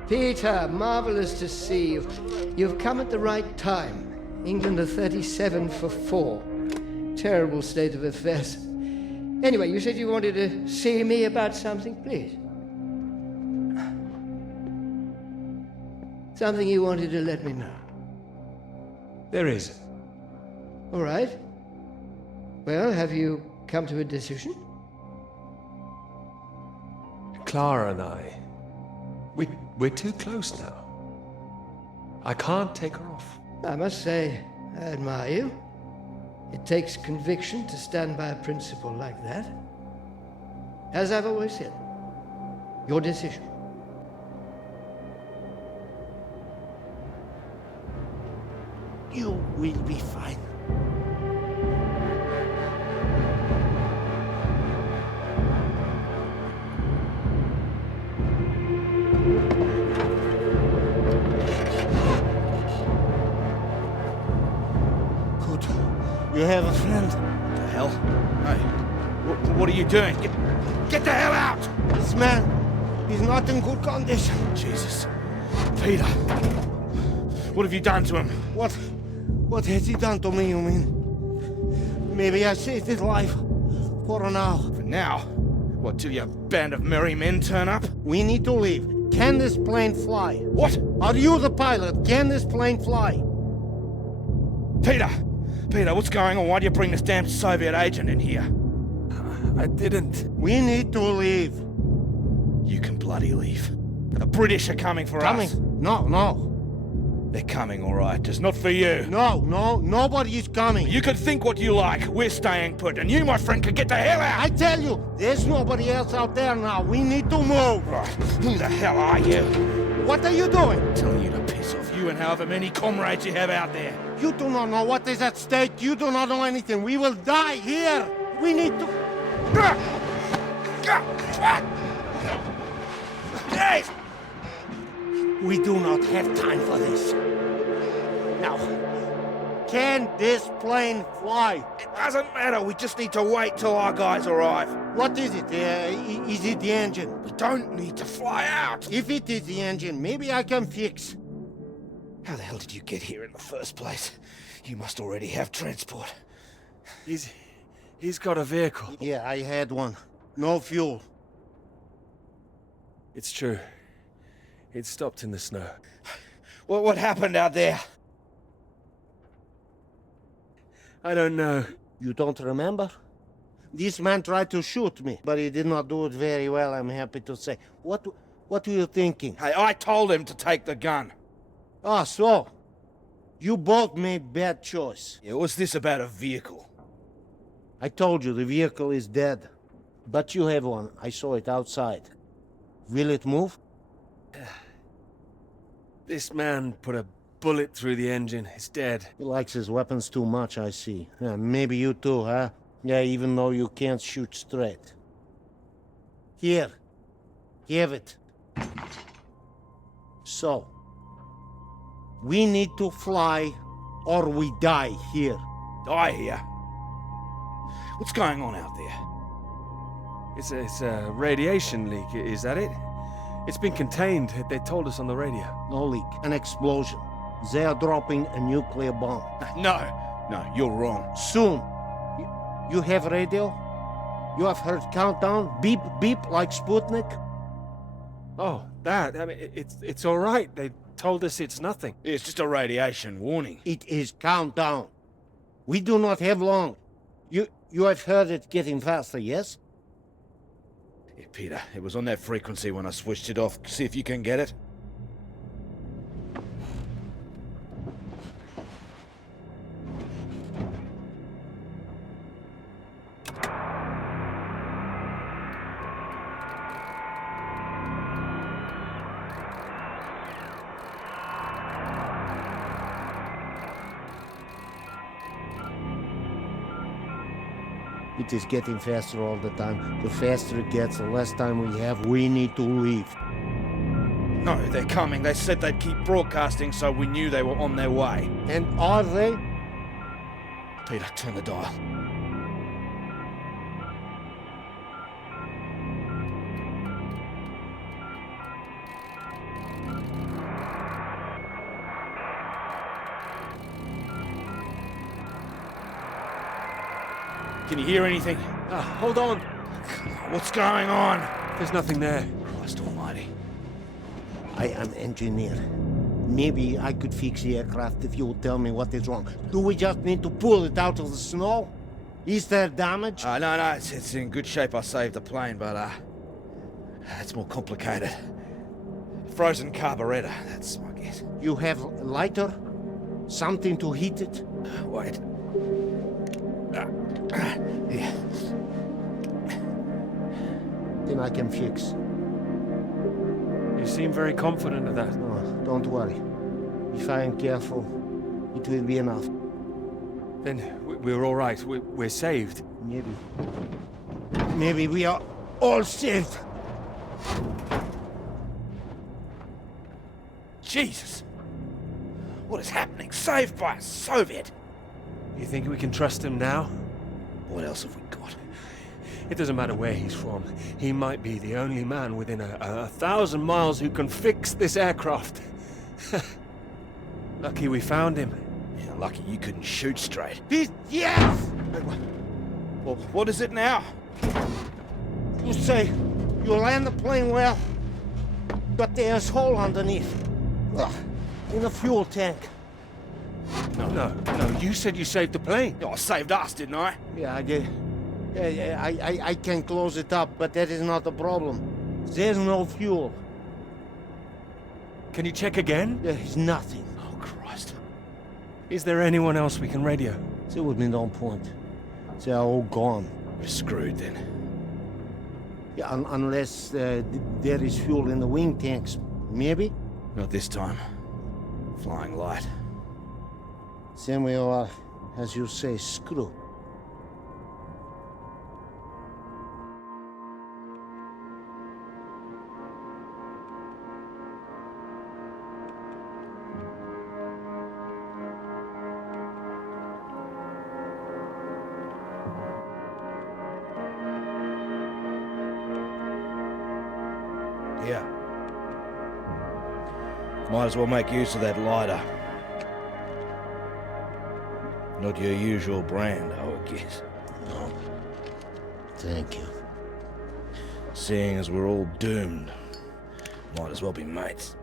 Peter, marvellous to see you. You've come at the right time. England are 37 for 4. Terrible state of affairs. Anyway, you said you wanted to see me about something, please. Something you wanted to let me know. There is. All right. Well, have you come to a decision? Clara and I, we're too close now. I can't take her off. I must say, I admire you. It takes conviction to stand by a principle like that. As I've always said, your decision. You will be fine. Good. You have a friend. What the hell? Hey, what are you doing? Get the hell out! This man, he's not in good condition. Jesus. Peter. What have you done to him? What has he done to me, you mean? Maybe I saved his life. For now. For now? What, till your band of merry men turn up? We need to leave. Can this plane fly? What? Are you the pilot? Can this plane fly? Peter! Peter, what's going on? Why do you bring this damn Soviet agent in here? I didn't. We need to leave. You can bloody leave. The British are coming for us. No. They're coming, all right, just not for you. No, nobody is coming. You can think what you like. We're staying put, and you, my friend, can get the hell out. I tell you, there's nobody else out there now. We need to move. Right, who the hell are you? What are you doing? I'm telling you to piss off, you and however many comrades you have out there. You do not know what is at stake. You do not know anything. We will die here. We need to... We do not have time for this. Now, can this plane fly? It doesn't matter. We just need to wait till our guys arrive. What is it? Is it the engine? We don't need to fly out. If it is the engine, maybe I can fix. How the hell did you get here in the first place? You must already have transport. He's got a vehicle. Yeah, I had one. No fuel. It's true. It stopped in the snow. What happened out there? I don't know. You don't remember? This man tried to shoot me, but he did not do it very well, I'm happy to say. What were you thinking? Hey, I told him to take the gun. Ah, so? You both made bad choice. Yeah, what's this about a vehicle? I told you, the vehicle is dead. But you have one. I saw it outside. Will it move? This man put a bullet through the engine. It's dead. He likes his weapons too much, I see. Yeah, maybe you too, huh? Yeah, even though you can't shoot straight. Here. Have it. So. We need to fly, or we die here. Die here? What's going on out there? It's a radiation leak, is that it? It's been contained, they told us on the radio. No leak, an explosion. They are dropping a nuclear bomb. No, you're wrong. Soon. You have radio? You have heard countdown? Beep, beep, like Sputnik? Oh, that. I mean, it's all right. They told us it's nothing. It's just a radiation warning. It is countdown. We do not have long. You have heard it getting faster, yes? Yeah, Peter, it was on that frequency when I switched it off. See if you can get it. It is getting faster all the time. The faster it gets, the less time we have. We need to leave. No, they're coming. They said they'd keep broadcasting, so we knew they were on their way. And are they? Peter, turn the dial. Can you hear anything? Hold on. What's going on? There's nothing there. Christ almighty. I am engineer. Maybe I could fix the aircraft if you would tell me what is wrong. Do we just need to pull it out of the snow? Is there damage? No, it's in good shape. I saved the plane, but it's more complicated. Frozen carburetor, that's my guess. You have a lighter? Something to heat it? Wait. Yeah. Then I can fix. You seem very confident of that. Oh, don't worry. If I am careful, It will be enough. Then we're all right. We're saved. Maybe. Maybe we are all saved. Jesus! What is happening? Saved by a Soviet! You think we can trust him now? What else have we got? It doesn't matter where he's from. He might be the only man within a 1,000 miles who can fix this aircraft. Lucky we found him. Yeah, lucky you couldn't shoot straight. Yes! Well, what is it now? You say you land the plane well, but there's hole underneath. In the fuel tank. No, you said you saved the plane. Oh, I saved us, didn't I? Yeah, I did. I can close it up, but that is not the problem. There's no fuel. Can you check again? There is nothing. Oh, Christ. Is there anyone else we can radio? There would be no point. They are all gone. We're screwed then. Yeah, unless there is fuel in the wing tanks. Maybe? Not this time. Flying light. Then we are, as you say, screwed. Yeah. Might as well make use of that lighter. Not your usual brand, I would guess. No. Thank you. Seeing as we're all doomed, might as well be mates.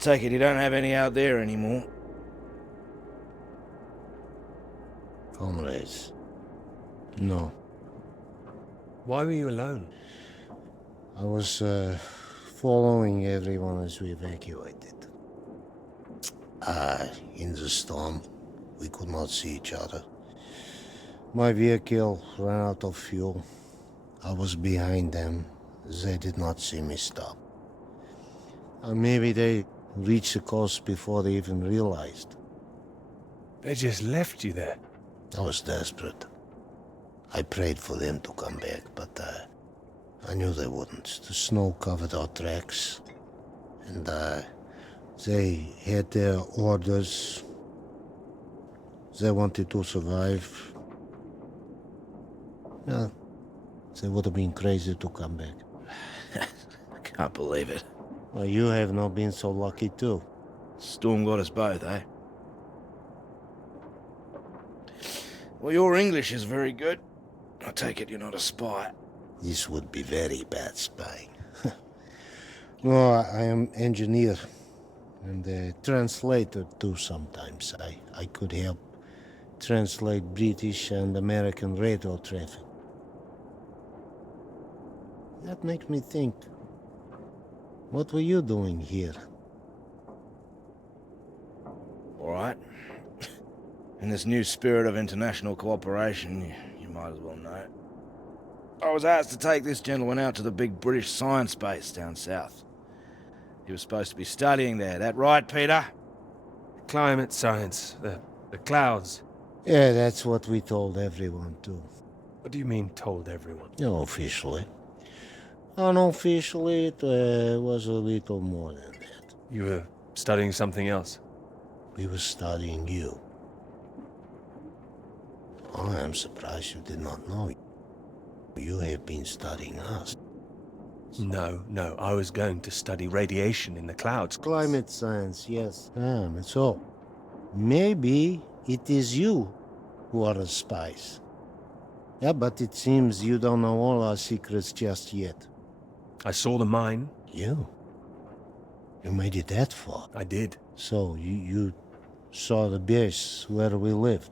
Take it you don't have any out there anymore. Comrades. No. Why were you alone? I was following everyone as we evacuated. In the storm, we could not see each other. My vehicle ran out of fuel. I was behind them. They did not see me stop. Maybe they reached the coast before they even realized. They just left you there. I was desperate. I prayed for them to come back, but I knew they wouldn't. The snow covered our tracks, and they had their orders. They wanted to survive. Well, they would have been crazy to come back. I can't believe it. Well, you have not been so lucky, too. Storm got us both, eh? Well, your English is very good. I take it you're not a spy. This would be very bad spying. No, I am engineer and a translator too sometimes. I could help translate British and American radio traffic. That makes me think. What were you doing here? All right. In this new spirit of international cooperation, you might as well know. I was asked to take this gentleman out to the big British science base down south. He was supposed to be studying there. That right, Peter? Climate science, the clouds. Yeah, that's what we told everyone, too. What do you mean, told everyone? No, officially. Unofficially, it was a little more than that. You were studying something else? We were studying you. Oh, I'm surprised you did not know. You have been studying us. No, I was going to study radiation in the clouds. Climate science, yes. That's all. Maybe it is you who are the spies. Yeah, but it seems you don't know all our secrets just yet. I saw the mine. You? You made it that far? I did. So, you saw the base where we lived?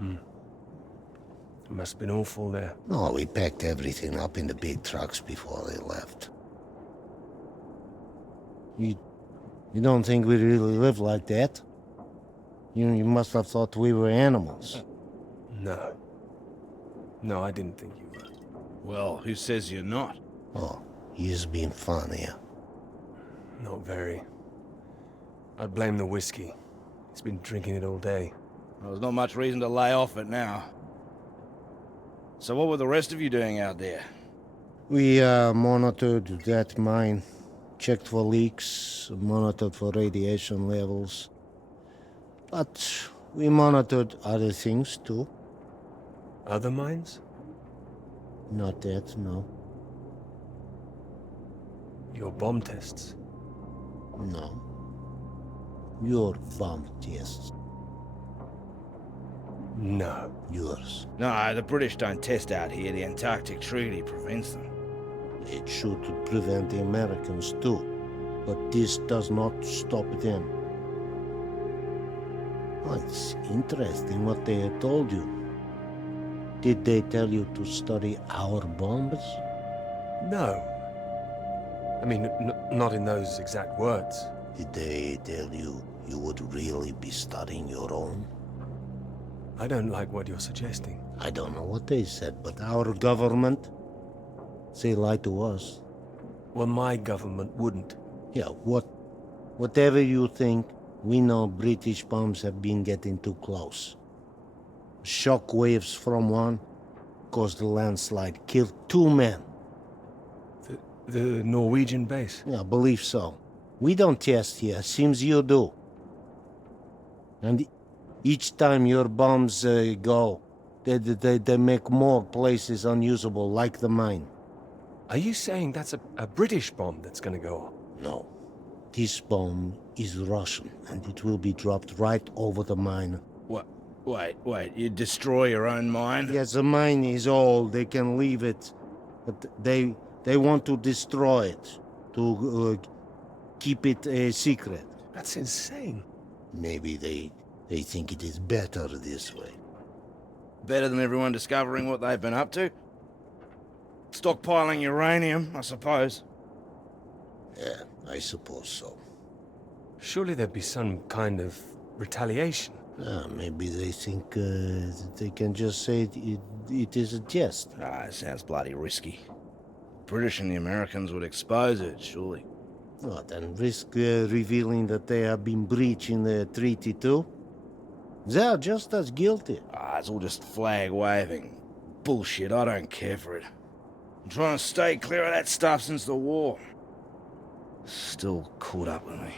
It must have been awful there. No, we packed everything up in the big trucks before they left. You don't think we really live like that? You must have thought we were animals. No, I didn't think you were. Well, who says you're not? Oh, he's been fun here. Not very. I'd blame the whiskey. He's been drinking it all day. Well, there's not much reason to lay off it now. So what were the rest of you doing out there? We monitored that mine, checked for leaks, monitored for radiation levels. But we monitored other things too. Other mines? Not that, no. Your bomb tests? No. Your bomb tests. No. Yours. No, the British don't test out here. The Antarctic Treaty prevents them. It should prevent the Americans too. But this does not stop them. Oh, it's interesting what they had told you. Did they tell you to study our bombs? No. I mean, not in those exact words. Did they tell you you would really be studying your own? I don't like what you're suggesting. I don't know what they said, but our government, they lied to us. Well, my government wouldn't. Yeah, whatever you think, we know British bombs have been getting too close. Shock waves from one caused a landslide, killed 2 men. The Norwegian base? Yeah, I believe so. We don't test here, seems you do. And each time your bombs go, they make more places unusable, like the mine. Are you saying that's a British bomb that's gonna go off? No. This bomb is Russian, and it will be dropped right over the mine. What? Wait, you destroy your own mine? Yes, the mine is old, they can leave it. But they want to destroy it, to keep it a secret. That's insane. Maybe they think it is better this way. Better than everyone discovering what they've been up to? Stockpiling uranium, I suppose. Yeah, I suppose so. Surely there'd be some kind of retaliation. Maybe they think they can just say it is a jest. It sounds bloody risky. British and the Americans would expose it, surely. What, and risk revealing that they have been breaching the treaty too? They are just as guilty. It's all just flag waving. Bullshit, I don't care for it. I'm trying to stay clear of that stuff since the war. Still caught up with me.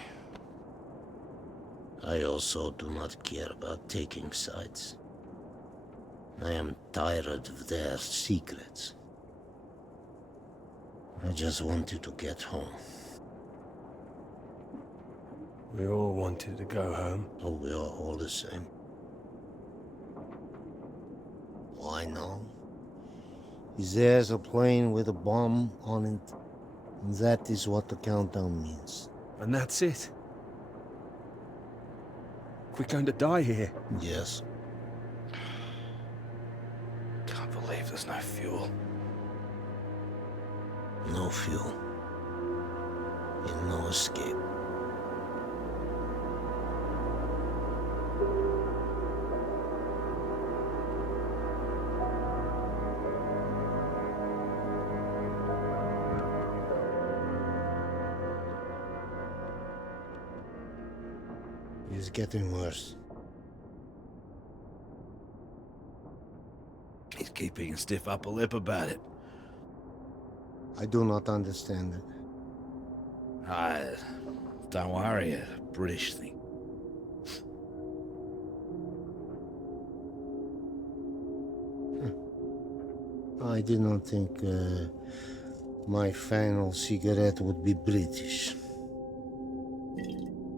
I also do not care about taking sides. I am tired of their secrets. I just wanted to get home. We all wanted to go home. Oh, we are all the same. Why now? There's a plane with a bomb on it. And that is what the countdown means. And that's it? We're going to die here. Yes. Can't believe there's no fuel. No fuel. And no escape. It's getting worse. He's keeping a stiff upper lip about it. I do not understand it. Don't worry, a British thing. I did not think my final cigarette would be British.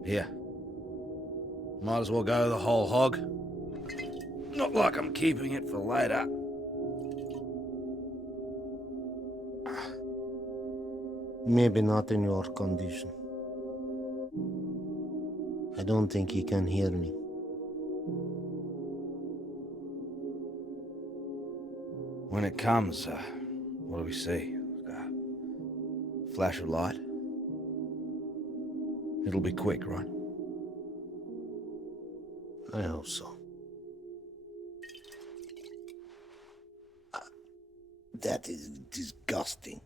Here. Might as well go the whole hog. Not like I'm keeping it for later. Maybe not in your condition. I don't think he can hear me. When it comes, what do we see? Flash of light? It'll be quick, right? I hope so. That is disgusting.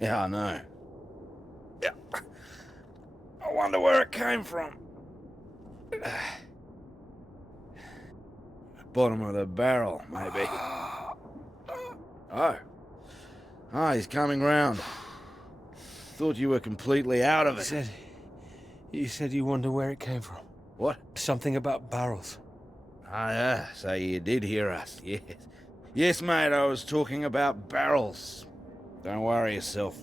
Yeah, I know. Yeah. I wonder where it came from. Bottom of the barrel, maybe. Oh. Ah, he's coming round. Thought you were completely out of it. You said you wonder where it came from. What? Something about barrels. Ah, yeah, so you did hear us, yes. Yes, mate, I was talking about barrels. Don't worry yourself,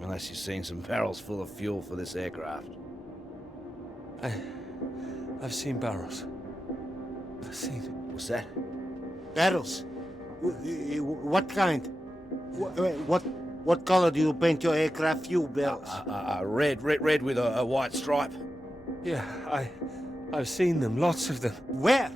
unless you've seen some barrels full of fuel for this aircraft. I've seen barrels. I've seen... What's that? Barrels? What kind? What color do you paint your aircraft fuel barrels? Red with a white stripe. Yeah, I've seen them, lots of them. Where?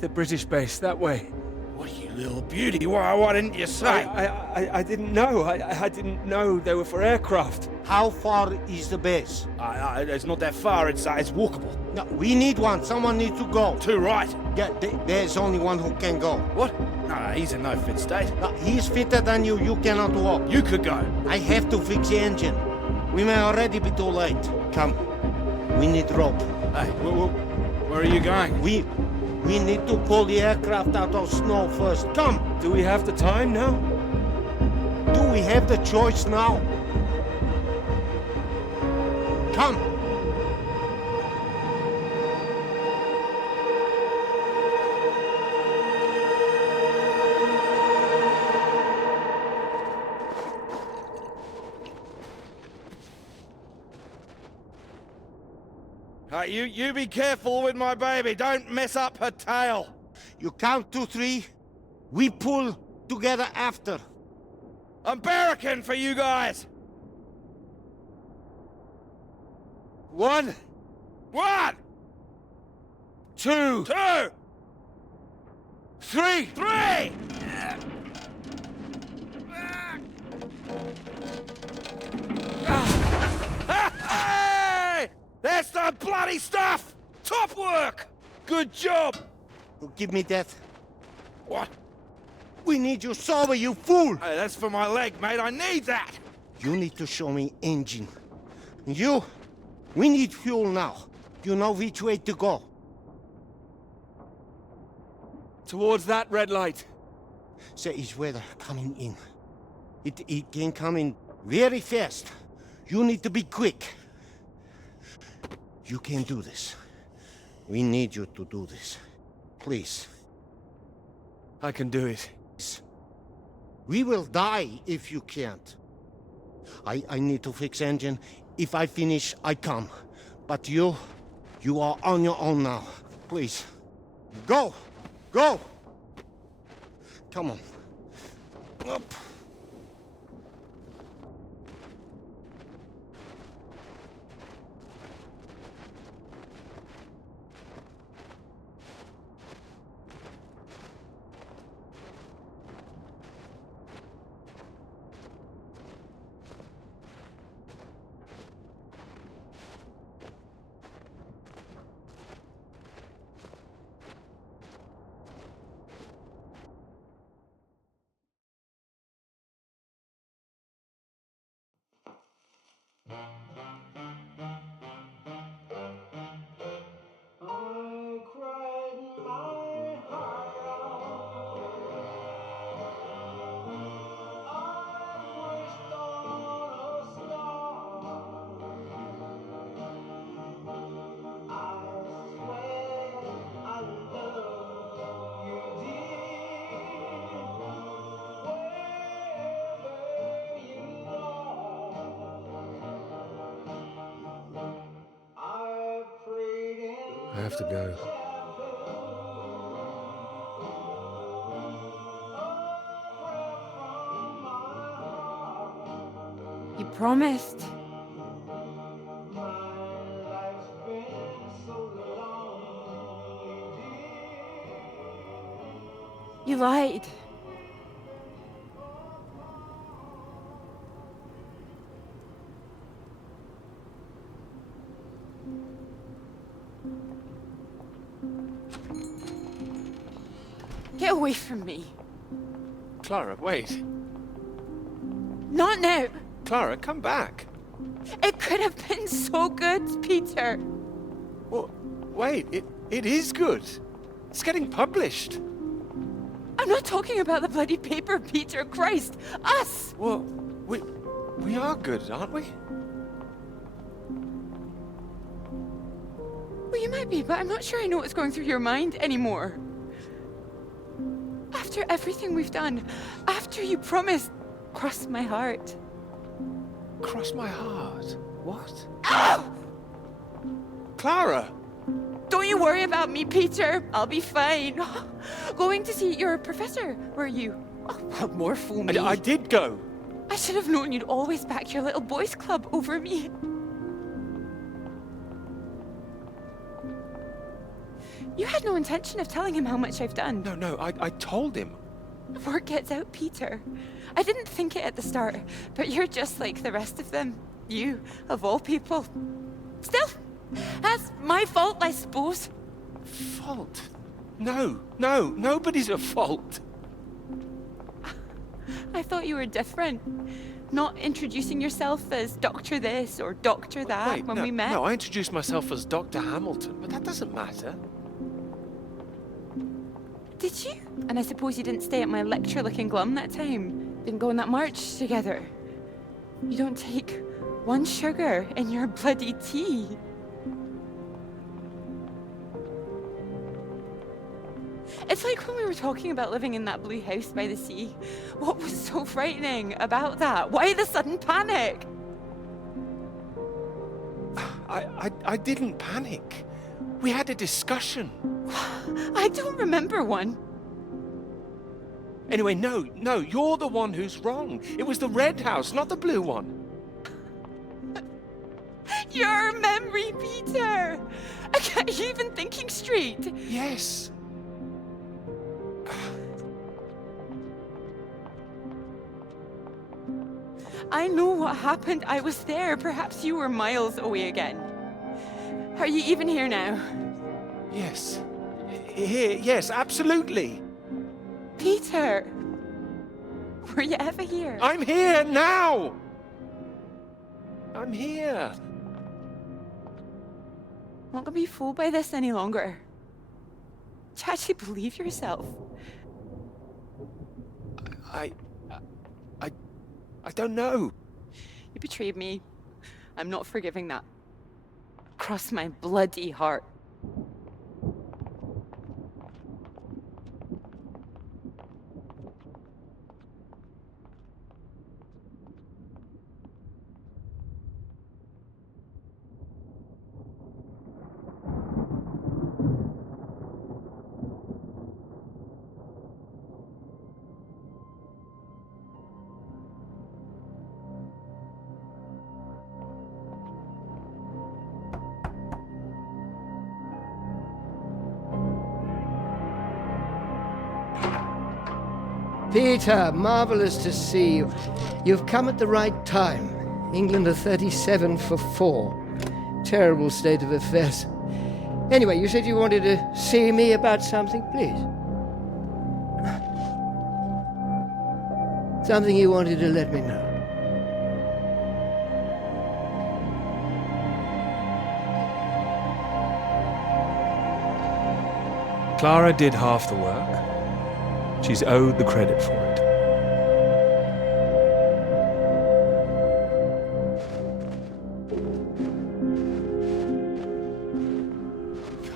The British base, that way. What, you little beauty? Why didn't you say? I didn't know. I didn't know they were for aircraft. How far is the base? It's not that far. It's walkable. No, we need one. Someone needs to go. Two, right? Yeah, there's only one who can go. What? No, he's in no fit state. No, he's fitter than you. You cannot walk. You could go. I have to fix the engine. We may already be too late. Come. We need rope. Hey, where are you going? We need to pull the aircraft out of snow first. Come! Do we have the time now? Do we have the choice now? Come! You be careful with my baby. Don't mess up her tail. You count 2, 3. We pull together after. I'm barracking for you guys. 1. 1. 2. 2. 3. 3. Hey! That's the bloody stuff! Top work! Good job! Give me that. What? We need you sober, you fool! Hey, that's for my leg, mate. I need that! You need to show me engine. You, we need fuel now. You know which way to go. Towards that red light. There is weather coming in. It can come in very fast. You need to be quick. You can do this. We need you to do this. Please. I can do it. We will die if you can't. I need to fix engine. If I finish, I come. But you are on your own now. Please. Go! Go! Come on. Up. I have to go. You promised. You lied. Get away from me. Clara, wait. Not now. Clara, come back. It could have been so good, Peter. Well, wait, it is good. It's getting published. I'm not talking about the bloody paper, Peter. Christ. Us! Well, we are good, aren't we? Well, you might be, but I'm not sure I know what's going through your mind anymore. After everything we've done, after you promised, cross my heart. Cross my heart? What? Ow! Clara! Don't you worry about me, Peter. I'll be fine. Going to see your professor, were you? Oh, well, more fool me. I did go. I should have known you'd always back your little boys' club over me. You had no intention of telling him how much I've done. No, I told him. Word gets out, Peter. I didn't think it at the start, but you're just like the rest of them. You, of all people. Still, that's my fault, I suppose. Fault? No, nobody's at fault. I thought you were different. Not introducing yourself as Doctor this or Doctor that Wait, when we met. No, I introduced myself as Dr. Hamilton, but that doesn't matter. Did you? And I suppose you didn't stay at my lecture looking glum that time? Didn't go on that march together? You don't take one sugar in your bloody tea? It's like when we were talking about living in that blue house by the sea. What was so frightening about that? Why the sudden panic? I didn't panic. We had a discussion. I don't remember one. Anyway, no, you're the one who's wrong. It was the red house, not the blue one. Your memory, Peter! Are you even thinking straight? Yes. I know what happened. I was there. Perhaps you were miles away again. Are you even here now? Yes. Here, yes, absolutely. Peter! Were you ever here? I'm here now! I'm here. I'm not gonna be fooled by this any longer. Do you actually believe yourself? I don't know. You betrayed me. I'm not forgiving that. Cross my bloody heart. Peter, marvelous to see you. You've come at the right time. England are 37 for 4. Terrible state of affairs. Anyway, you said you wanted to see me about something, please. Something you wanted to let me know. Clara did half the work. She's owed the credit for it.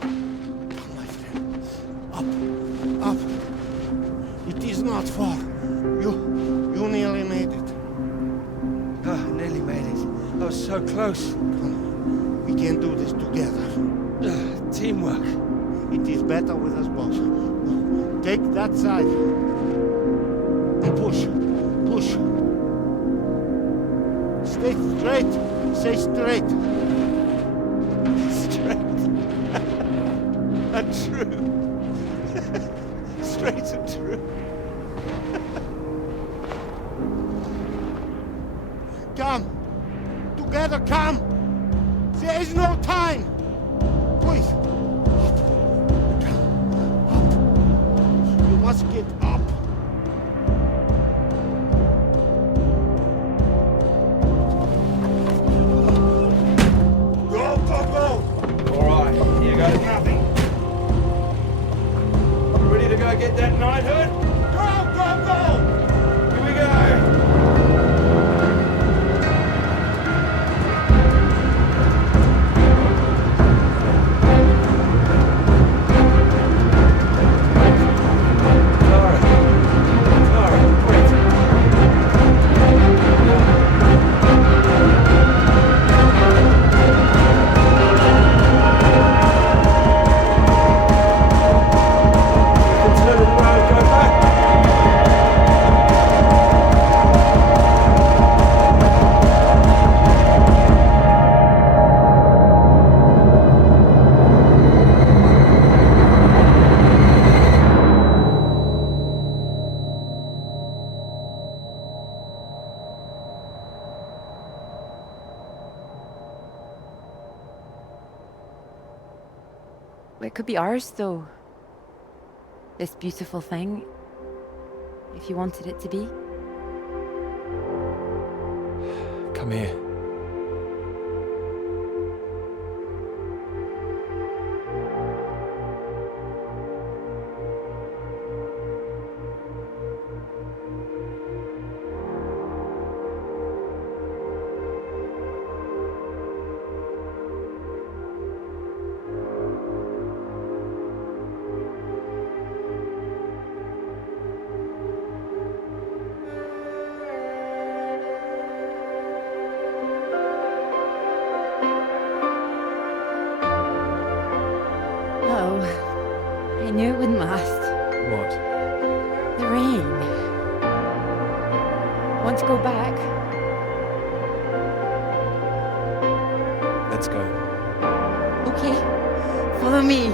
Come, my friend. Up. It is not far. You nearly made it. Oh, nearly made it. I was so close. Come, we can do this together. Teamwork. It is better with us both. Take that side. And push. Stay straight. Stay straight. Straight. And true. Straight and true. Come. Together, come. There is no time. Please. Just get up. Go, go, go! Alright, here goes nothing. Ready to go get that knighthood? Go, go, go! Here we go! It could be ours, though. This beautiful thing. If you wanted it to be. Come here. I knew it wouldn't last. What? The rain. Want to go back? Let's go. Okay. Follow me.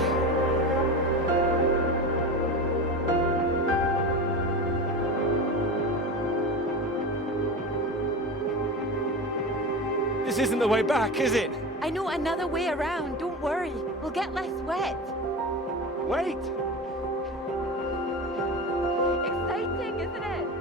This isn't the way back, is it? I know another way around. Don't worry. We'll get less wet. Wait! Exciting, isn't it?